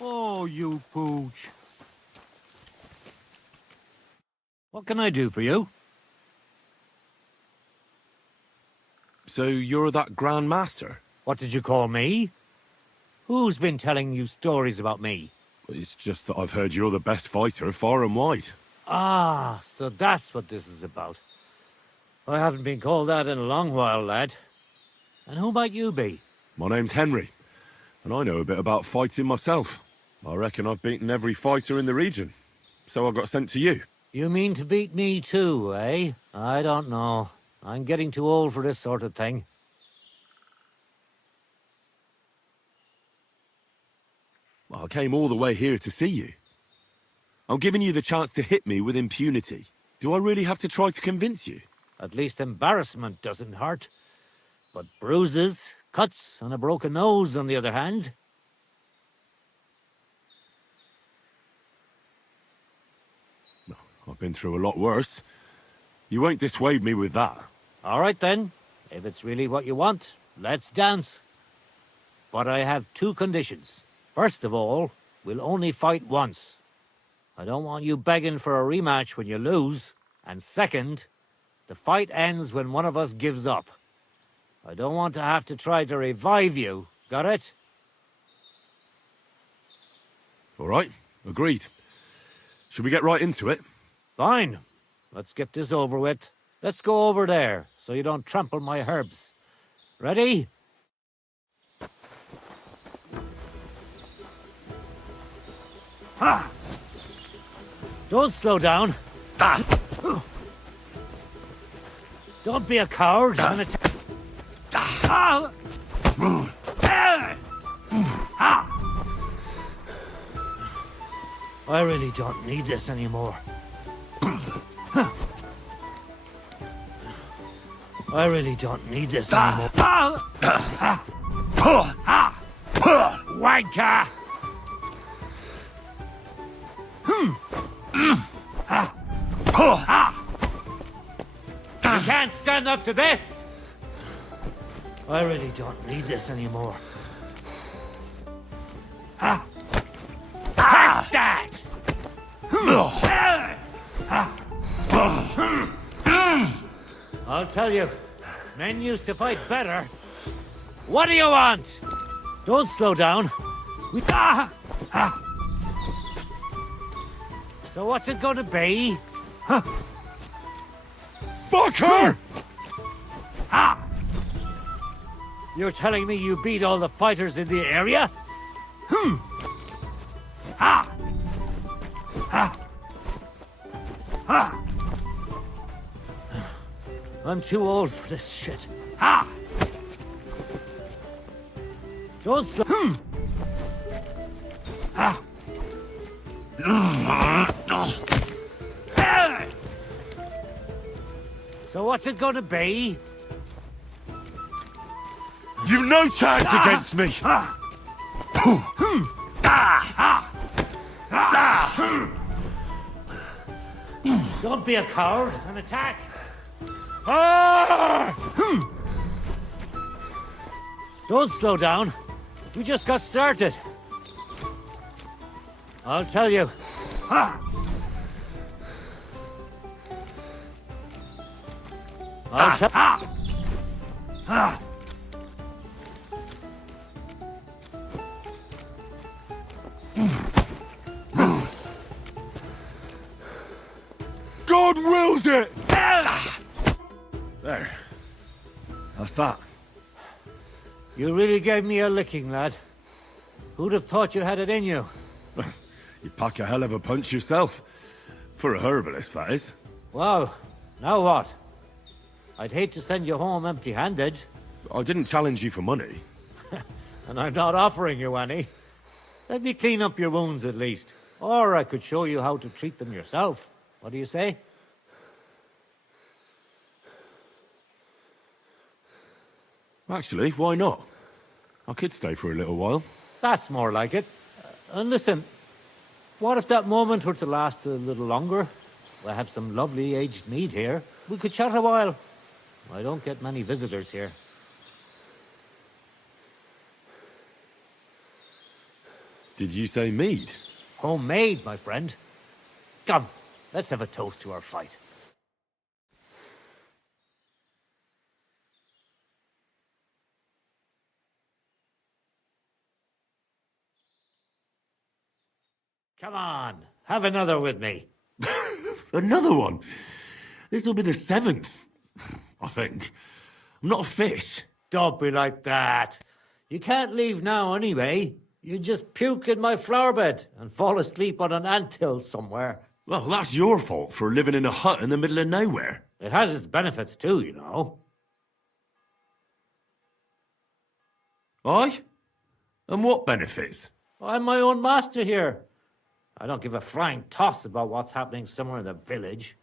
Oh, you pooch. What can I do for you? So you're that Grand Master? What did you call me? Who's been telling you stories about me? It's just that I've heard you're the best fighter far and wide. Ah, so that's what this is about. I haven't been called that in a long while, lad. And who might you be? My name's Henry, and I know a bit about fighting myself. I reckon I've beaten every fighter in the region, so I got sent to you. You mean to beat me too, eh? I don't know. I'm getting too old for this sort of thing. Well, I came all the way here to see you. I'm giving you the chance to hit me with impunity. Do I really have to try to convince you? At least embarrassment doesn't hurt. But bruises, cuts, and a broken nose, on the other hand. I've been through a lot worse. You won't dissuade me with that. All right then. If it's really what you want, let's dance. But I have two conditions. First of all, we'll only fight once. I don't want you begging for a rematch when you lose. And second, the fight ends when one of us gives up. I don't want to have to try to revive you. Got it? All right, agreed. Should we get right into it? Fine. Let's get this over with. Let's go over there, so you don't trample my herbs. Ready? Ha! Don't slow down. Don't be a coward. I'm gonna I really don't need this anymore. I really don't need this anymore. Wanker! You can't stand up to this! I really don't need this anymore. Take that! I'll tell you, men used to fight better. What do you want? Don't slow down. So what's it gonna be? Fuck her! You're telling me you beat all the fighters in the area? I'm too old for this shit. Don't slow. So what's it gonna be? You've no chance against me! Don't be a coward and attack! Don't slow down. We just got started. I'll tell you. I'll tell. God wills it! There. That's that. You really gave me a licking, lad. Who'd have thought you had it in you? You pack a hell of a punch yourself. For a herbalist, that is. Well, now what? I'd hate to send you home empty-handed. I didn't challenge you for money. And I'm not offering you any. Let me clean up your wounds at least. Or I could show you how to treat them yourself. What do you say? Actually, why not? I could stay for a little while. That's more like it. And listen, what if that moment were to last a little longer? I have some lovely aged mead here. We could chat a while. I don't get many visitors here. Did you say mead? Homemade, my friend. Come, let's have a toast to our fight. Come on, have another with me. Another one? This'll be the 7th, I think. I'm not a fish. Don't be like that. You can't leave now anyway. You just puke in my flower bed and fall asleep on an anthill somewhere. Well, that's your fault for living in a hut in the middle of nowhere. It has its benefits too, you know. Aye? And what benefits? I'm my own master here. I don't give a flying toss about what's happening somewhere in the village.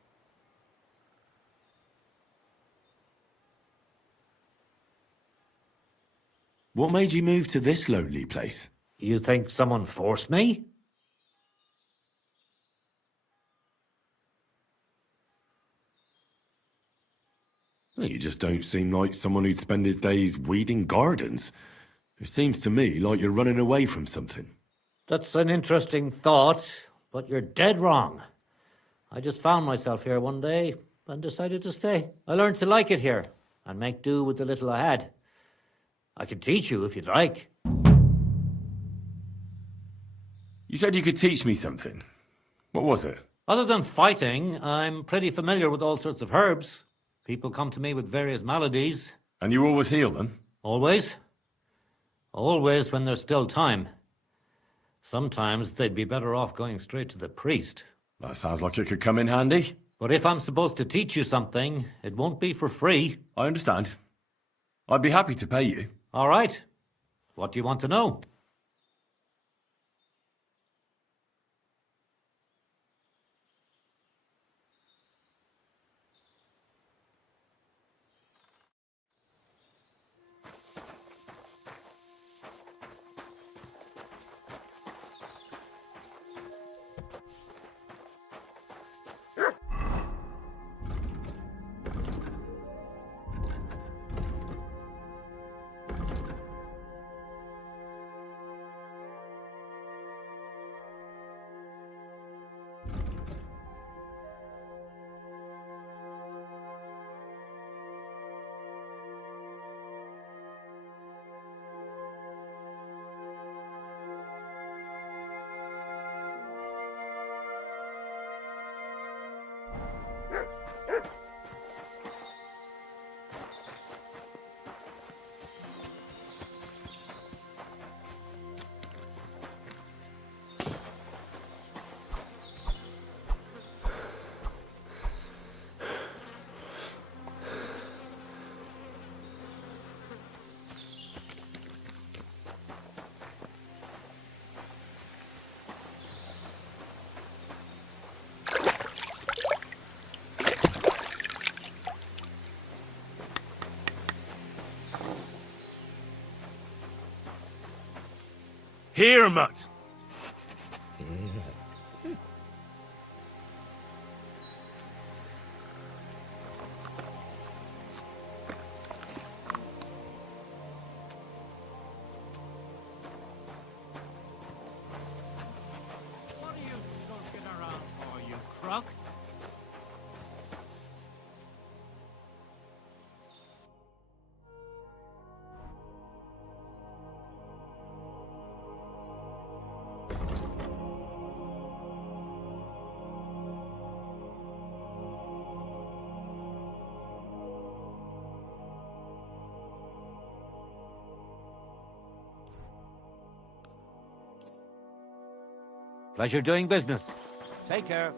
What made you move to this lonely place? You think someone forced me? Well, you just don't seem like someone who'd spend his days weeding gardens. It seems to me like you're running away from something. That's an interesting thought, but you're dead wrong. I just found myself here one day and decided to stay. I learned to like it here and make do with the little I had. I can teach you if you'd like. You said you could teach me something. What was it? Other than fighting, I'm pretty familiar with all sorts of herbs. People come to me with various maladies. And you always heal them? Always. Always when there's still time. Sometimes they'd be better off going straight to the priest. That sounds like it could come in handy. But if I'm supposed to teach you something, it won't be for free. I understand. I'd be happy to pay you. All right. What do you want to know? Here, mutt. What are you looking around for, you crook? Pleasure doing business. Take care.